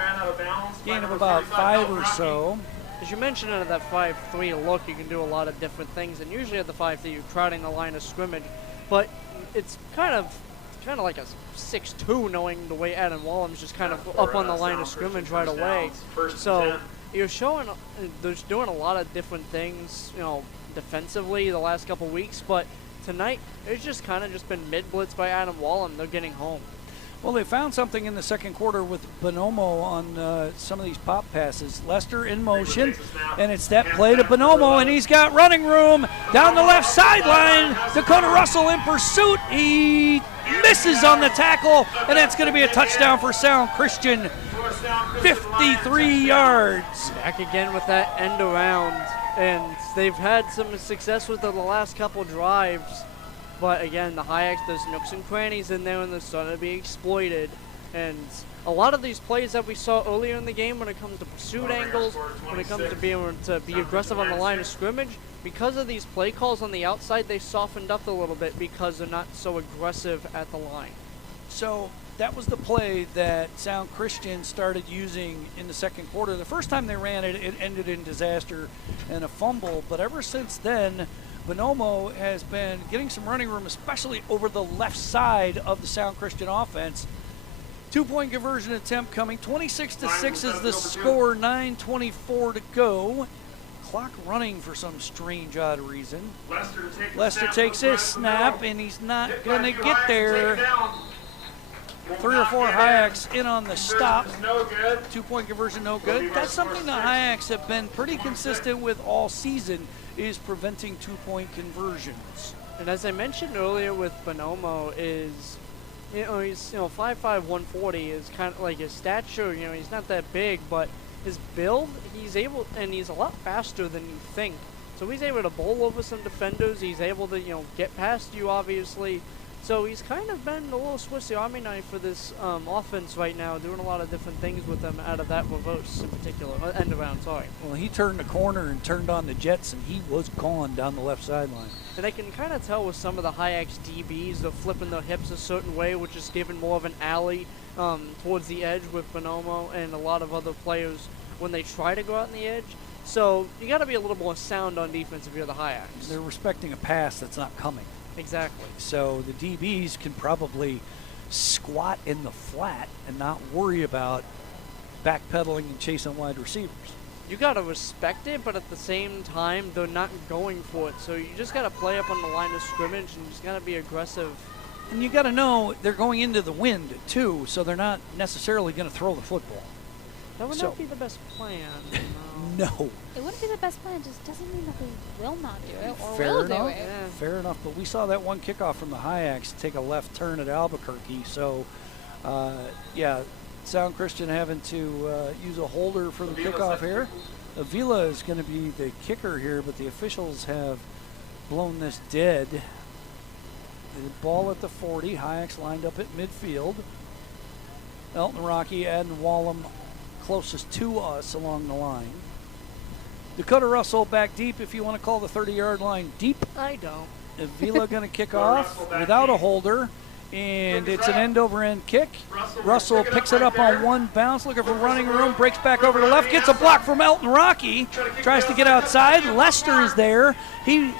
Gain of about 5 or so. As you mentioned, out of that 5-3 look, you can do a lot of different things. And usually at the 5-3, you're crowding the line of scrimmage. But it's kind of like a 6-2, knowing the way Adam Wallem's just kind of up on the line of scrimmage right away. So you're showing they're doing a lot of different things, defensively the last couple weeks. But tonight, it's just kind of just been mid-blitz by Adam Wallem. They're getting home. Well, they found something in the second quarter with Bonomo on some of these pop passes. Lester in motion, and it's that play to Bonomo, and he's got running room down the left sideline. Dakota Russell in pursuit. He misses on the tackle, and that's going to be a touchdown for Sound Christian. 53 yards. Back again with that end around, and they've had some success with it the last couple drives. But again, the Hyaks, there's nooks and crannies in there, and they're starting to be exploited. And a lot of these plays that we saw earlier in the game, when it comes to pursuit angles, when it comes to being able to be aggressive on the line of scrimmage, because of these play calls on the outside, they softened up a little bit because they're not so aggressive at the line. So that was the play that Sound Christian started using in the second quarter. The first time they ran it, it ended in disaster and a fumble. But ever since then, Bonomo has been getting some running room, especially over the left side of the Sound Christian offense. 2-point conversion attempt coming. 26-6 is the score. 9:24 to go. Clock running for some strange, odd reason. Lester takes his snap, and he's not going to get there. 3 or 4 Hyaks in on the stop. 2-point conversion, no good. That's something the Hyaks have been pretty consistent with all season, is preventing 2-point conversions. And as I mentioned earlier with Bonomo, is he's 5'5", 140 is kind of like his stature. He's not that big, but his build, he's able, and he's a lot faster than you think. So he's able to bowl over some defenders. He's able to get past you, obviously. So he's kind of been a little Swiss Army knife for this offense right now, doing a lot of different things with them out of that reverse in particular, end around, sorry. Well, he turned the corner and turned on the Jets, and he was gone down the left sideline. And I can kind of tell with some of the Hyaks DBs, they're flipping their hips a certain way, which is giving more of an alley towards the edge with Bonomo and a lot of other players when they try to go out on the edge. So you got to be a little more sound on defense if you're the Hyaks. They're respecting a pass that's not coming. Exactly. So the DBs can probably squat in the flat and not worry about backpedaling and chasing wide receivers. You got to respect it, but at the same time, they're not going for it. So you just got to play up on the line of scrimmage and you just got to be aggressive. And you got to know they're going into the wind, too, so they're not necessarily going to throw the football. That would not be the best plan. No. It wouldn't be the best plan. It just doesn't mean that they will not do it or Fair will enough. do it. Yeah. Fair enough, but we saw that one kickoff from the Hyaks take a left turn at Albuquerque. So, Sound Christian having to use a holder for the kickoff here. Avila is going to be the kicker here, but the officials have blown this dead. The ball at the 40. Hyaks lined up at midfield. Elton Rocky, Adam Wallem closest to us along the line. Dakota Russell back deep, if you want to call the 30-yard line deep. I don't. Avila going to kick off without a holder, and it's an end-over-end kick. Russell picks it up on one bounce, looking for running room, breaks back over to left, gets a block from Elton Rocky, tries to get outside. Lester is there. He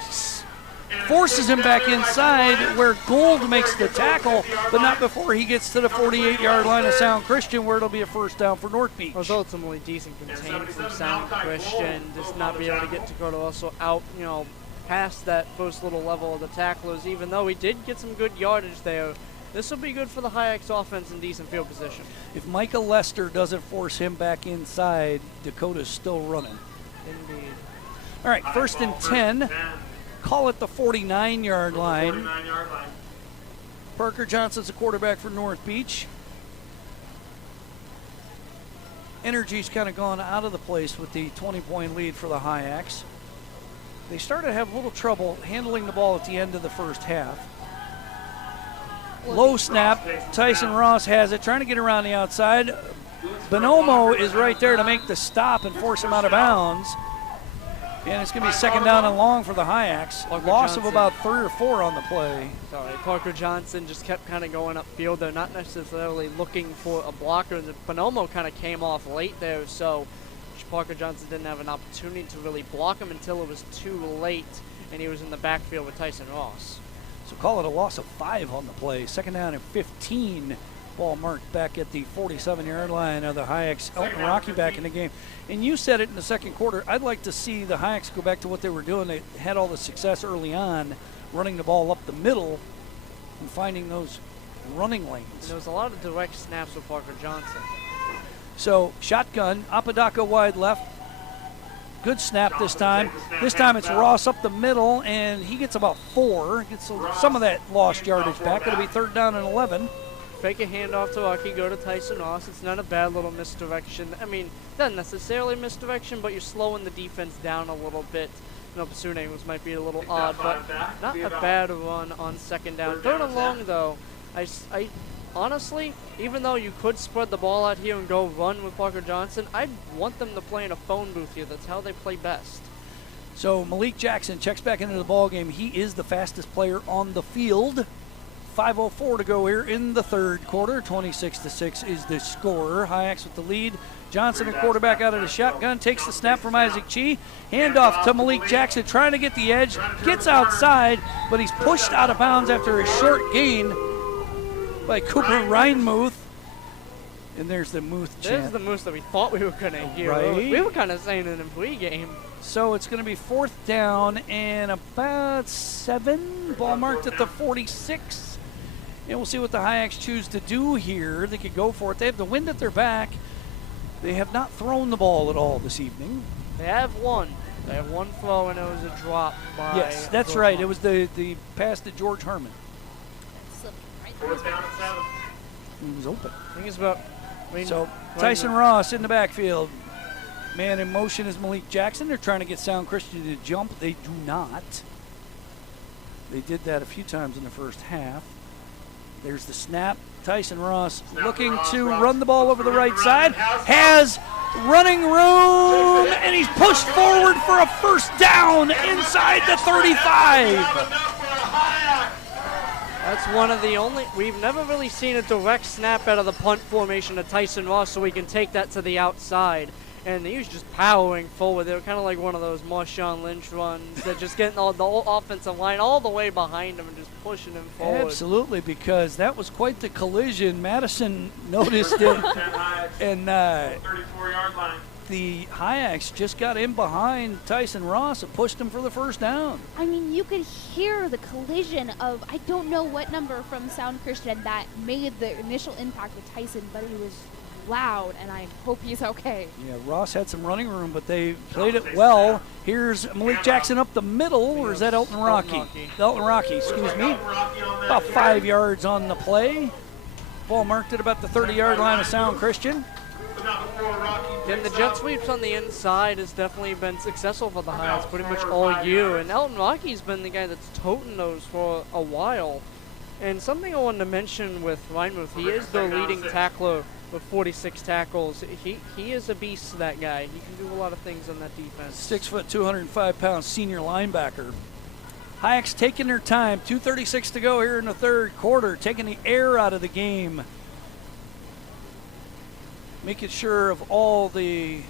forces him back inside where Gould makes the tackle, but not before he gets to the 48-yard line of Sound Christian, where it'll be a first down for North Beach. It was ultimately decent contained from Sound Christian, just not be able to get Dakota also out, past that first little level of the tacklers, even though he did get some good yardage there. This will be good for the Hyak's offense in decent field position. If Micah Lester doesn't force him back inside, Dakota's still running. Indeed. All right, 1st and 10. Call it the 49-yard line. Parker Johnson's the quarterback for North Beach. Energy's kind of gone out of the place with the 20-point lead for the Hyaks. They started to have a little trouble handling the ball at the end of the first half. Low snap. Tyson Ross has it, trying to get around the outside. Bonomo is right there to make the stop and force him out of bounds. And it's going to be 2nd down and long for the Hyaks. A loss of about 3 or 4 on the play. Sorry, Parker Johnson just kept kind of going upfield. They're not necessarily looking for a blocker. The Bonomo kind of came off late there, so Parker Johnson didn't have an opportunity to really block him until it was too late, and he was in the backfield with Tyson Ross. So call it a loss of 5 on the play. 2nd down and 15. Ball marked back at the 47-yard line of the Hyaks. Elton Rocky back in the game. And you said it in the second quarter. I'd like to see the Hyaks go back to what they were doing. They had all the success early on, running the ball up the middle and finding those running lanes. There was a lot of direct snaps with Parker Johnson. So shotgun, Apodaca wide left. Good snap this time. This time it's Ross up the middle, and he gets about 4. Gets some of that lost yardage back. It'll be 3rd down and 11. Fake a handoff to Rocky, go to Tyson Ross. It's not a bad little misdirection. I mean, not necessarily misdirection, but you're slowing the defense down a little bit. Pursuing might be a little odd, but not a bad run on 2nd down. 3rd and long, though. I honestly, even though you could spread the ball out here and go run with Parker Johnson, I'd want them to play in a phone booth here. That's how they play best. So Malik Jackson checks back into the ball game. He is the fastest player on the field. 5:04 to go here in the 3rd quarter. 26-6 is the score. Hyaks with the lead. Johnson, a quarterback out of the shotgun, takes the snap from Isaac Chi. Handoff to Malik Jackson, trying to get the edge. Gets outside, but he's pushed out of bounds after a short gain by Cooper Reinmuth. And there's the Muth chant. There's the Moose that we thought we were going to hear. Right. We were kind of saying it in pregame. So it's going to be 4th down and about 7. Ball marked at the 46. And we'll see what the Hyaks choose to do here. They could go for it. They have the wind at their back. They have not thrown the ball at all this evening. They have one. They have one throw, and it was a drop by... Yes, that's right. It was the pass to George Herman. He was open. I think it's about... So Tyson Ross in the backfield. Man in motion is Malik Jackson. They're trying to get Sound Christian to jump. They do not. They did that a few times in the first half. There's the snap. Tyson Ross looking to run the ball over the right side. Has running room, and he's pushed forward for a 1st down inside the 35. That's one of the only... We've never really seen a direct snap out of the punt formation to Tyson Ross, so we can take that to the outside. And he was just powering forward. They were kind of like one of those Marshawn Lynch runs that just getting the whole offensive line all the way behind him and just pushing him forward. Absolutely, because that was quite the collision. Madison noticed it, and 34-yard line. the Hyaks just got in behind Tyson Ross and pushed him for the 1st down. I mean, you could hear the collision of, I don't know what number from Sound Christian that made the initial impact with Tyson, but it was loud, and I hope he's okay. Yeah, Ross had some running room, but they played it well. Here's Malik Jackson up the middle, or is that Elton Rocky? Elton Rocky, excuse me. About 5 yards on the play. Ball marked at about the 30-yard line of Sound Christian. And the jet sweeps on the inside has definitely been successful for the Hyaks pretty much all year. And Elton Rocky's been the guy that's toting those for a while. And something I wanted to mention with Reinmuth, he is the leading tackler with 46 tackles. He is a beast, that guy. He can do a lot of things on that defense. 6 foot, 205-pound senior linebacker. Hyaks taking their time. 2:36 to go here in the 3rd quarter, taking the air out of the game. Making sure of all the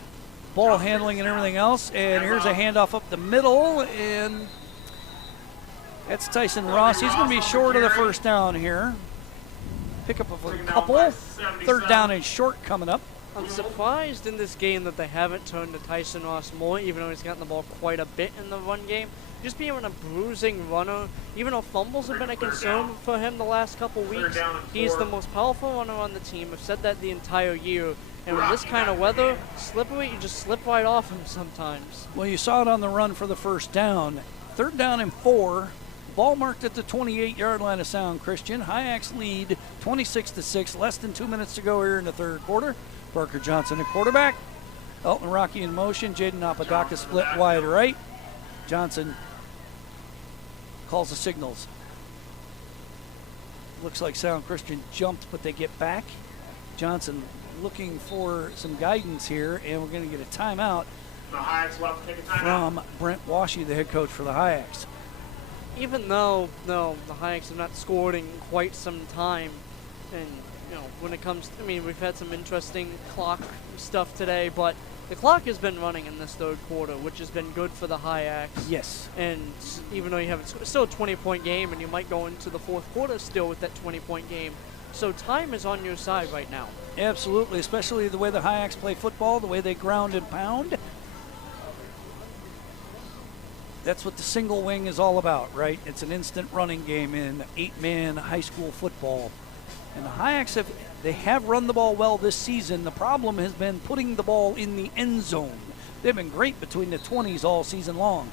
ball handling and everything else. And here's a handoff up the middle, and That's Tyson Ross. He's going to be short of the first down here. Pick up of a couple. Third down and short coming up. I'm surprised in this game that they haven't turned to Tyson Ross more, even though he's gotten the ball quite a bit in the run game. Just being a bruising runner, even though fumbles have been a concern for him the last couple weeks, he's the most powerful runner on the team. I've said that the entire year. And with this kind of weather, slippery, you just slip right off him sometimes. Well, you saw it on the run for the first down. Third down and 4. Ball marked at the 28-yard line of Sound Christian. Hyak's lead 26-6. Less than 2 minutes to go here in the third quarter. Parker Johnson, the quarterback. Elton Rocky in motion. Jaden Apodaca split wide right. Johnson calls the signals. Looks like Sound Christian jumped, but they get back. Johnson looking for some guidance here, and we're going to get a timeout from Brent Washy, the head coach for the Hyaks. Even though the Hyaks have not scored in quite some time, and when it comes to, we've had some interesting clock stuff today, but the clock has been running in this third quarter, which has been good for the Hyaks. Yes. And even though you have still a 20-point game, and you might go into the fourth quarter still with that 20-point game, so time is on your side right now. Absolutely, especially the way the Hyaks play football, the way they ground and pound. That's what the single wing is all about, right? It's an instant running game in 8-man high school football. And the Hyaks have run the ball well this season. The problem has been putting the ball in the end zone. They've been great between the 20s all season long.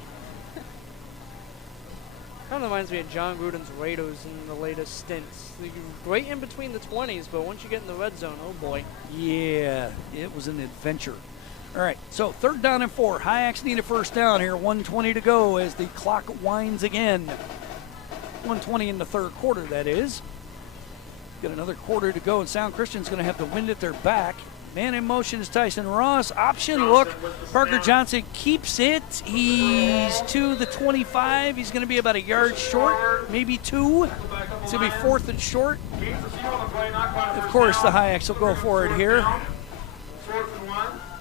Kind of reminds me of John Gruden's Raiders in the latest stints. They're great in between the 20s, but once you get in the red zone, oh boy. Yeah, it was an adventure. All right, so third down and 4. Hyaks need a first down here. 1:20 to go as the clock winds again. 1:20 in the third quarter, that is. Got another quarter to go, and Sound Christian's going to have the wind at their back. Man in motion is Tyson Ross. Option look. Parker Johnson keeps it. He's to the 25. He's going to be about a yard short, maybe 2. It's going to be 4th and short. Of course, the Hyaks will go for it here.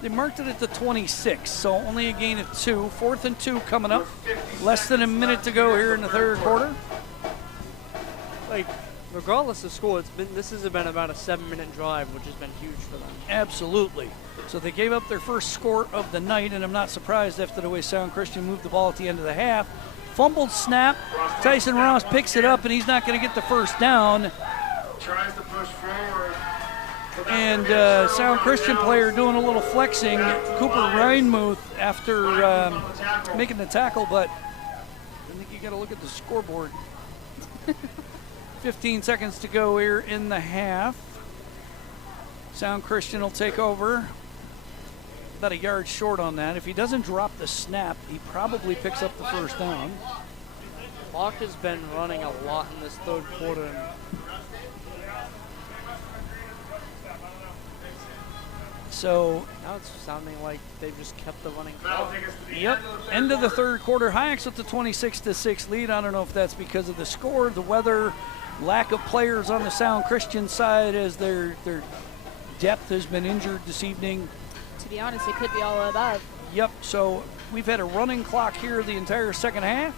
They marked it at the 26, so only a gain of 2. 4th and 2 coming up. Less than a minute to go here in the third quarter. Regardless of score, this has been about a 7-minute drive, which has been huge for them. Absolutely. So they gave up their first score of the night, and I'm not surprised after the way Sound Christian moved the ball at the end of the half. Fumbled snap. Tyson Ross picks it up, and he's not going to get the first down. Tries to push forward. And Sound Christian player doing a little flexing. Cooper Reinmuth after making the tackle, but I think you got to look at the scoreboard. 15 seconds to go here in the half. Sound Christian will take over. About a yard short on that. If he doesn't drop the snap, he probably picks up the first down. Hyak has been running a lot in this third quarter. So now it's sounding like they've just kept the running. Yep. End of the third quarter. Hyaks with the 26-6 lead. I don't know if that's because of the score, the weather, lack of players on the Sound Christian side as their depth has been injured this evening. To be honest, it could be all above. Yep. So we've had a running clock here the entire second half.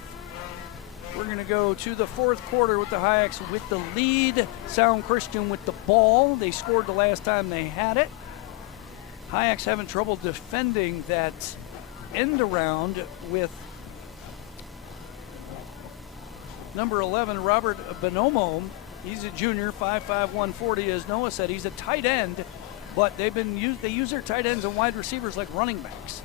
We're going to go to the fourth quarter with the Hyaks with the lead. Sound Christian with the ball. They scored the last time they had it. Hyaks having trouble defending that end around with number 11, Robert Bonomo. He's a junior, 5'5", 140. As Noah said, he's a tight end, but they use their tight ends and wide receivers like running backs.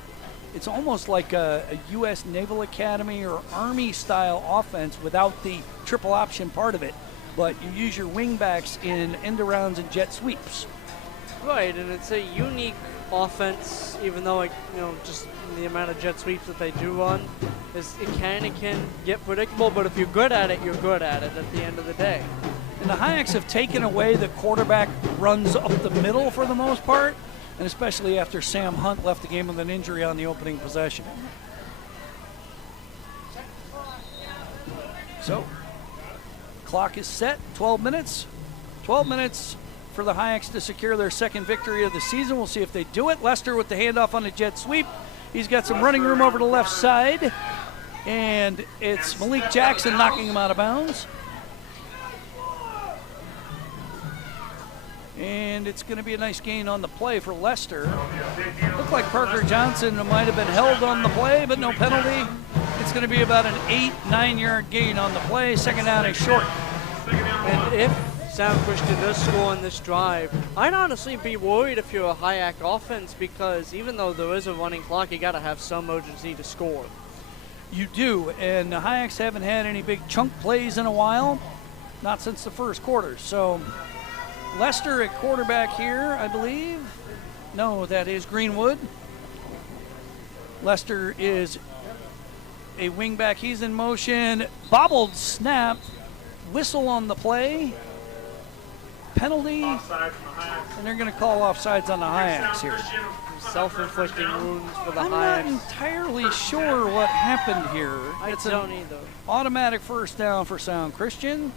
It's almost like a U.S. Naval Academy or Army-style offense without the triple option part of it. But you use your wing backs in end arounds and jet sweeps. Right, and it's a unique offense, even though just the amount of jet sweeps that they do run, it can get predictable, but if you're good at it, you're good at it at the end of the day. And the Hyaks have taken away the quarterback runs up the middle for the most part, and especially after Sam Hunt left the game with an injury on the opening possession. So, clock is set, 12 minutes. 12 minutes for the Hyaks to secure their second victory of the season. We'll see if they do it. Lester with the handoff on the jet sweep. He's got some running room over the left side. And it's Malik Jackson knocking him out of bounds. And it's going to be a nice gain on the play for Leicester. Looked like Parker Johnson might have been held on the play, but no penalty. It's going to be about an 8-9 yard gain on the play. Second down is short. And if Sound Christian does score on this drive, I'd honestly be worried if you're a Hyak offense, because even though there is a running clock, you got to have some urgency to score. You do, and the Hyaks haven't had any big chunk plays in a while, not since the first quarter. So Leicester at quarterback here, I believe. No, that is Greenwood. Leicester is a wingback. He's in motion. Bobbled snap. Whistle on the play. Penalty. And they're going to call offsides on the Hyaks here. Self-inflicting wounds for the I'm Hyaks. not entirely sure what happened here. I don't either. Automatic first down for Sound Christian.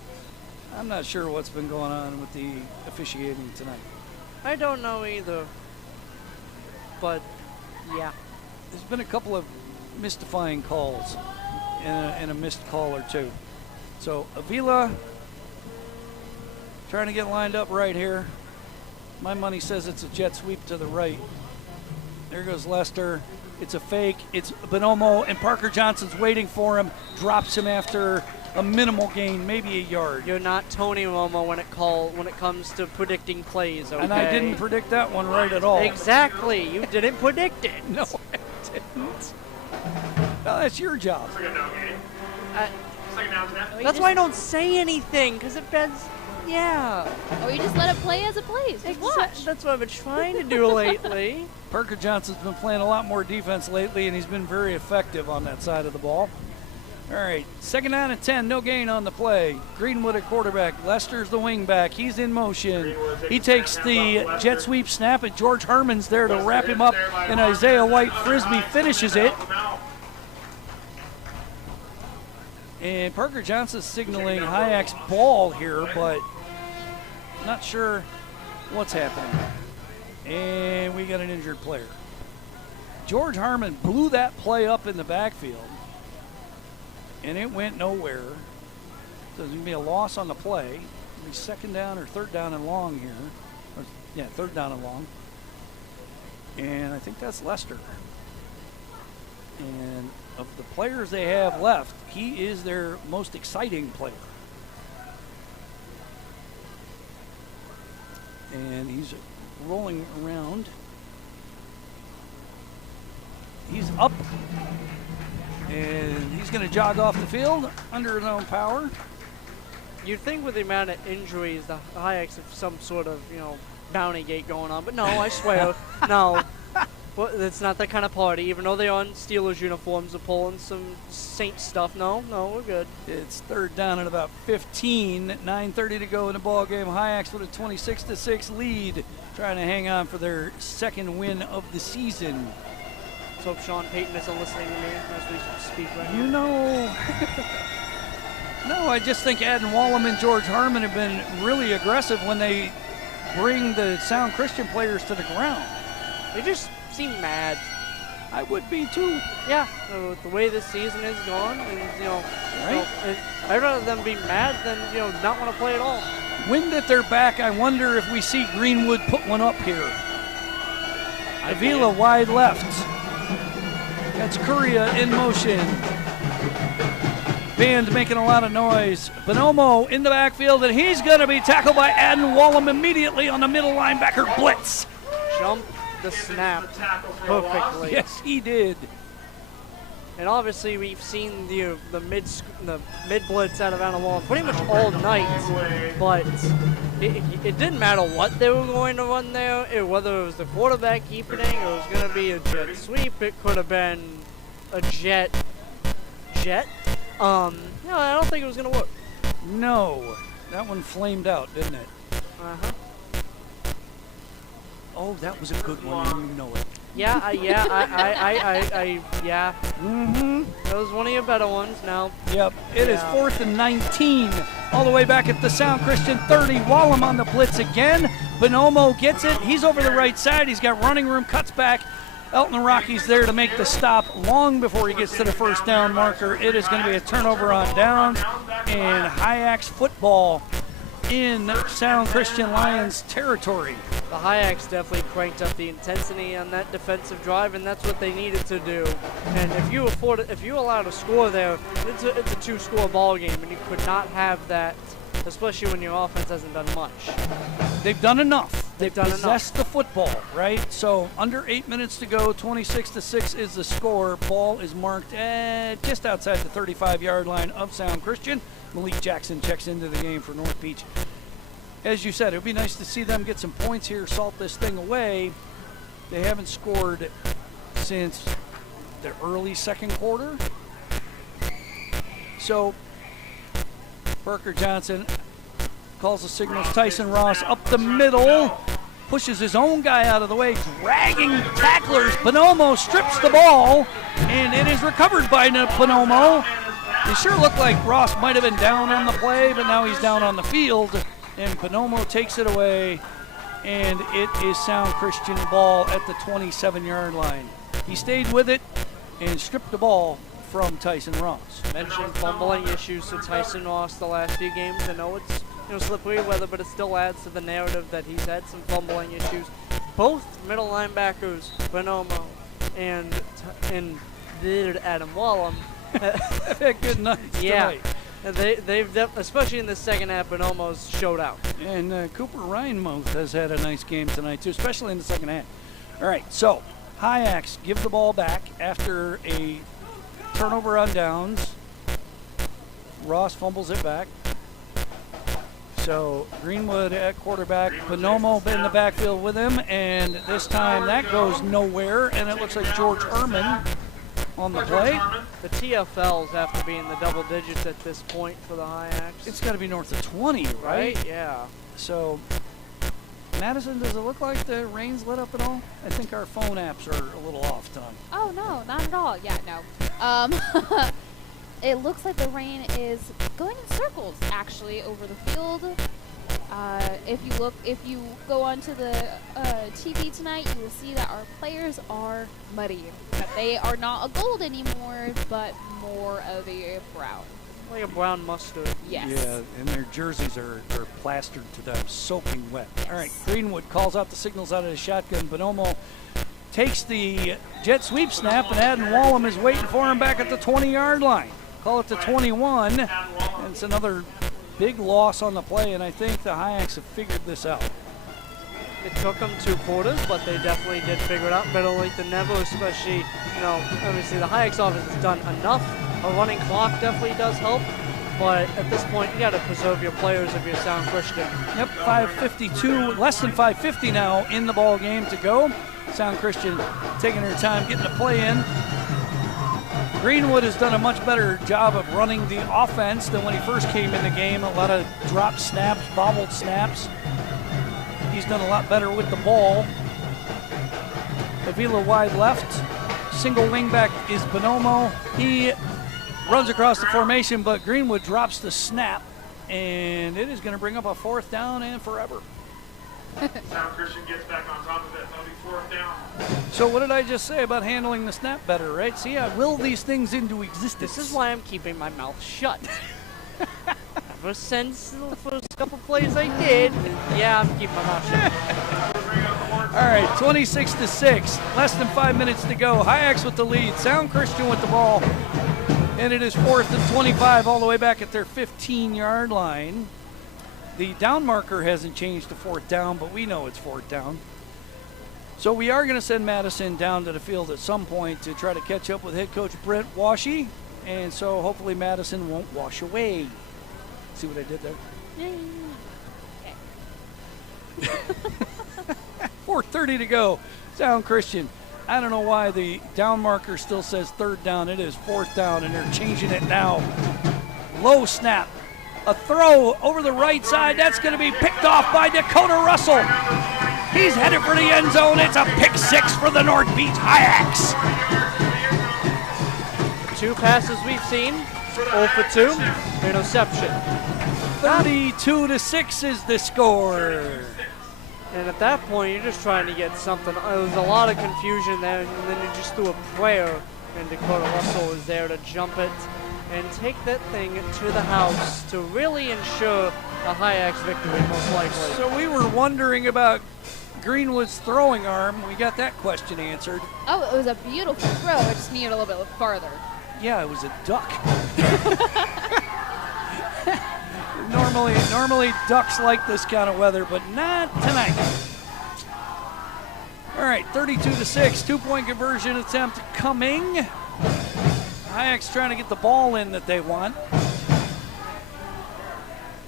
I'm not sure what's been going on with the officiating tonight. I don't know either. But, yeah. There's been a couple of mystifying calls and a missed call or two. So Avila trying to get lined up right here. My money says it's a jet sweep to the right. There goes Leicester. It's a fake. It's Bonomo, and Parker Johnson's waiting for him. Drops him after a minimal gain, maybe a yard. You're not Tony Romo when it comes to predicting plays, okay? And I didn't predict that one right at all. Exactly. You didn't predict it. No, I didn't. No, that's your job. That's why I don't say anything, because it bends. Yeah. Or you just let it play as it plays. Just watch. That's what I've been trying to do lately. Parker Johnson's been playing a lot more defense lately, and he's been very effective on that side of the ball. All right, second down and 10, no gain on the play. Greenwood at quarterback. Lester's the wing back. He's in motion. He takes the jet sweep snap, and George Herman's there to wrap him up, and Isaiah White Frisbee finishes it. And Parker Johnson's signaling Hyak's ball here, but not sure what's happening. And we got an injured player. George Harmon blew that play up in the backfield, and it went nowhere. So there's going to be a loss on the play. It'll be second down or third down and long here. Or, yeah, third down and long. And I think that's Leicester. And of the players they have left, he is their most exciting player. And he's rolling around. He's up. And he's going to jog off the field under his own power. You'd think with the amount of injuries, the Hyaks have some sort of, bounty gate going on. But no, I swear, no. Well, it's not that kind of party. Even though they're on Steelers uniforms, they're pulling some Saint stuff. No, we're good. It's third down and about 15. 9:30 to go in the ball game. Hyaks with a 26-6 lead, trying to hang on for their second win of the season. Let's hope Sean Payton isn't listening to me as we speak right now. No, I just think Adam Wallum and George Harmon have been really aggressive when they bring the Sound Christian players to the ground. They just seem mad. I would be too. Yeah, the way this season is gone, and right? I'd rather them be mad than not want to play at all. Wind at their back. I wonder if we see Greenwood put one up here. Avila wide left. That's Curria in motion. Band making a lot of noise. Bonomo in the backfield, and he's going to be tackled by Adam Wallum immediately on the middle linebacker blitz. Jump the snap perfectly. Yes, he did. And obviously we've seen the mid blitz out of Adam Wallum pretty much all night, but it didn't matter what they were going to run there, whether it was the quarterback keeping it, or it was going to be a jet sweep. It could have been a jet. I don't think it was going to work. No, that one flamed out, didn't it? Uh-huh. Oh, that was a good one, and you know it. Yeah. Yeah. Mm-hmm. That was one of your better ones now. Yep. It is 4th and 19. All the way back at the Sound Christian 30. Wallum on the blitz again. Bonomo gets it. He's over the right side. He's got running room, cuts back, Elton Rocky's there to make the stop long before he gets to the first down marker. It is going to be a turnover on down, and Hyak's football in Sound Christian Lions territory. The Hyaks definitely cranked up the intensity on that defensive drive, and that's what they needed to do. And if you allow a score there, it's a two-score ball game, and you could not have that, especially when your offense hasn't done much. They've done enough. They've done possessed the football, right? So under 8 minutes to go, 26-6 is the score. Ball is marked at just outside the 35-yard line of Sound Christian. Malik Jackson checks into the game for North Beach. As you said, it would be nice to see them get some points here, salt this thing away. They haven't scored since the early second quarter. So Parker Johnson calls the signals. Tyson Ross up the middle, pushes his own guy out of the way, dragging tacklers. Bonomo strips the ball, and it is recovered by Bonomo. It sure looked like Ross might have been down on the play, but now he's down on the field, and Bonomo takes it away, and it is Sound Christian ball at the 27-yard line. He stayed with it and stripped the ball from Tyson Ross. Mentioned fumbling issues to Tyson Ross the last few games. I know it's slippery weather, but it still adds to the narrative that he's had some fumbling issues. Both middle linebackers, Bonomo and Adam Wallum, good nights tonight. They've especially in the second half, Bonomo's showed out. And Cooper Reinmuth has had a nice game tonight too, especially in the second half. All right, so Hyaks give the ball back after a turnover on downs. Ross fumbles it back. So Greenwood at quarterback, Bonomo in the backfield with him, and this time that goes nowhere, and it looks like George Herman on the play. The TFLs have to be in the double digits at this point for the Hyaks. It's got to be north of 20, right? Yeah. So Madison, does it look like the rain's lit up at all? I think our phone apps are a little off tonight. Oh, no, not at all. Yeah, no. It looks like the rain is going in circles, actually, over the field. If you go onto the TV tonight, you will see that our players are muddy. That they are not a gold anymore, but more of a brown. Like a brown mustard. Yes. Yeah, and their jerseys are plastered to them, soaking wet. Yes. All right, Greenwood calls out the signals out of the shotgun. Bonomo takes the jet sweep snap, and Adam Wallum is waiting for him back at the 20-yard line. Call it the 21, and it's another big loss on the play, and I think the Hyaks have figured this out. It took them 2 quarters, but they definitely did figure it out. Better late than never, especially, obviously the Hyaks offense has done enough. A running clock definitely does help, but at this point, you got to preserve your players if you're Sound Christian. Yep, 5:52, less than 5:50 now in the ball game to go. Sound Christian taking their time getting the play in. Greenwood has done a much better job of running the offense than when he first came in the game. A lot of drop snaps, bobbled snaps. He's done a lot better with the ball. Avila wide left. Single wingback is Bonomo. He runs across the formation, but Greenwood drops the snap, and it is going to bring up a 4th down and forever. Sound Christian gets back on top of it. That'll be 4th down. So what did I just say about handling the snap better, right? See, I will these things into existence. This is why I'm keeping my mouth shut. Ever since the first couple plays I did, yeah, I'm keeping my mouth shut. All right, 26-6, less than 5 minutes to go. Hyaks with the lead, Sound Christian with the ball, and it is 4th and 25 all the way back at their 15-yard line. The down marker hasn't changed to 4th down, but we know it's 4th down. So we are going to send Madison down to the field at some point to try to catch up with head coach Brent Washy, and so hopefully Madison won't wash away. See what I did there? Okay. 4:30 to go. Sound Christian. I don't know why the down marker still says 3rd down. It is 4th down, and they're changing it now. Low snap. A throw over the right side. That's going to be picked off by Dakota Russell. He's headed for the end zone. It's a pick 6 for the North Beach Hyaks. 2 passes we've seen. 0 for 2. Interception. 32-6 is the score. And at that point, you're just trying to get something. There was a lot of confusion there, and then you just threw a prayer, and Dakota Russell was there to jump it and take that thing to the house to really ensure a Hyak victory, most likely. So we were wondering about Greenwood's throwing arm. We got that question answered. Oh, it was a beautiful throw. It just needed a little bit farther. Yeah, it was a duck. Normally ducks like this kind of weather, but not tonight. All right, 32-6, 2-point conversion attempt coming. Hyak's trying to get the ball in that they want.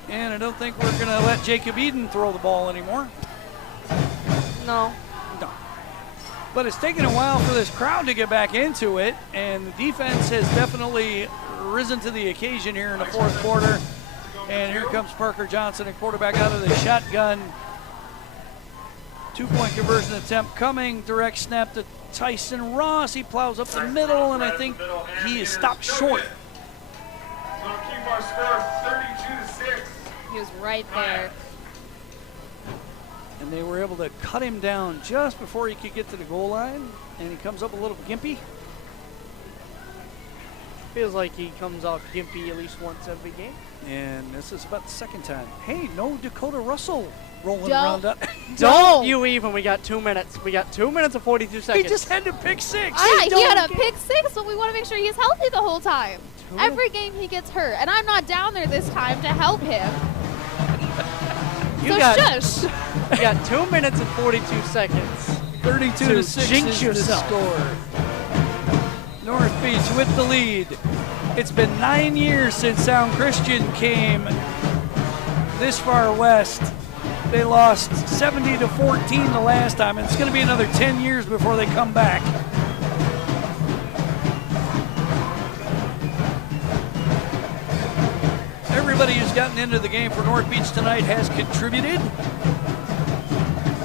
And I don't think we're going to let Jacob Eden throw the ball anymore. No. No. But it's taken a while for this crowd to get back into it, and the defense has definitely risen to the occasion here in the fourth quarter. And here comes Parker Johnson, a quarterback out of the shotgun. 2-point conversion attempt coming. Direct snap to Tyson Ross. He plows up the middle, and I think he is stopped short. So keep our score 32-6. He was right there. And they were able to cut him down just before he could get to the goal line. And he comes up a little gimpy. Feels like he comes off gimpy at least once every game. And this is about the second time. Hey, no Dakota Russell rolling Don't. around up. Don't you even. We got 2 minutes. We got 2 minutes and 42 seconds. He just had to pick six. Yeah, he had a pick six, but we want to make sure he's healthy the whole time. Every game he gets hurt, and I'm not down there this time to help him. You So got, shush. you got 2 minutes and 42 seconds. 32-6 jinx is yourself. the score. North Beach with the lead. It's been 9 years since Sound Christian came this far west. They lost 70-14 the last time, and it's going to be another 10 years before they come back. Everybody who's gotten into the game for North Beach tonight has contributed.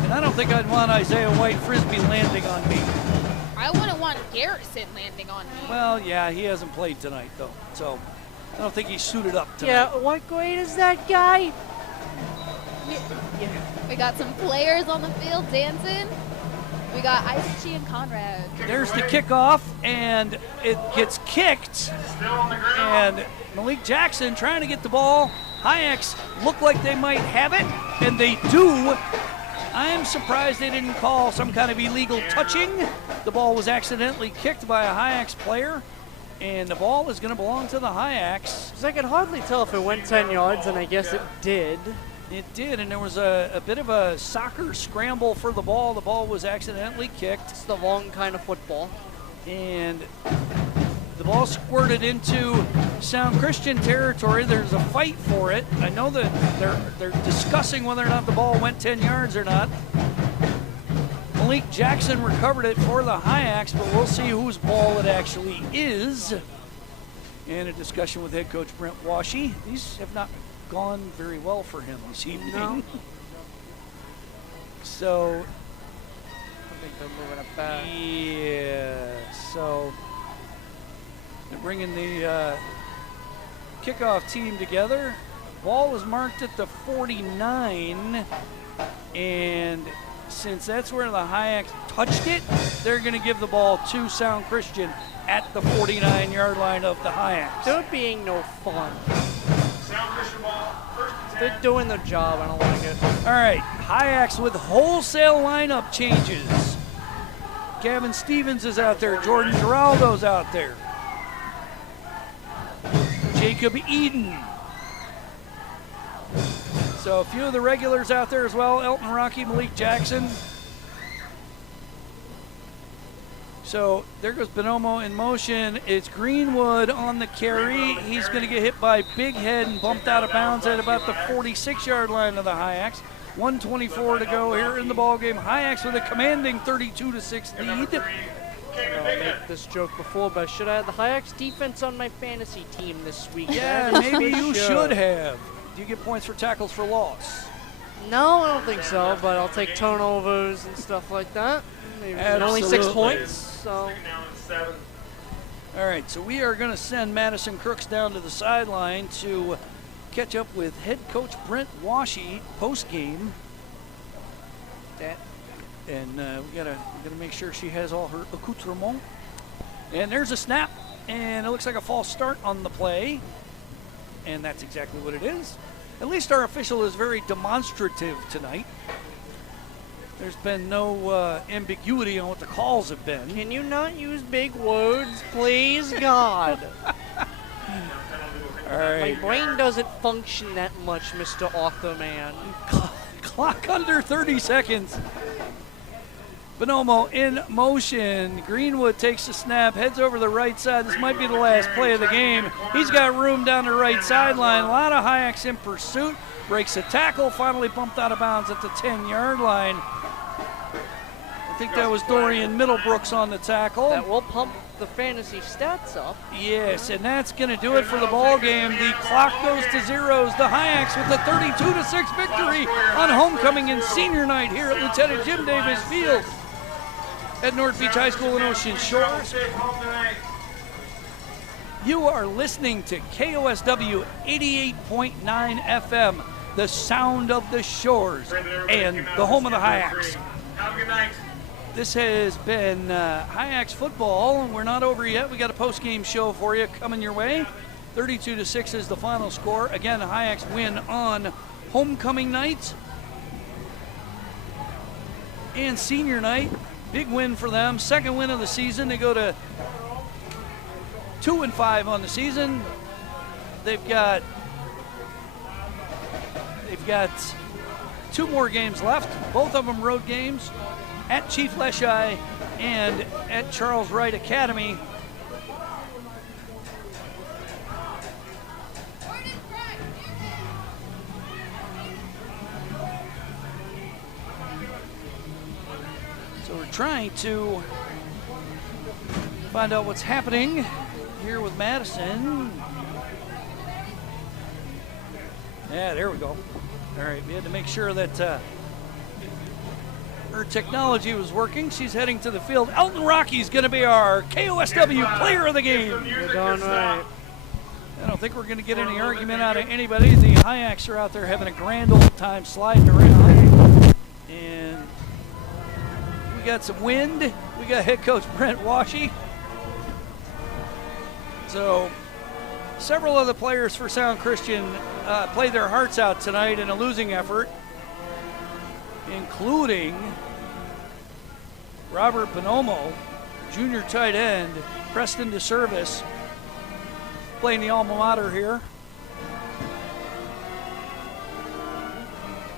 And I don't think I'd want Isaiah White Frisbee landing on me. I wouldn't want Garrison landing on me. Well, yeah, he hasn't played tonight, though. So I don't think he's suited up tonight. Yeah, what grade is that guy? We got some players on the field dancing. We got Isachi and Conrad. There's the kickoff, and it gets kicked. Still on the ground. And Malik Jackson trying to get the ball. Hyaks look like they might have it, and they do. I'm surprised they didn't call some kind of illegal touching. The ball was accidentally kicked by a Hyaks player, and the ball is going to belong to the Hyaks. 'Cause I could hardly tell if it went 10 yards, and I guess it did. It did, and there was a bit of a soccer scramble for the ball. The ball was accidentally kicked, It's the wrong kind of football. and the ball squirted into Sound Christian territory. There's a fight for it. I know that they're discussing whether or not the ball went 10 yards or not. Malik Jackson recovered it for the Hyaks, but we'll see whose ball it actually is. And a discussion with head coach Brent Washy. These have not gone very well for him this evening. No. So, I think they're moving it back. yeah, so they're bringing the kickoff team together. Ball is marked at the 49, and since that's where the Hyaks touched it, they're going to give the ball to Sound Christian at the 49-yard line of the Hyaks. They're being no fun. Sound Christian ball, first and 10. They're doing their job. I don't like it. All right, Hyaks with wholesale lineup changes. Gavin Stevens is out there. Jordan Giraldo's out there. Jacob Eden. So a few of the regulars out there as well. Elton Rocky, Malik Jackson. So there goes Bonomo in motion. It's Greenwood on the carry. He's going to get hit by Big Head and bumped out of bounds at about the 46-yard line of the Hyaks. 1:24 to go here in the ballgame. Hyaks with a commanding 32-6 lead. I'll make this joke before, but should I have the Hyaks defense on my fantasy team this week? Yeah, maybe you should have. Do you get points for tackles for loss? No, I don't think so, but I'll take turnovers and stuff like that. Maybe only 6 Absolutely. points, so. Second down and 7. All right, so we are going to send Madison Crooks down to the sideline to catch up with head coach Brent Washy post-game. that. And we gotta make sure she has all her accoutrement. And there's a snap, and it looks like a false start on the play. And that's exactly what it is. At least our official is very demonstrative tonight. There's been no ambiguity on what the calls have been. Can you not use big words, please, God? All right. My brain doesn't function that much, Mr. Author Man. Clock under 30 seconds. Bonomo in motion. Greenwood takes the snap, heads over the right side. This might be the last play of the game. He's got room down the right sideline. A lot of Hyaks in pursuit. Breaks a tackle, finally bumped out of bounds at the 10-yard line. I think that was Dorian Middlebrooks on the tackle. That will pump the fantasy stats up. Yes, and that's going to do it for the ball game. The clock goes to zeros. The Hyaks with a 32-6 victory on homecoming and senior night here at Lieutenant Jim Davis Field at North Beach High School in Ocean Shores. You are listening to KOSW 88.9 FM, the sound of the shores and the home of the Hyaks. Have a good night. This has been Hyaks football, and we're not over yet. We got a post-game show for you coming your way. 32-6 is the final score. Again, the Hyaks win on homecoming night and senior night. Big win for them. Second win of the season. They go to 2-5 on the season. They've got 2 more games left. Both of them road games at Chief Leschi and at Charles Wright Academy. So we're trying to find out what's happening here with Madison. Yeah, there we go. All right, we had to make sure that her technology was working. She's heading to the field. Elton Rocky's going to be our KOSW player of the game. You're darn right. I don't think we're going to get any argument out of anybody. The Hyaks are out there having a grand old time sliding around. And we got some wind. We got head coach Brent Washy. So several of the players for Sound Christian played their hearts out tonight in a losing effort, including Robert Bonomo, junior tight end, Preston DeService, playing the alma mater here.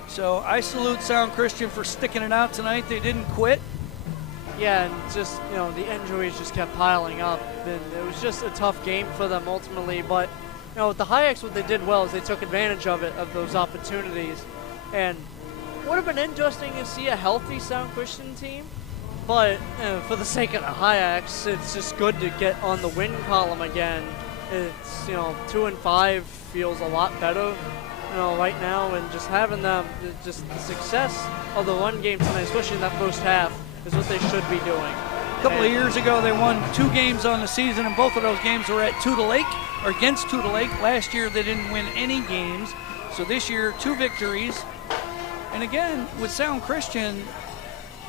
So I salute Sound Christian for sticking it out tonight. They didn't quit. Yeah, and just, the injuries just kept piling up. And it was just a tough game for them ultimately. But, with the Hyaks, what they did well is they took advantage of those opportunities. And it would have been interesting to see a healthy Sound Christian team. But for the sake of the Hyaks, it's just good to get on the win column again. It's, 2-5 feels a lot better, right now. And just having them, just the success of the run game tonight, especially in that first half, is what they should be doing. A couple of years ago, they won 2 games on the season, and both of those games were at Tudor Lake, or against Tudor Lake. Last year, they didn't win any games. So this year, 2 victories. And again, with Sound Christian,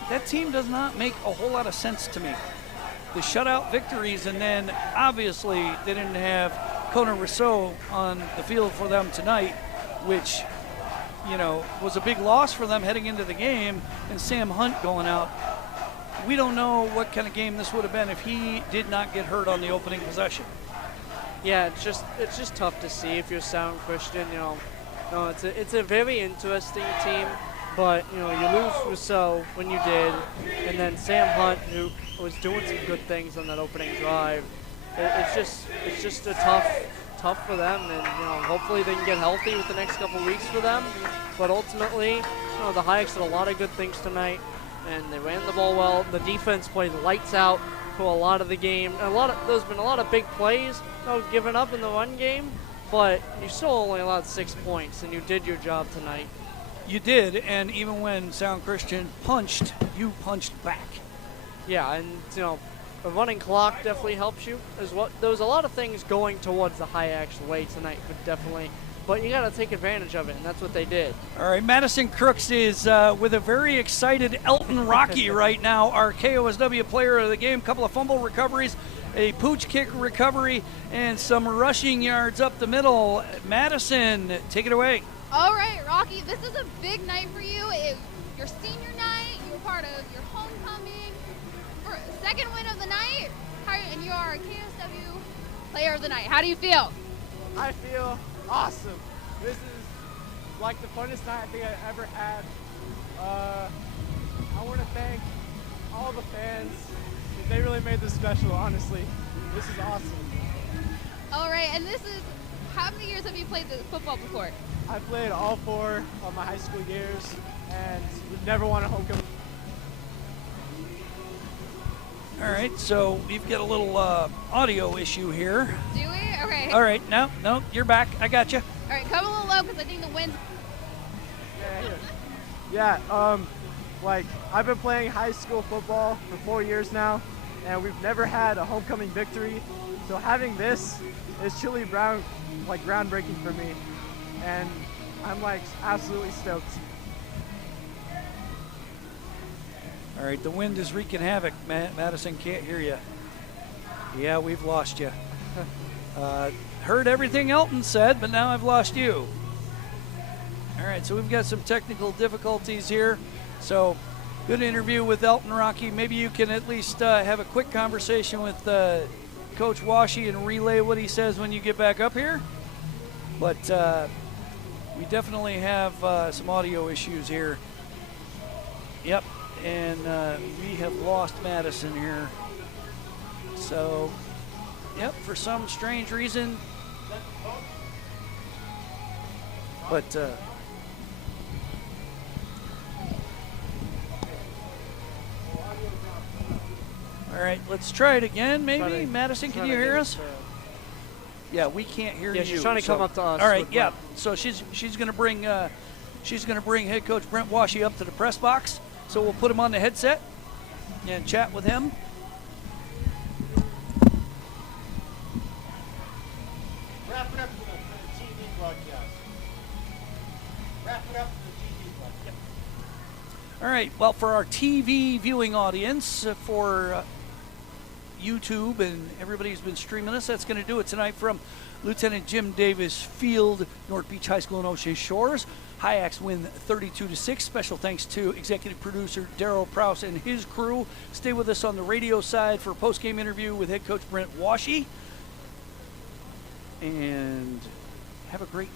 that team does not make a whole lot of sense to me. The shutout victories, and then obviously they didn't have Conan Rousseau on the field for them tonight, which, was a big loss for them heading into the game, and Sam Hunt going out. We don't know what kind of game this would have been if he did not get hurt on the opening possession. Yeah, it's just tough to see if you're Sound Christian. It's a very interesting team, but you lose Rousseau when you did, and then Sam Hunt, who was doing some good things on that opening drive. It's just a tough for them, and hopefully they can get healthy with the next couple weeks for them. But ultimately, the Hyaks did a lot of good things tonight, and they ran the ball well. The defense played lights out for a lot of the game. There's been a lot of big plays given up in the run game, but you still only allowed 6 points, and you did your job tonight. You did, and even when Sound Christian punched, you punched back. Yeah, and a running clock definitely helps you as well. There was a lot of things going towards the Hyaks way tonight, but definitely but you got to take advantage of it, and that's what they did. All right, Madison Crooks is with a very excited Elton Rocky right now, our KOSW player of the game. Couple of fumble recoveries, a pooch kick recovery, and some rushing yards up the middle. Madison, take it away. All right, Rocky, this is a big night for you. Your senior night, you're part of your homecoming, for second win of the night, and you are a KSW player of the night. How do you feel? I feel awesome. This is like the funnest night I think I've ever had. I want to thank all the fans. They really made this special, honestly. This is awesome. All right, and this is, how many years have you played the football before? I played all 4 of my high school years, and we've never won a homecoming. All right, so we've got a little audio issue here. Do we? Okay. All right, no, you're back. I got you. All right, come a little low because I think the wind's... Yeah, like, I've been playing high school football for 4 years now, and we've never had a homecoming victory. So having this is truly groundbreaking for me, and I'm like absolutely stoked. All right, the wind is wreaking havoc. Madison can't hear you. Yeah, we've lost you. Heard everything Elton said, but now I've lost you. All right, so we've got some technical difficulties here. So, good interview with Elton Rocky. Maybe you can at least have a quick conversation with Coach Washi and relay what he says when you get back up here. But we definitely have some audio issues here. Yep, and we have lost Madison here. So, yep, for some strange reason. But all right, let's try it again, maybe. Madison, can you hear us? Yeah, we can't hear you. Yeah, she's trying to come up to us. All right, yeah. So she's going to bring head coach Brent Washi up to the press box. So we'll put him on the headset and chat with him. Wrap it up for the TV broadcast. Wrap it up for the TV broadcast. All right, well, for our TV viewing audience, for YouTube and everybody who's been streaming us, that's going to do it tonight from Lieutenant Jim Davis Field, North Beach High School in O'Shea Shores. Hyaks win 32-6. Special thanks to executive producer Darryl Prowse and his crew. Stay with us on the radio side for a post-game interview with head coach Brent Washi. And have a great night.